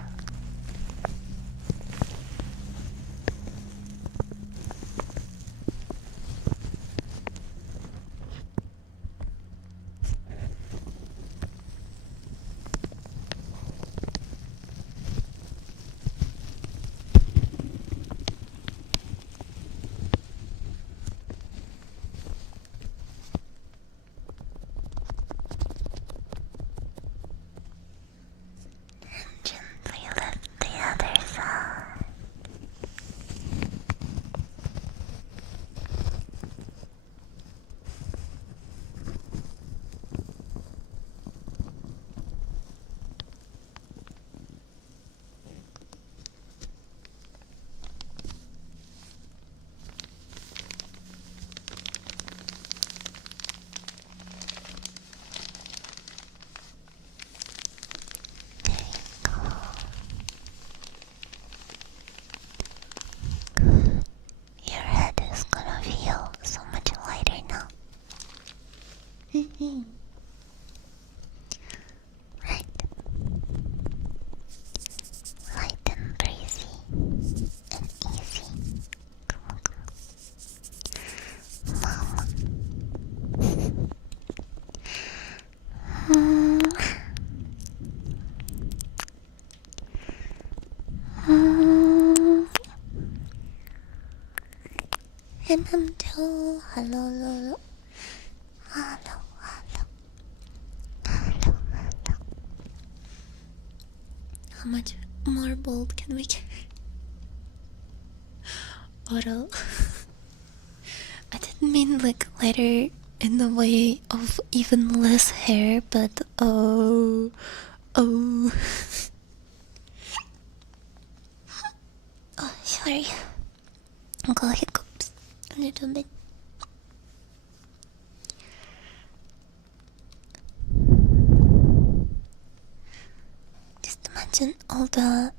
Right. Light and breezy and easy. Come on, come on. Mama. Hello, hello. Hello, hello. Hello, hello. How much more bold can we get? Auto. I didn't mean like lighter in the way of even less hair, but oh. Oh, sorry. I got hiccups a little bit. Just imagine all the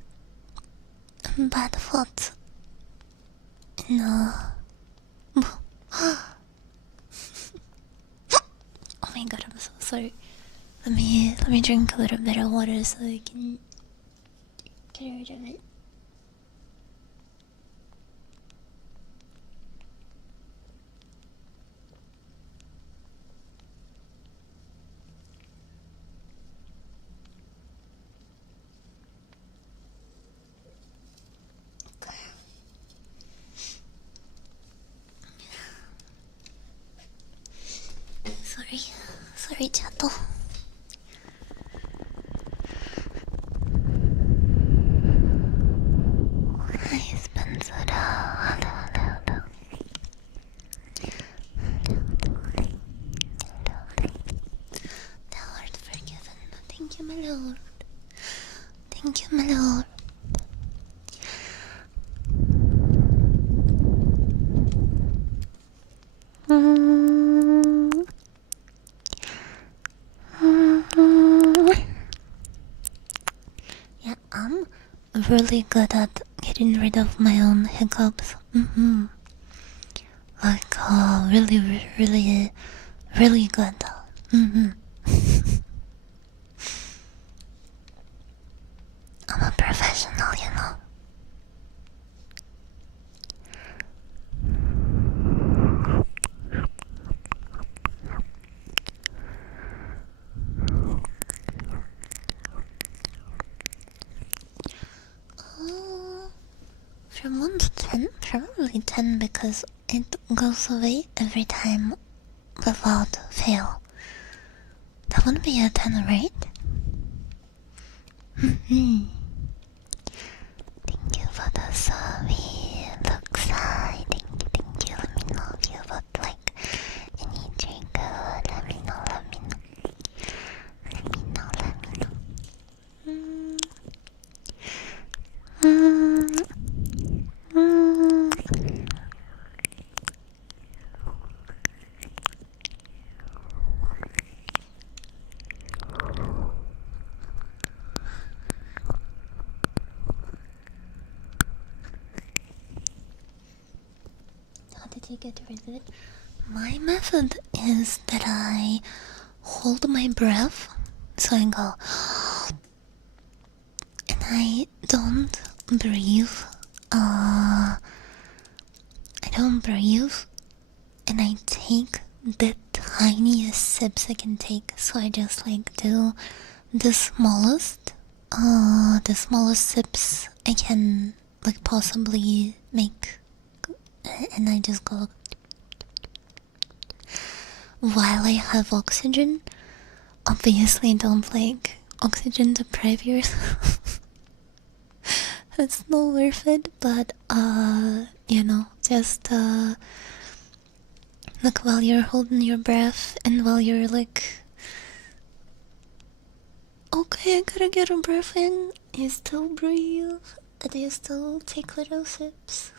bad thoughts in oh my god, I'm so sorry. Let me drink a little bit of water so I can get rid of it. Sorry, chato. Hi, Spencer. Hello. Thou art forgiven. Thank you, my lord. Thank you, my lord. Yeah, I'm really good at getting rid of my own hiccups. Like, really good. I'm a professional, you know. From 1 to 10? Probably 10 because it goes away every time without fail. That would be a 10, right? Thank you for the survey, Luxai. Thank you. Let me know if you would like any trigger. Let me know. How did you get rid of it? My method is that I hold my breath, so I go, and I don't breathe. I don't breathe, and I take the tiniest sips I can take. So I just like do the smallest sips I can like possibly make, and I just go while I have oxygen. Obviously, don't like oxygen deprive yourself. It's not worth it, but you know, just like while you're holding your breath and while you're like, okay, I gotta get a breath in, you still breathe and you still take little sips.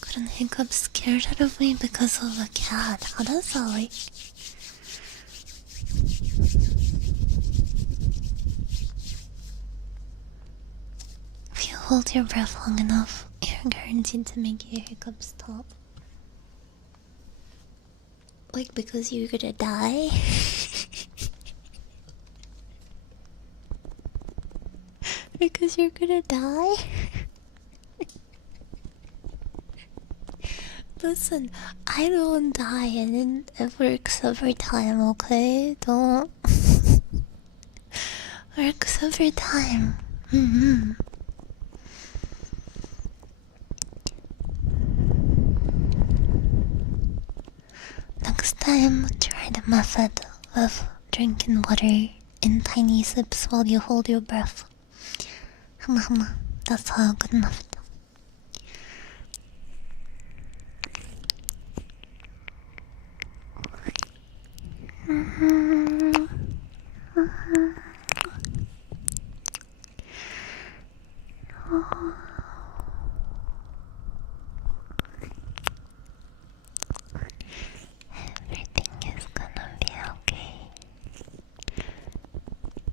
Got an hiccup scared out of me because of a cat. How does that like? If you hold your breath long enough, you're are guaranteed to make your hiccups stop. Like, because you're gonna die? Because you're gonna die? Listen, I don't die and it works every time, okay? Don't... works every time. Next time, try the method of drinking water in tiny sips while you hold your breath. That's a good method. Everything is gonna be okay.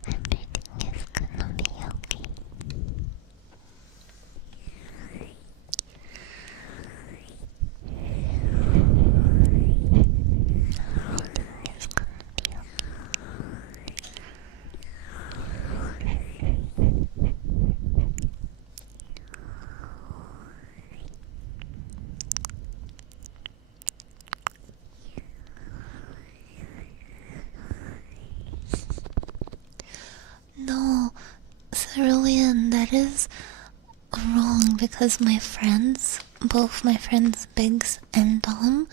Everything is gonna be okay. No, Cerulean, that is wrong because my friends, both my friends Biggs and Dom,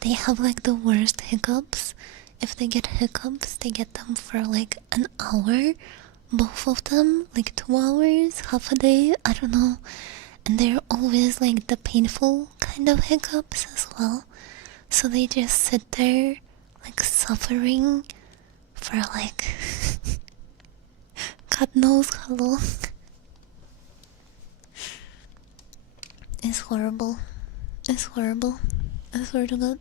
they have like the worst hiccups. If they get hiccups, they get them for like an hour. Both of them, like 2 hours, half a day, I don't know. And they're always like the painful kind of hiccups as well. So they just sit there like suffering for like God knows how long. It's horrible. It's horrible. I swear to God.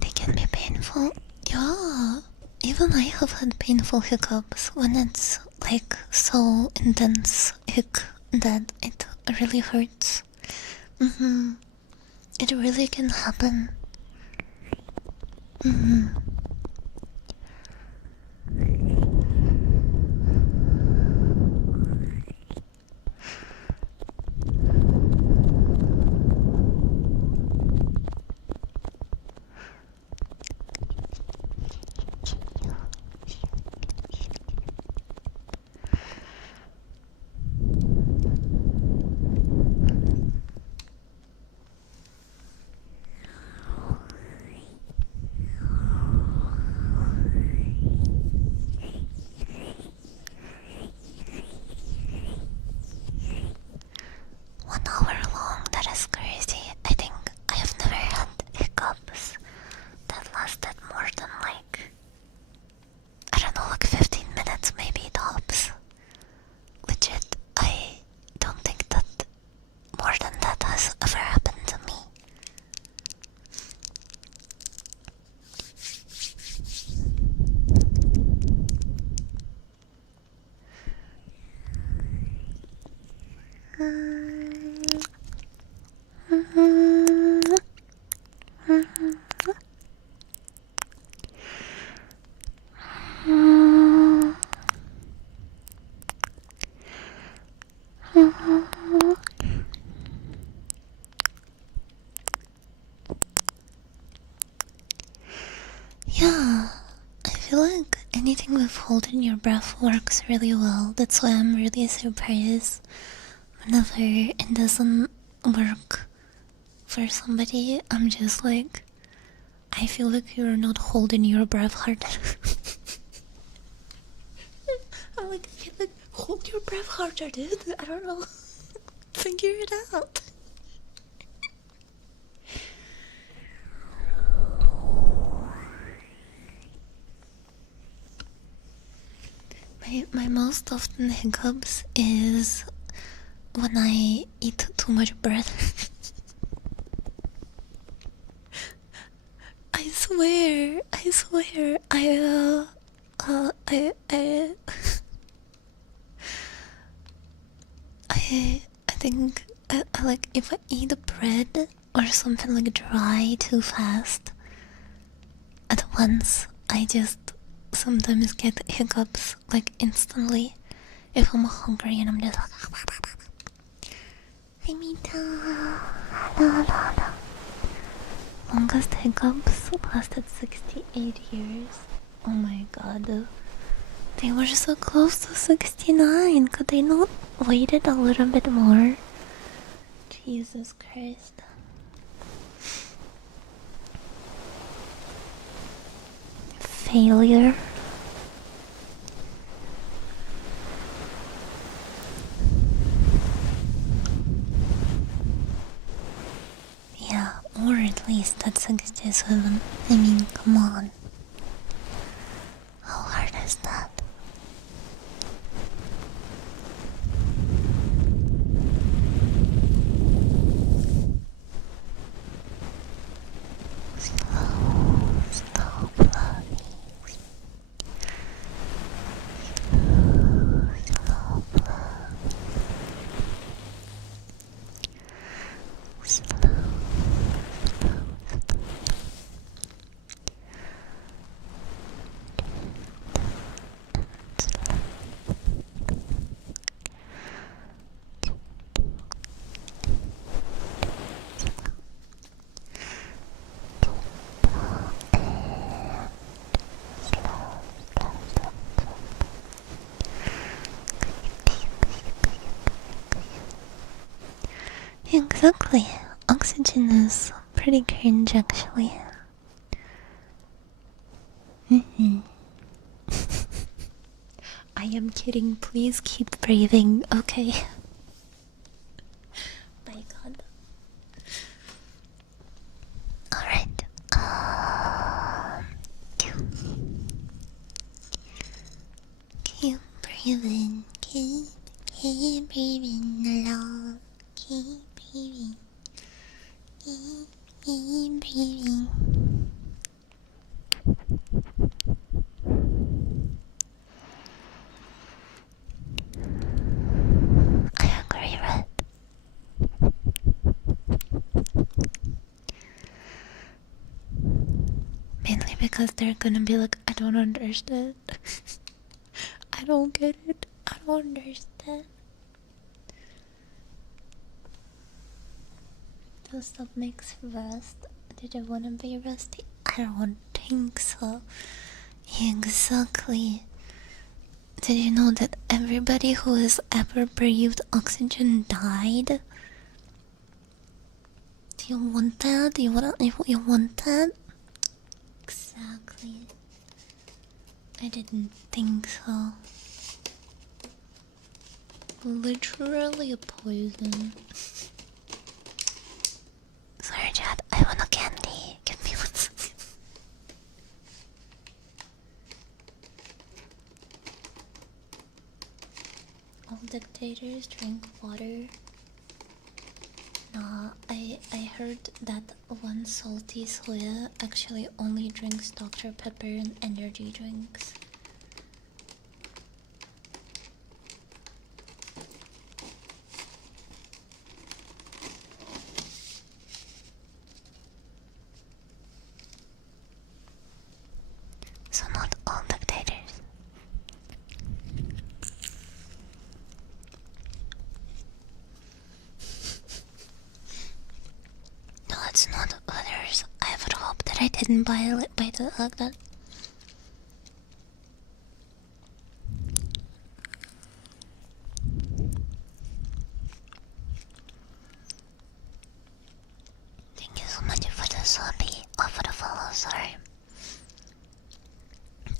They can be painful. Yeah. Even I have had painful hiccups when it's like so intense hic that it really hurts. It really can happen. Yeah, I feel like anything with holding your breath works really well. That's why I'm really surprised whenever it doesn't work for somebody. I'm just like, I feel like you're not holding your breath hard. I'm like, I feel like, hold your breath harder, dude. I don't know. Figure it out. My most often hiccups is when I eat too much bread. I swear, I think I like if I eat bread or something like dry too fast at once, I just sometimes get hiccups like instantly if I'm hungry and I'm just like longest hiccups lasted 68 years. Oh my god. They were so close to 69. Could they not waited a little bit more? Jesus Christ. Failure. Yeah, or at least at 67. I mean, come on. How hard is that? Exactly. Oxygen is pretty cringe, actually. I am kidding. Please keep breathing, okay? My god. Alright. Keep breathing. Keep breathing along. Keep breathing. Keep breathing. I agree, Red. Mainly because they're gonna be like, I don't understand. I don't get it. I don't understand. Does that makes rest? Did you wanna be rusty? I don't think so. Exactly. Did you know that everybody who has ever breathed oxygen died? Do you want that? Do you want that? Exactly. I didn't think so. Literally a poison. Sorry, Chad. I want a candy. Give me one second. All dictators drink water. Nah, I heard that one salty soya actually only drinks Dr. Pepper and energy drinks. So not all dictators. No, it's not others. I would hope that I didn't buy it like that. Thank you so much for the subby. Or for the follow, sorry.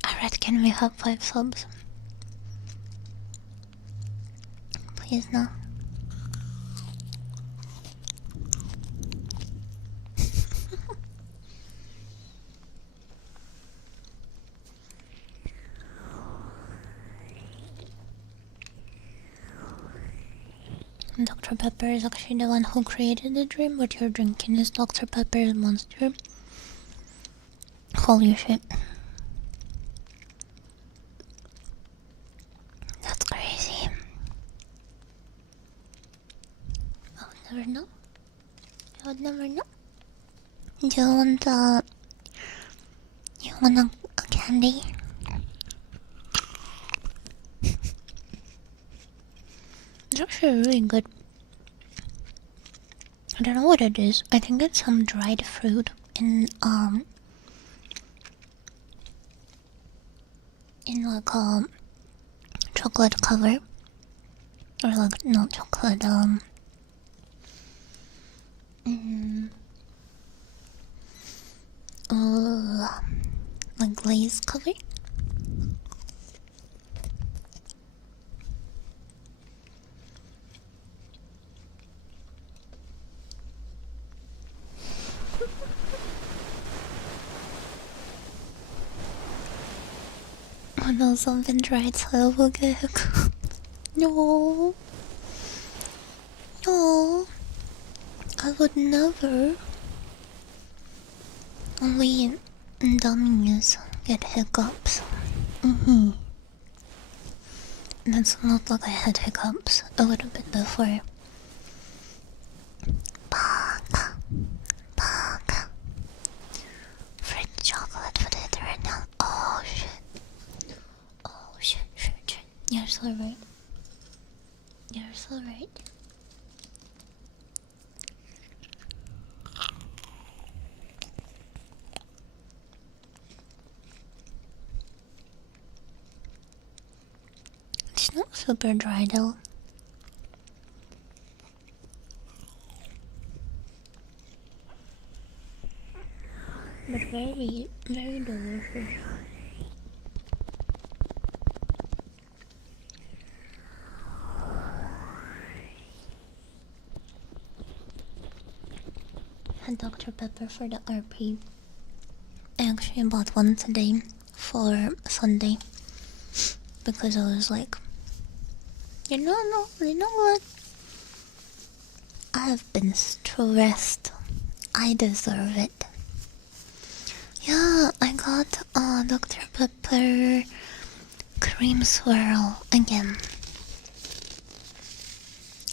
Alright, can we have 5 subs? Please, no. Dr. Pepper is actually the one who created the dream. What you're drinking is Dr. Pepper's Monster. Holy shit. That's crazy. I would never know. I would never know. Do you want you want a candy? It's actually really good. I don't know what it is. I think it's some dried fruit in like a chocolate cover. Or like not chocolate, like glaze cover. Oh no, something tried so I will get hiccups. No. No. I would never. Only dummies get hiccups. That's not like I had hiccups a little bit before. Baka. Baka. French chocolate for the eternal. Oh shit. Oh shit. You're so right. You're so right. It's not super dry though. But very, very delicious. Had Dr. Pepper for the RP. I actually bought one today for Sunday because I was like, you know what? I have been stressed. I deserve it. Yeah, I got Dr. Pepper cream swirl again.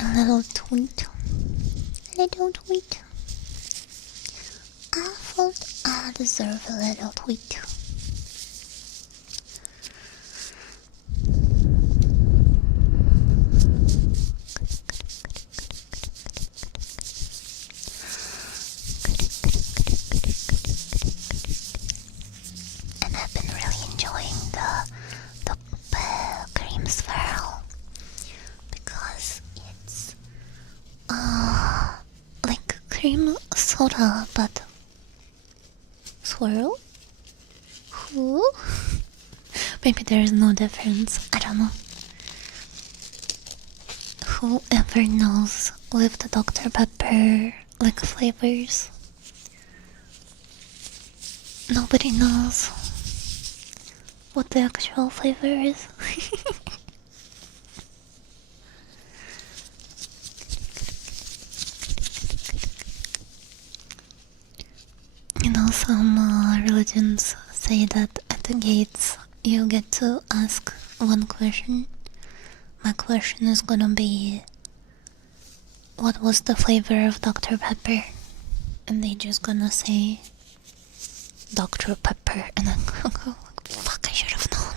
A little tweet. I thought I deserve a little tweet. And I've been really enjoying the cream swirl because it's like cream soda but swirl? Who? Maybe there is no difference. I don't know. Whoever knows with the Dr. Pepper like flavors? Nobody knows what the actual flavor is. You know, some religions say that at the gates you get to ask one question. My question is gonna be, what was the flavor of Dr. Pepper? And they just gonna say Dr. Pepper, and I'm gonna go, fuck, I should have known.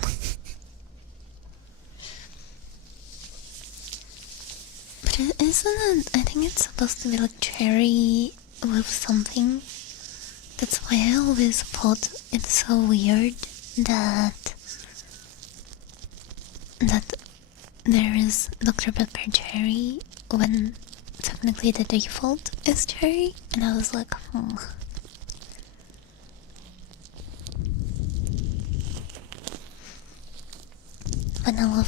But isn't it, I think it's supposed to be like cherry with something. That's why I always thought it's so weird that there is Dr. Pepper cherry when technically the default is cherry, and I was like, Vanilla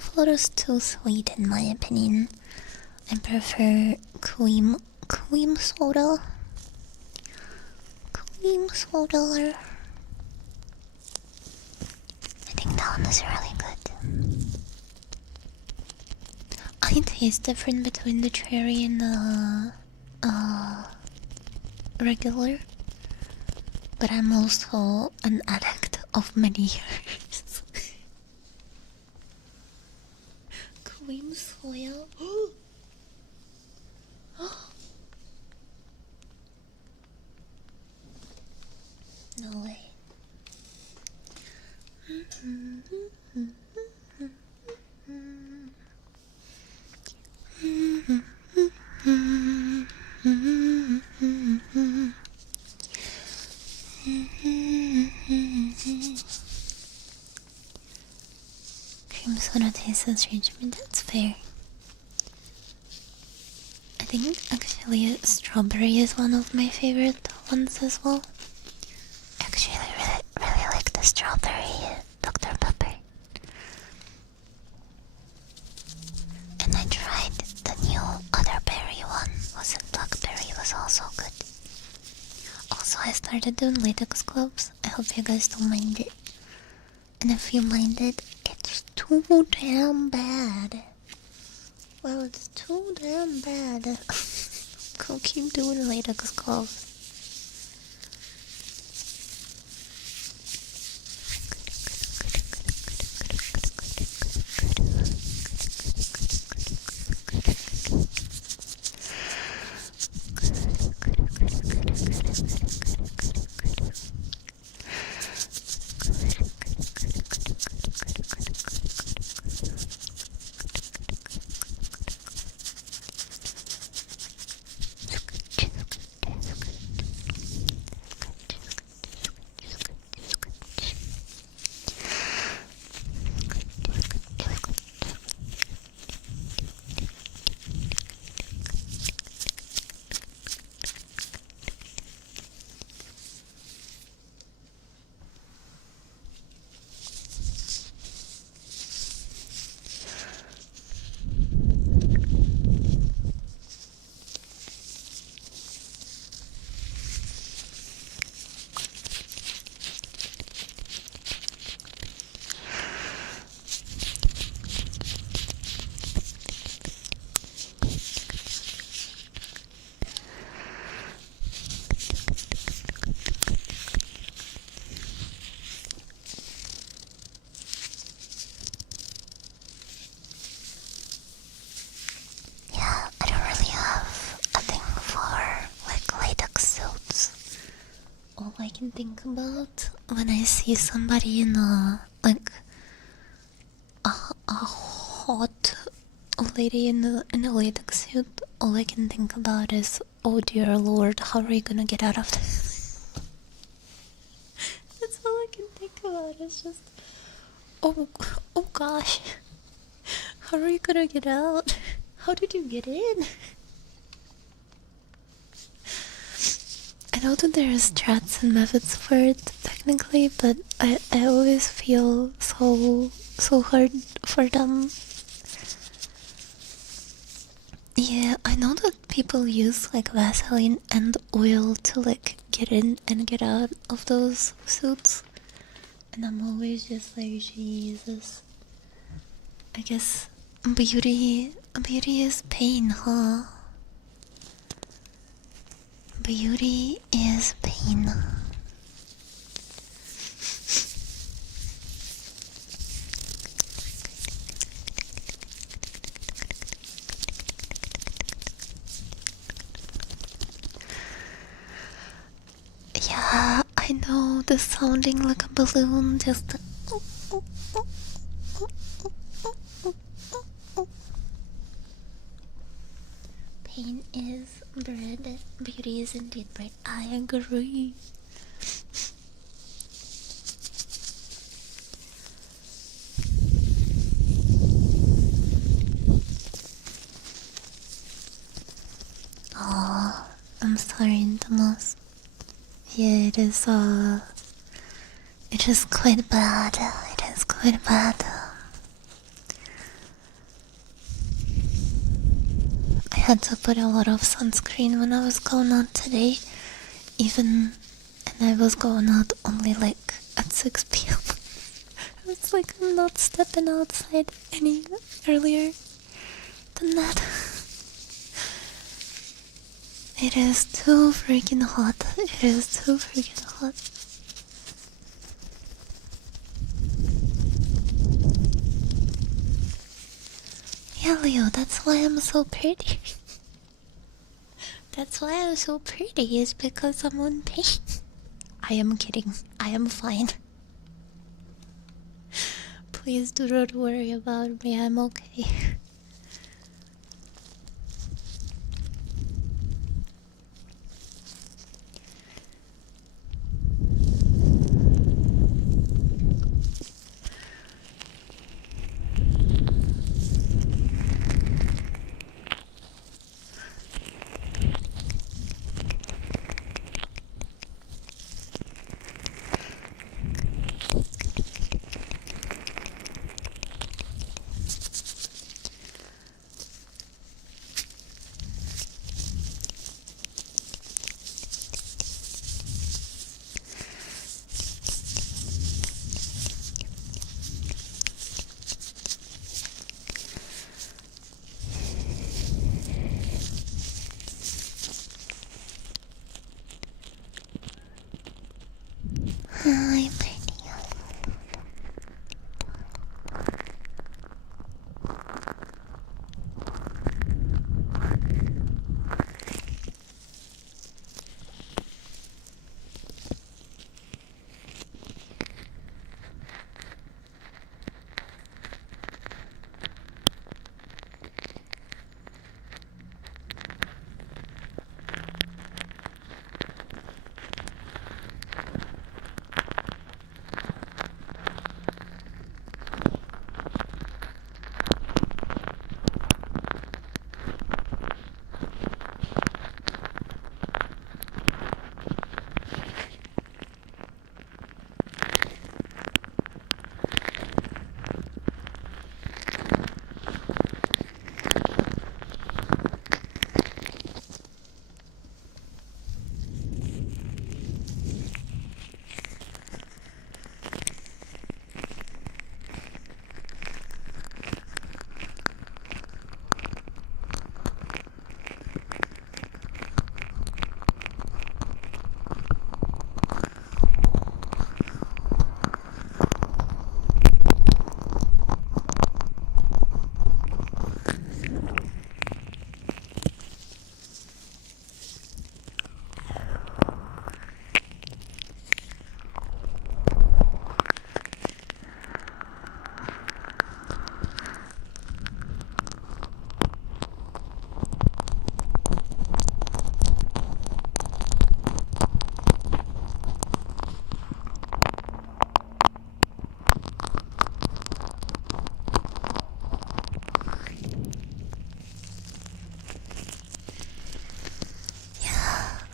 float is too sweet in my opinion. I prefer cream soda. Cream soda. I think that one is really good. I taste different between the cherry and the regular, but I'm also an addict of many years. Cream soil. No way. Cream soda tastes so strange to me, that's fair. I think actually strawberry is one of my favorite ones as well. Actually, I really like the strawberry Dr. Pepper. And I tried the new other berry one. Was it blackberry? Was also good. Also, I started doing latex gloves. I hope you guys don't mind it. And if you mind it, it's too damn bad. Well, it's too damn bad. Go keep doing latex gloves. I can think about when I see somebody in a hot lady in a latex suit. All I can think about is, oh dear lord, how are you gonna get out of this? That's all I can think about. It's just, oh gosh, how are you gonna get out? How did you get in? I know that there are strats and methods for it, technically, but I always feel so hard for them. Yeah, I know that people use like Vaseline and oil to like get in and get out of those suits, and I'm always just like, Jesus. I guess beauty is pain, huh? Beauty is pain. Yeah, I know, this sounding like a balloon, just pain is bread, beauty is indeed bread. I agree. Oh, I'm sorry, Thomas. Yeah, it is quite bad. It is quite bad. I had to put a lot of sunscreen when I was going out today, and I was going out only like at 6 p.m. It's like I'm not stepping outside any earlier than that. It is too freaking hot. It is too freaking hot. Yeah, Leo, that's why I'm so pretty. That's why I'm so pretty, is because I'm in pain. I am kidding. I am fine. Please do not worry about me. I'm okay. Hi, pretty.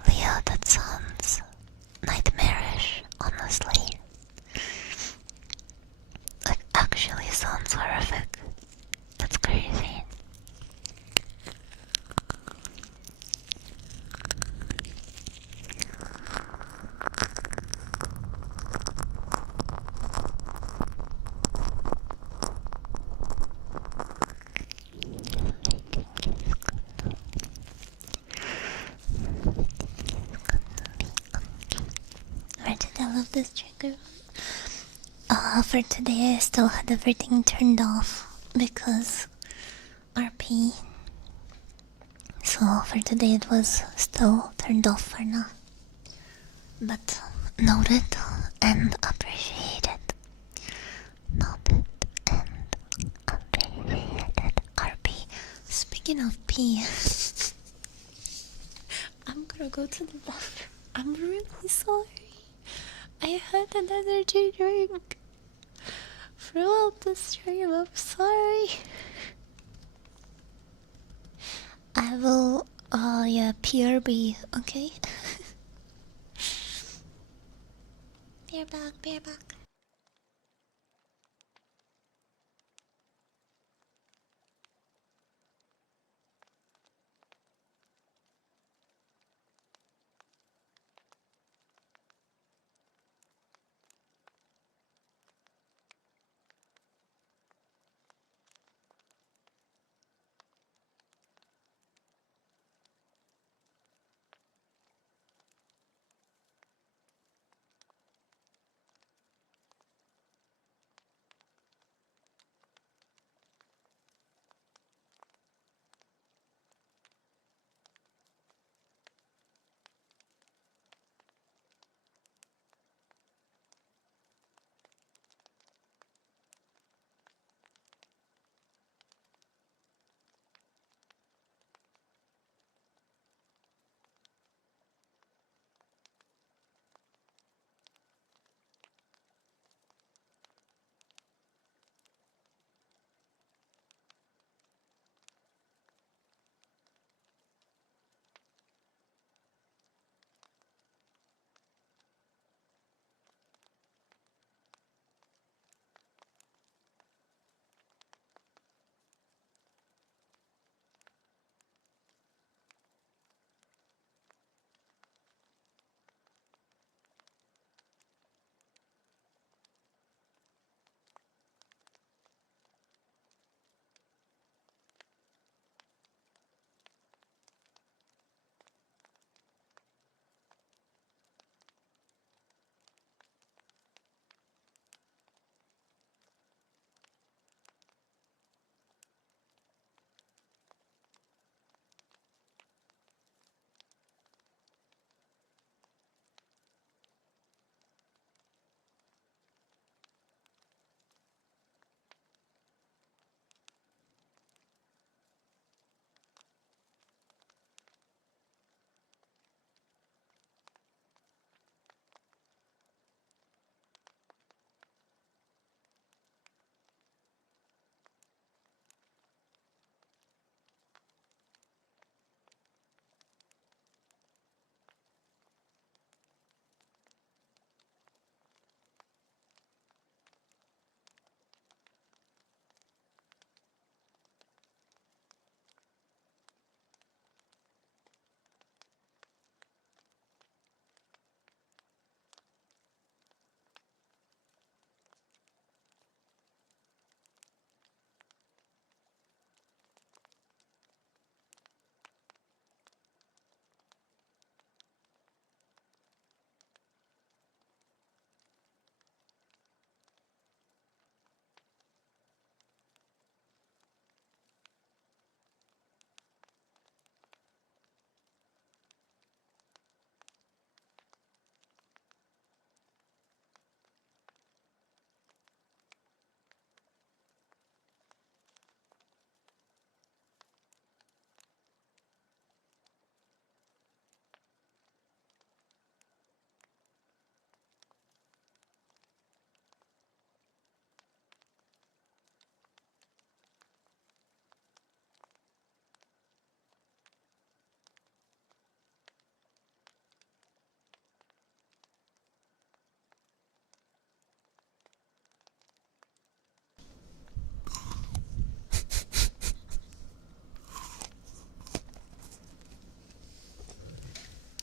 Leo, that sounds nightmarish, honestly. It actually sounds horrific. That's crazy. Where did I love this trigger? For today I still had everything turned off because RP. So for today it was still turned off for now. But noted and appreciated. Noted and appreciated. RP. Speaking of P, I'm gonna go to the bathroom. I'm really sorry. I had an energy drink throughout the stream. I'm sorry. I will, yeah, PRB, okay? Bear back, bear back.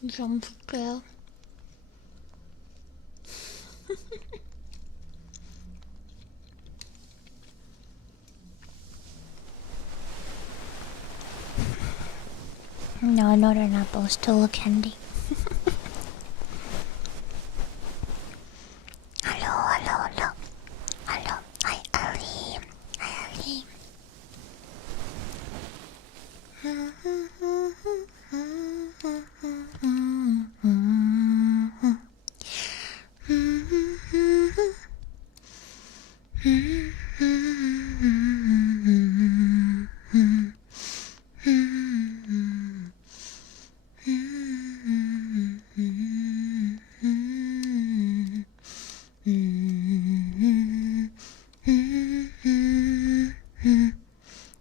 Jump scare. No, they're not those still candy. Hello. Hi, Ali.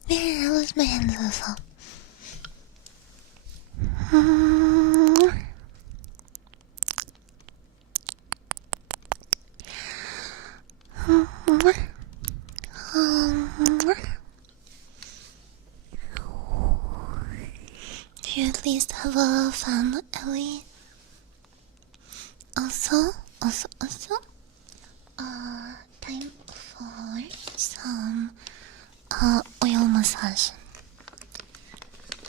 Yeah, I was my hands up. Do you at least have a fan, Ellie? Also, time for some oil massage.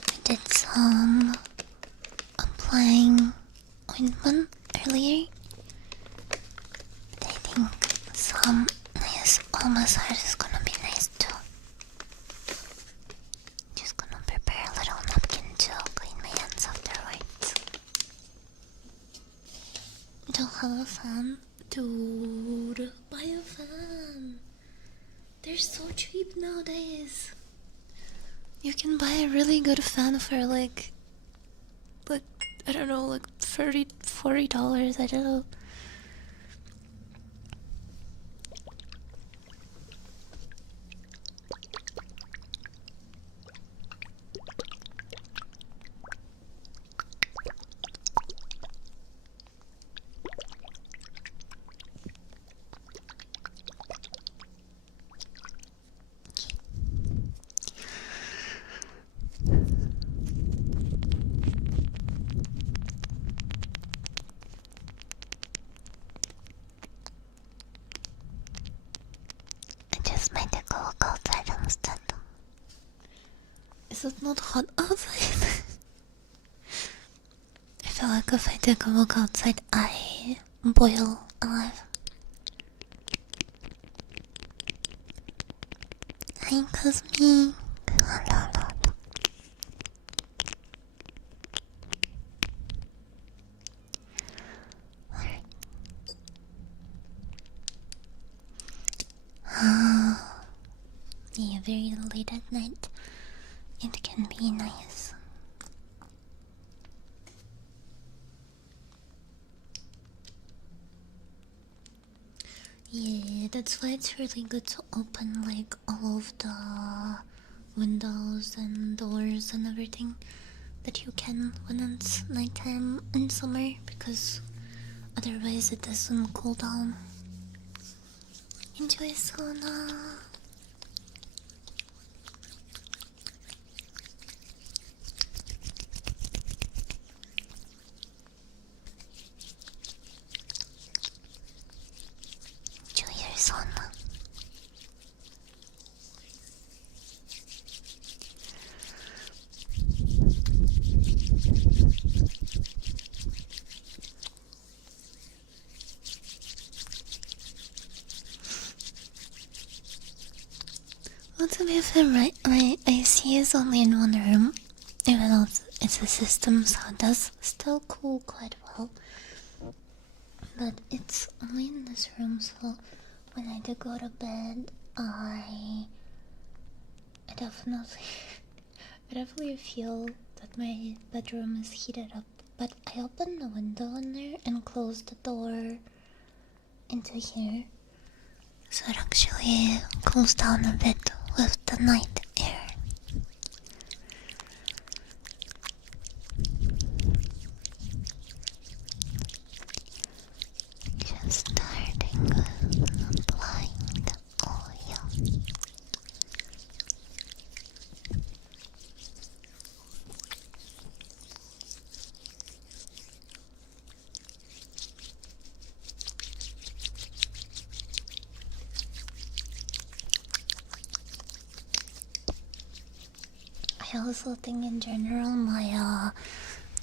I did some applying ointment earlier. But I think some nice oil massage is gonna be nice too. Just gonna prepare a little napkin to clean my hands afterwards. Don't have a fan? Dude, buy a fan. They're so cheap nowadays. You can buy a really good fan for like I don't know, like $40, I don't know. I just made a go outside instead. Is it not hot outside? I feel like if I take a walk outside, I boil alive. Hi, Cosme. Hello. Yeah, very late at night. It can be nice. Yeah, that's why it's really good to open like all of the windows and doors and everything that you can when it's nighttime in summer, because otherwise it doesn't cool down. Enjoy sauna. Enjoy your sauna. Well, to be fair, my AC is only in one room, even though it's a system, so it does still cool quite well. But it's only in this room, so when I do go to bed, I definitely, I definitely feel that my bedroom is heated up. But I open the window in there and close the door into here, so it actually cools down a bit with the night air. Just starting applying the oil. also think in general my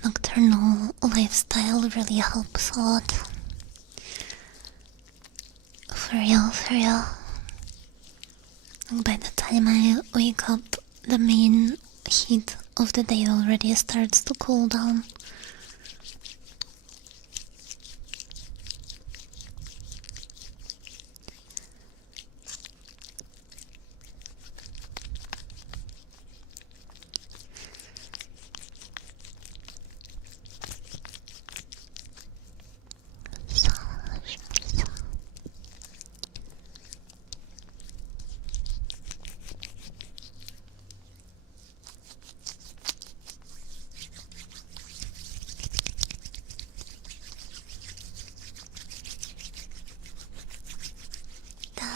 nocturnal lifestyle really helps a lot. For real, for real. By the time I wake up, the main heat of the day already starts to cool down.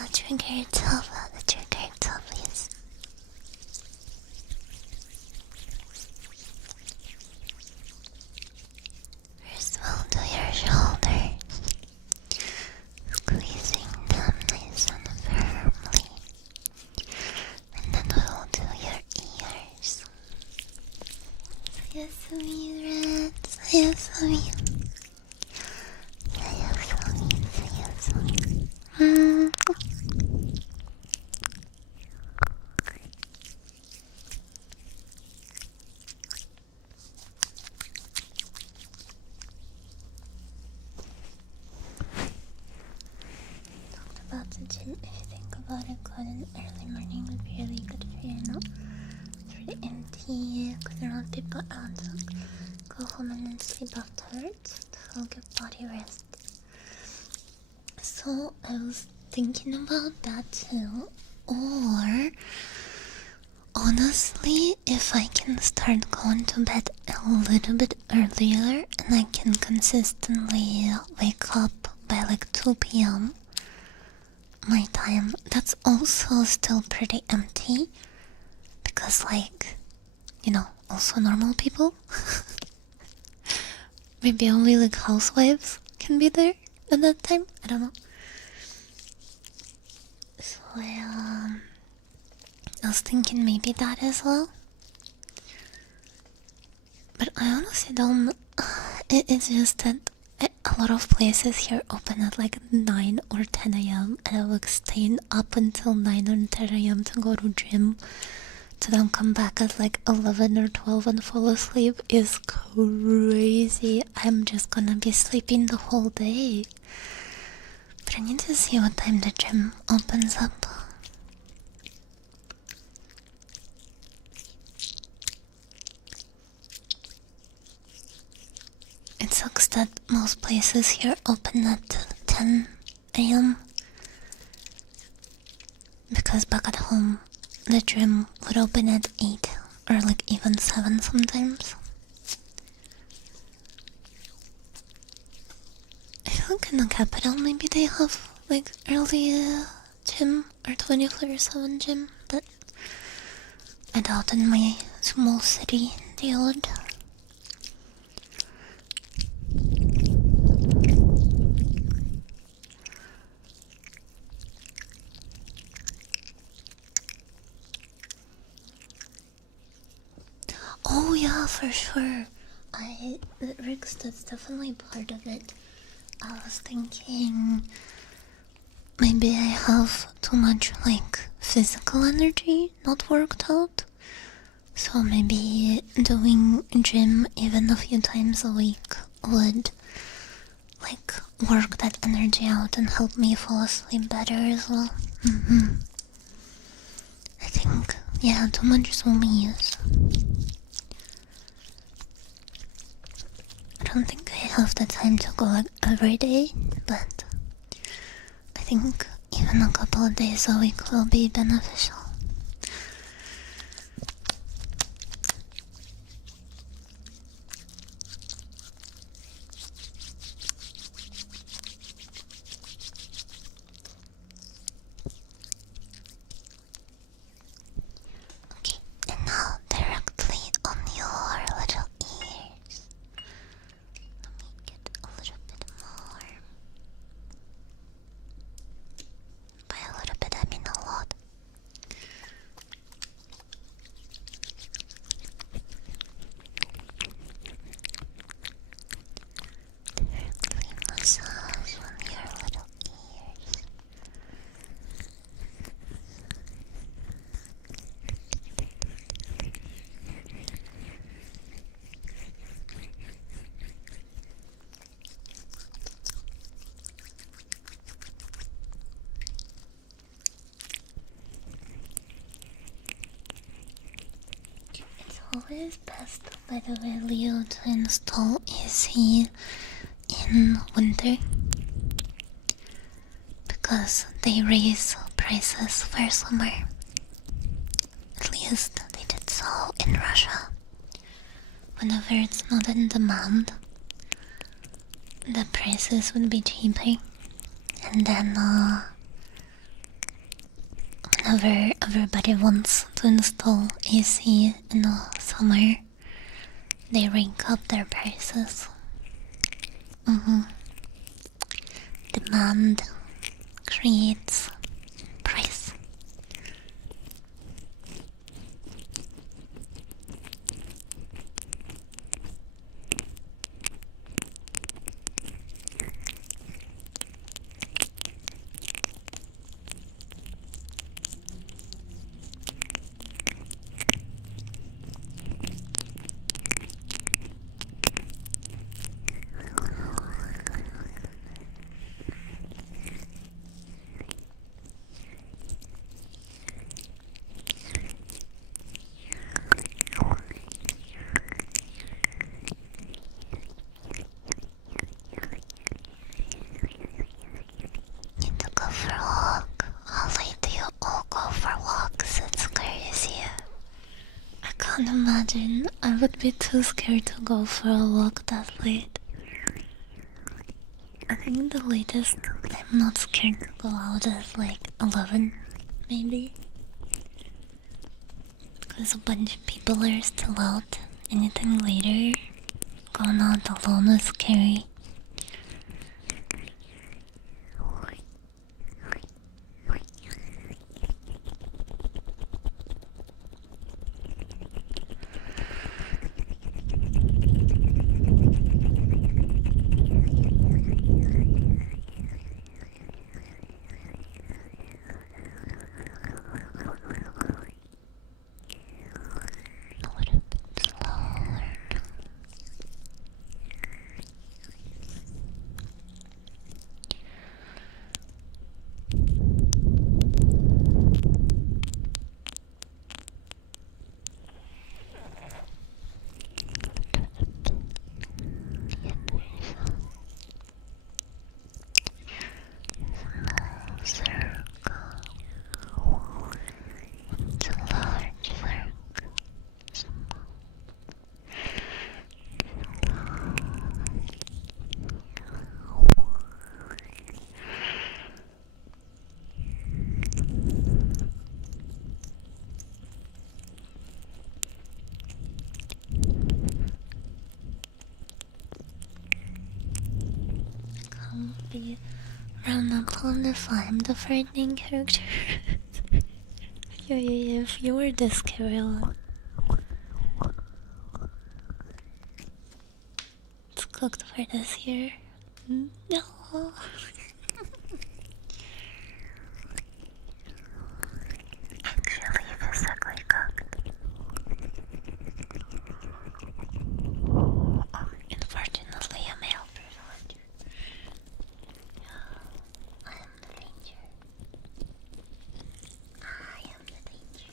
The trigger itself is. First we'll do your shoulders, squeezing them nice and firmly, and then we'll do your ears. Sayasumi, red, Sayasumi. Sayasumi. About the gym, if you think about it, going in early morning would be really good for you, know? It's really empty, because there are a lot of people out, so go home and then sleep afterwards to give body rest. So I was thinking about that too, or honestly, if I can start going to bed a little bit earlier and I can consistently wake up by like 2 p.m. my time, that's also still pretty empty, because like, you know, also normal people maybe only like housewives can be there at that time, I don't know. So I was thinking maybe that as well, but I honestly don't. It's just that a lot of places here open at like 9 or 10 a.m. and I like staying up until 9 or 10 a.m. to go to gym, to then come back at like 11 or 12 and fall asleep is crazy. I'm just gonna be sleeping the whole day. But I need to see what time the gym opens up. It sucks that most places here open at 10 a.m. because back at home the gym would open at 8 or like even 7 sometimes. I feel like in the capital maybe they have like early gym or 24/7 gym, but I doubt in my small city they would. Oh yeah, for sure. Rix, that's definitely part of it. I was thinking maybe I have too much like physical energy not worked out. So maybe doing gym even a few times a week would like work that energy out and help me fall asleep better as well. I think, yeah, too much zoomies. I don't think I have the time to go like every day, but I think even a couple of days a week will be beneficial. Okay, and now directly on your little ears. Let me get a little bit more. By a little bit, I mean a lot. always best, by the way, Leo, to install AC in winter because they raise prices for summer. At least they did so in Russia. Whenever it's not in demand, the prices would be cheaper. And then whenever everybody wants to install AC in the summer, they rank up their prices. Demand creates price. Need to go for a walk. How late do you all go for walks? It's crazy. I can't imagine. I would be too scared to go for a walk that late. I think the latest I'm not scared to go out is like 11, maybe. Because a bunch of people are still out. Anything later, going out alone is scary. Be round up on if I'm the frightening character. Yeah, if you were the scary one. It's cooked for this year. No. Actually, physically cooked. Unfortunately, a male privilege. I am the danger. I am the danger.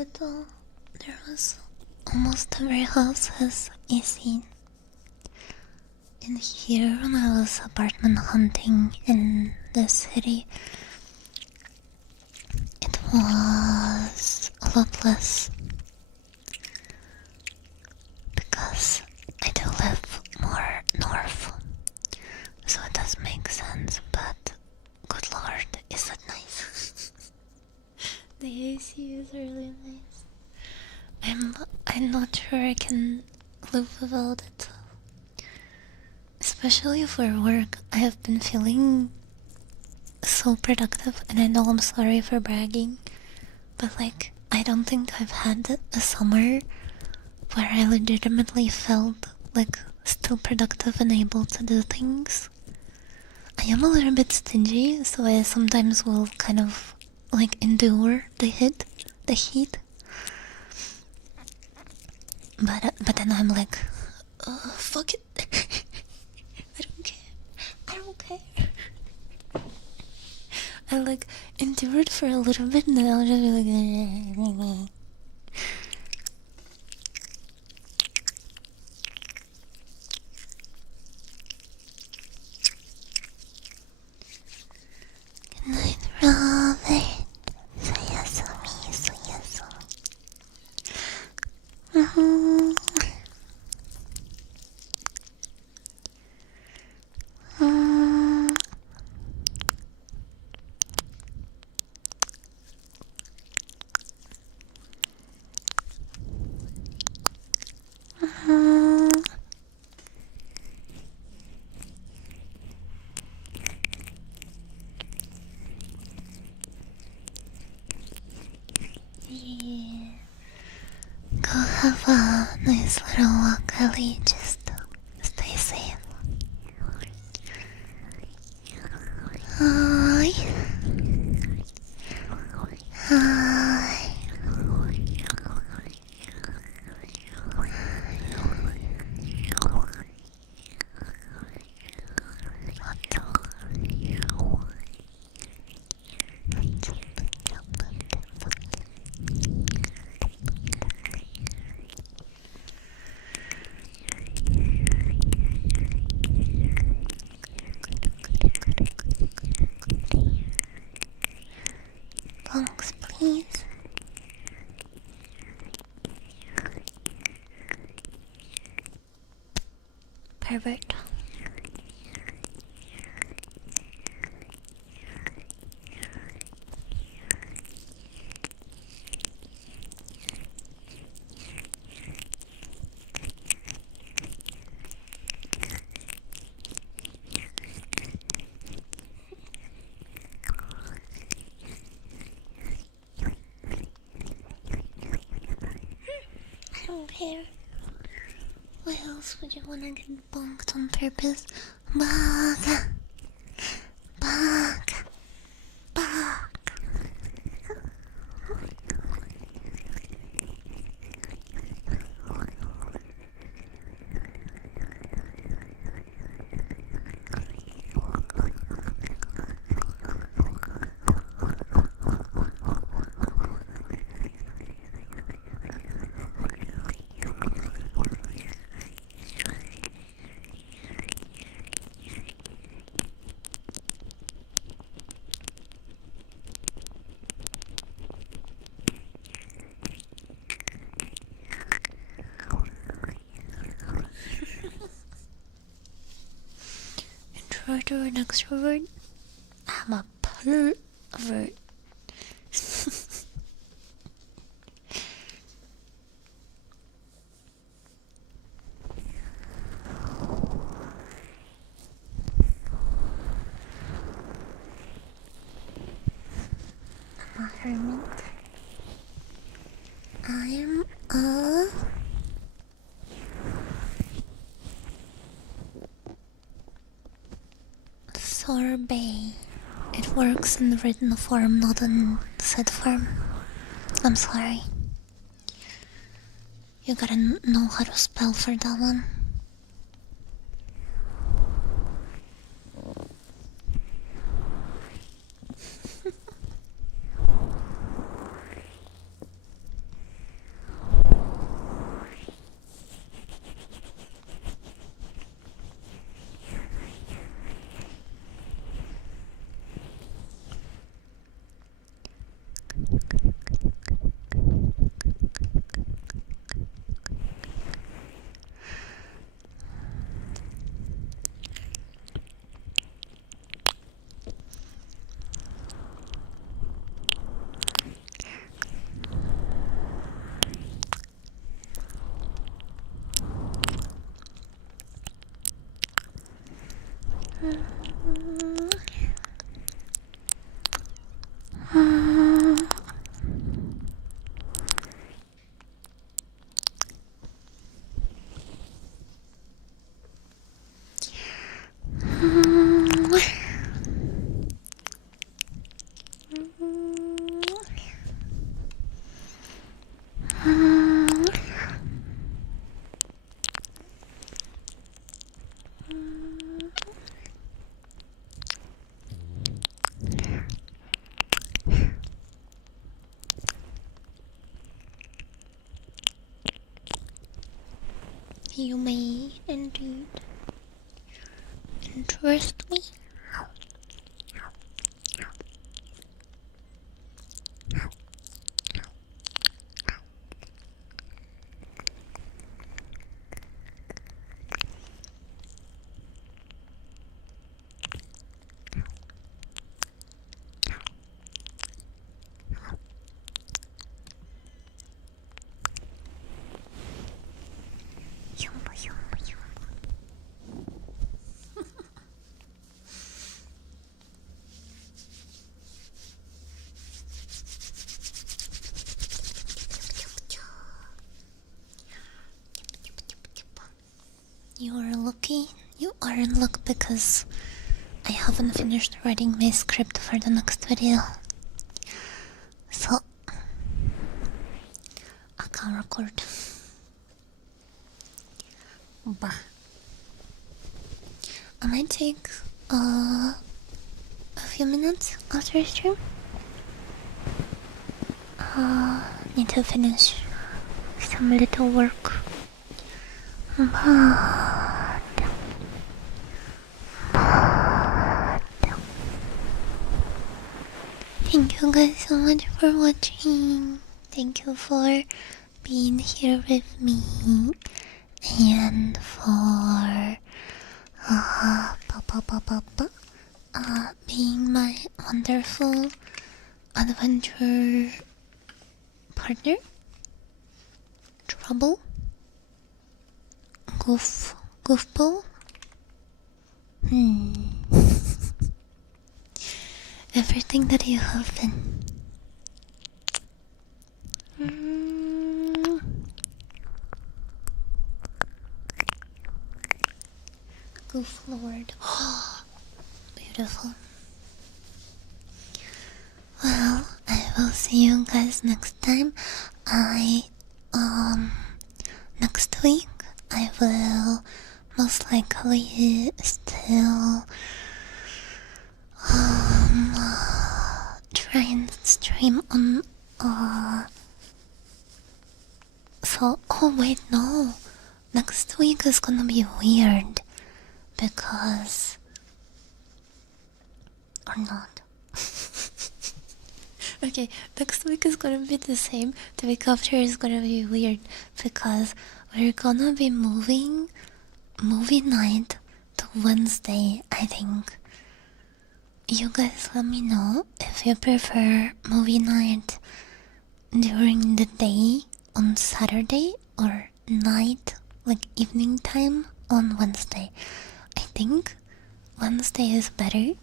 but there was almost every house has AC. And here, when I was apartment hunting in the city, it was a lot less. Because I do live more north, so it does make sense, but good lord, is it nice? The AC is really nice. I'm not sure I can live without it. Especially for work, I have been feeling so productive, and I know I'm sorry for bragging, but like, I don't think I've had a summer where I legitimately felt like still productive and able to do things. I am a little bit stingy, so I sometimes will kind of like endure the heat. But then I'm like, fuck it. I don't care. I don't care. I like endured for a little bit, and then I'll just be like. Good night, Robert. Sayasumi, Sayasumi. Yeah. Go have a nice little walk, Ellie. Just stay safe. Hi. Hi. Bunks, please. Pervert. I don't care. Why else would you wanna get bonked on purpose? Bug. Bug. Bug. Introvert or an extrovert? I'm a pervert. I'm a hermit. I'm a sorbet. It works in written form, not in said form. I'm sorry. You gotta know how to spell for that one. You may indeed interest me. You are lucky. You are in luck because I haven't finished writing my script for the next video. So I can't record. Bah. I might take a few minutes after stream. Need to finish some little work. Thank you guys so much for watching. Thank you for being here with me and for being my wonderful adventure partner. Trouble. Goofball. Everything that you have been. Goof Lord. Beautiful. Well, I will see you guys next time. Next week I will most likely still try and stream on oh wait, no, next week is gonna be weird because or not. Okay, next week is gonna be the same. The week after is gonna be weird because we're gonna be moving movie night to Wednesday, I think. You guys let me know if you prefer movie night during the day on Saturday or night, like evening time on Wednesday. I think Wednesday is better,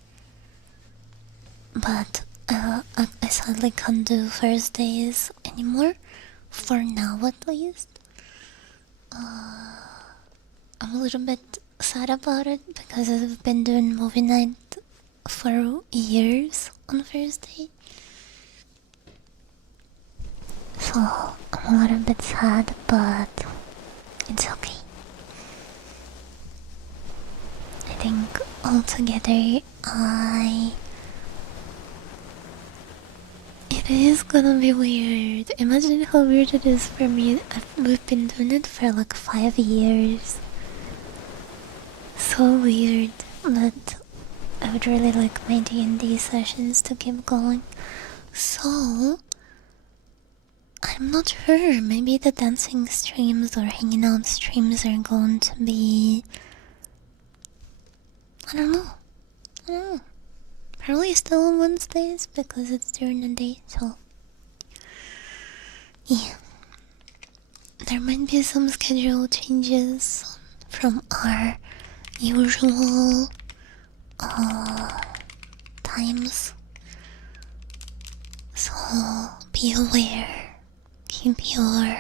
but I sadly can't do Thursdays anymore, for now at least. I'm a little bit sad about it because I've been doing movie night for years on Thursday. So I'm a little bit sad, but it's okay. I think altogether it is gonna be weird. Imagine how weird it is for me. We've been doing it for like 5 years. So weird, but I would really like my D&D sessions to keep going. So I'm not sure. Maybe the dancing streams or hanging out streams are going to be, I don't know. Probably still on Wednesdays because it's during the day, so yeah. There might be some schedule changes from our usual times, so be aware. Keep your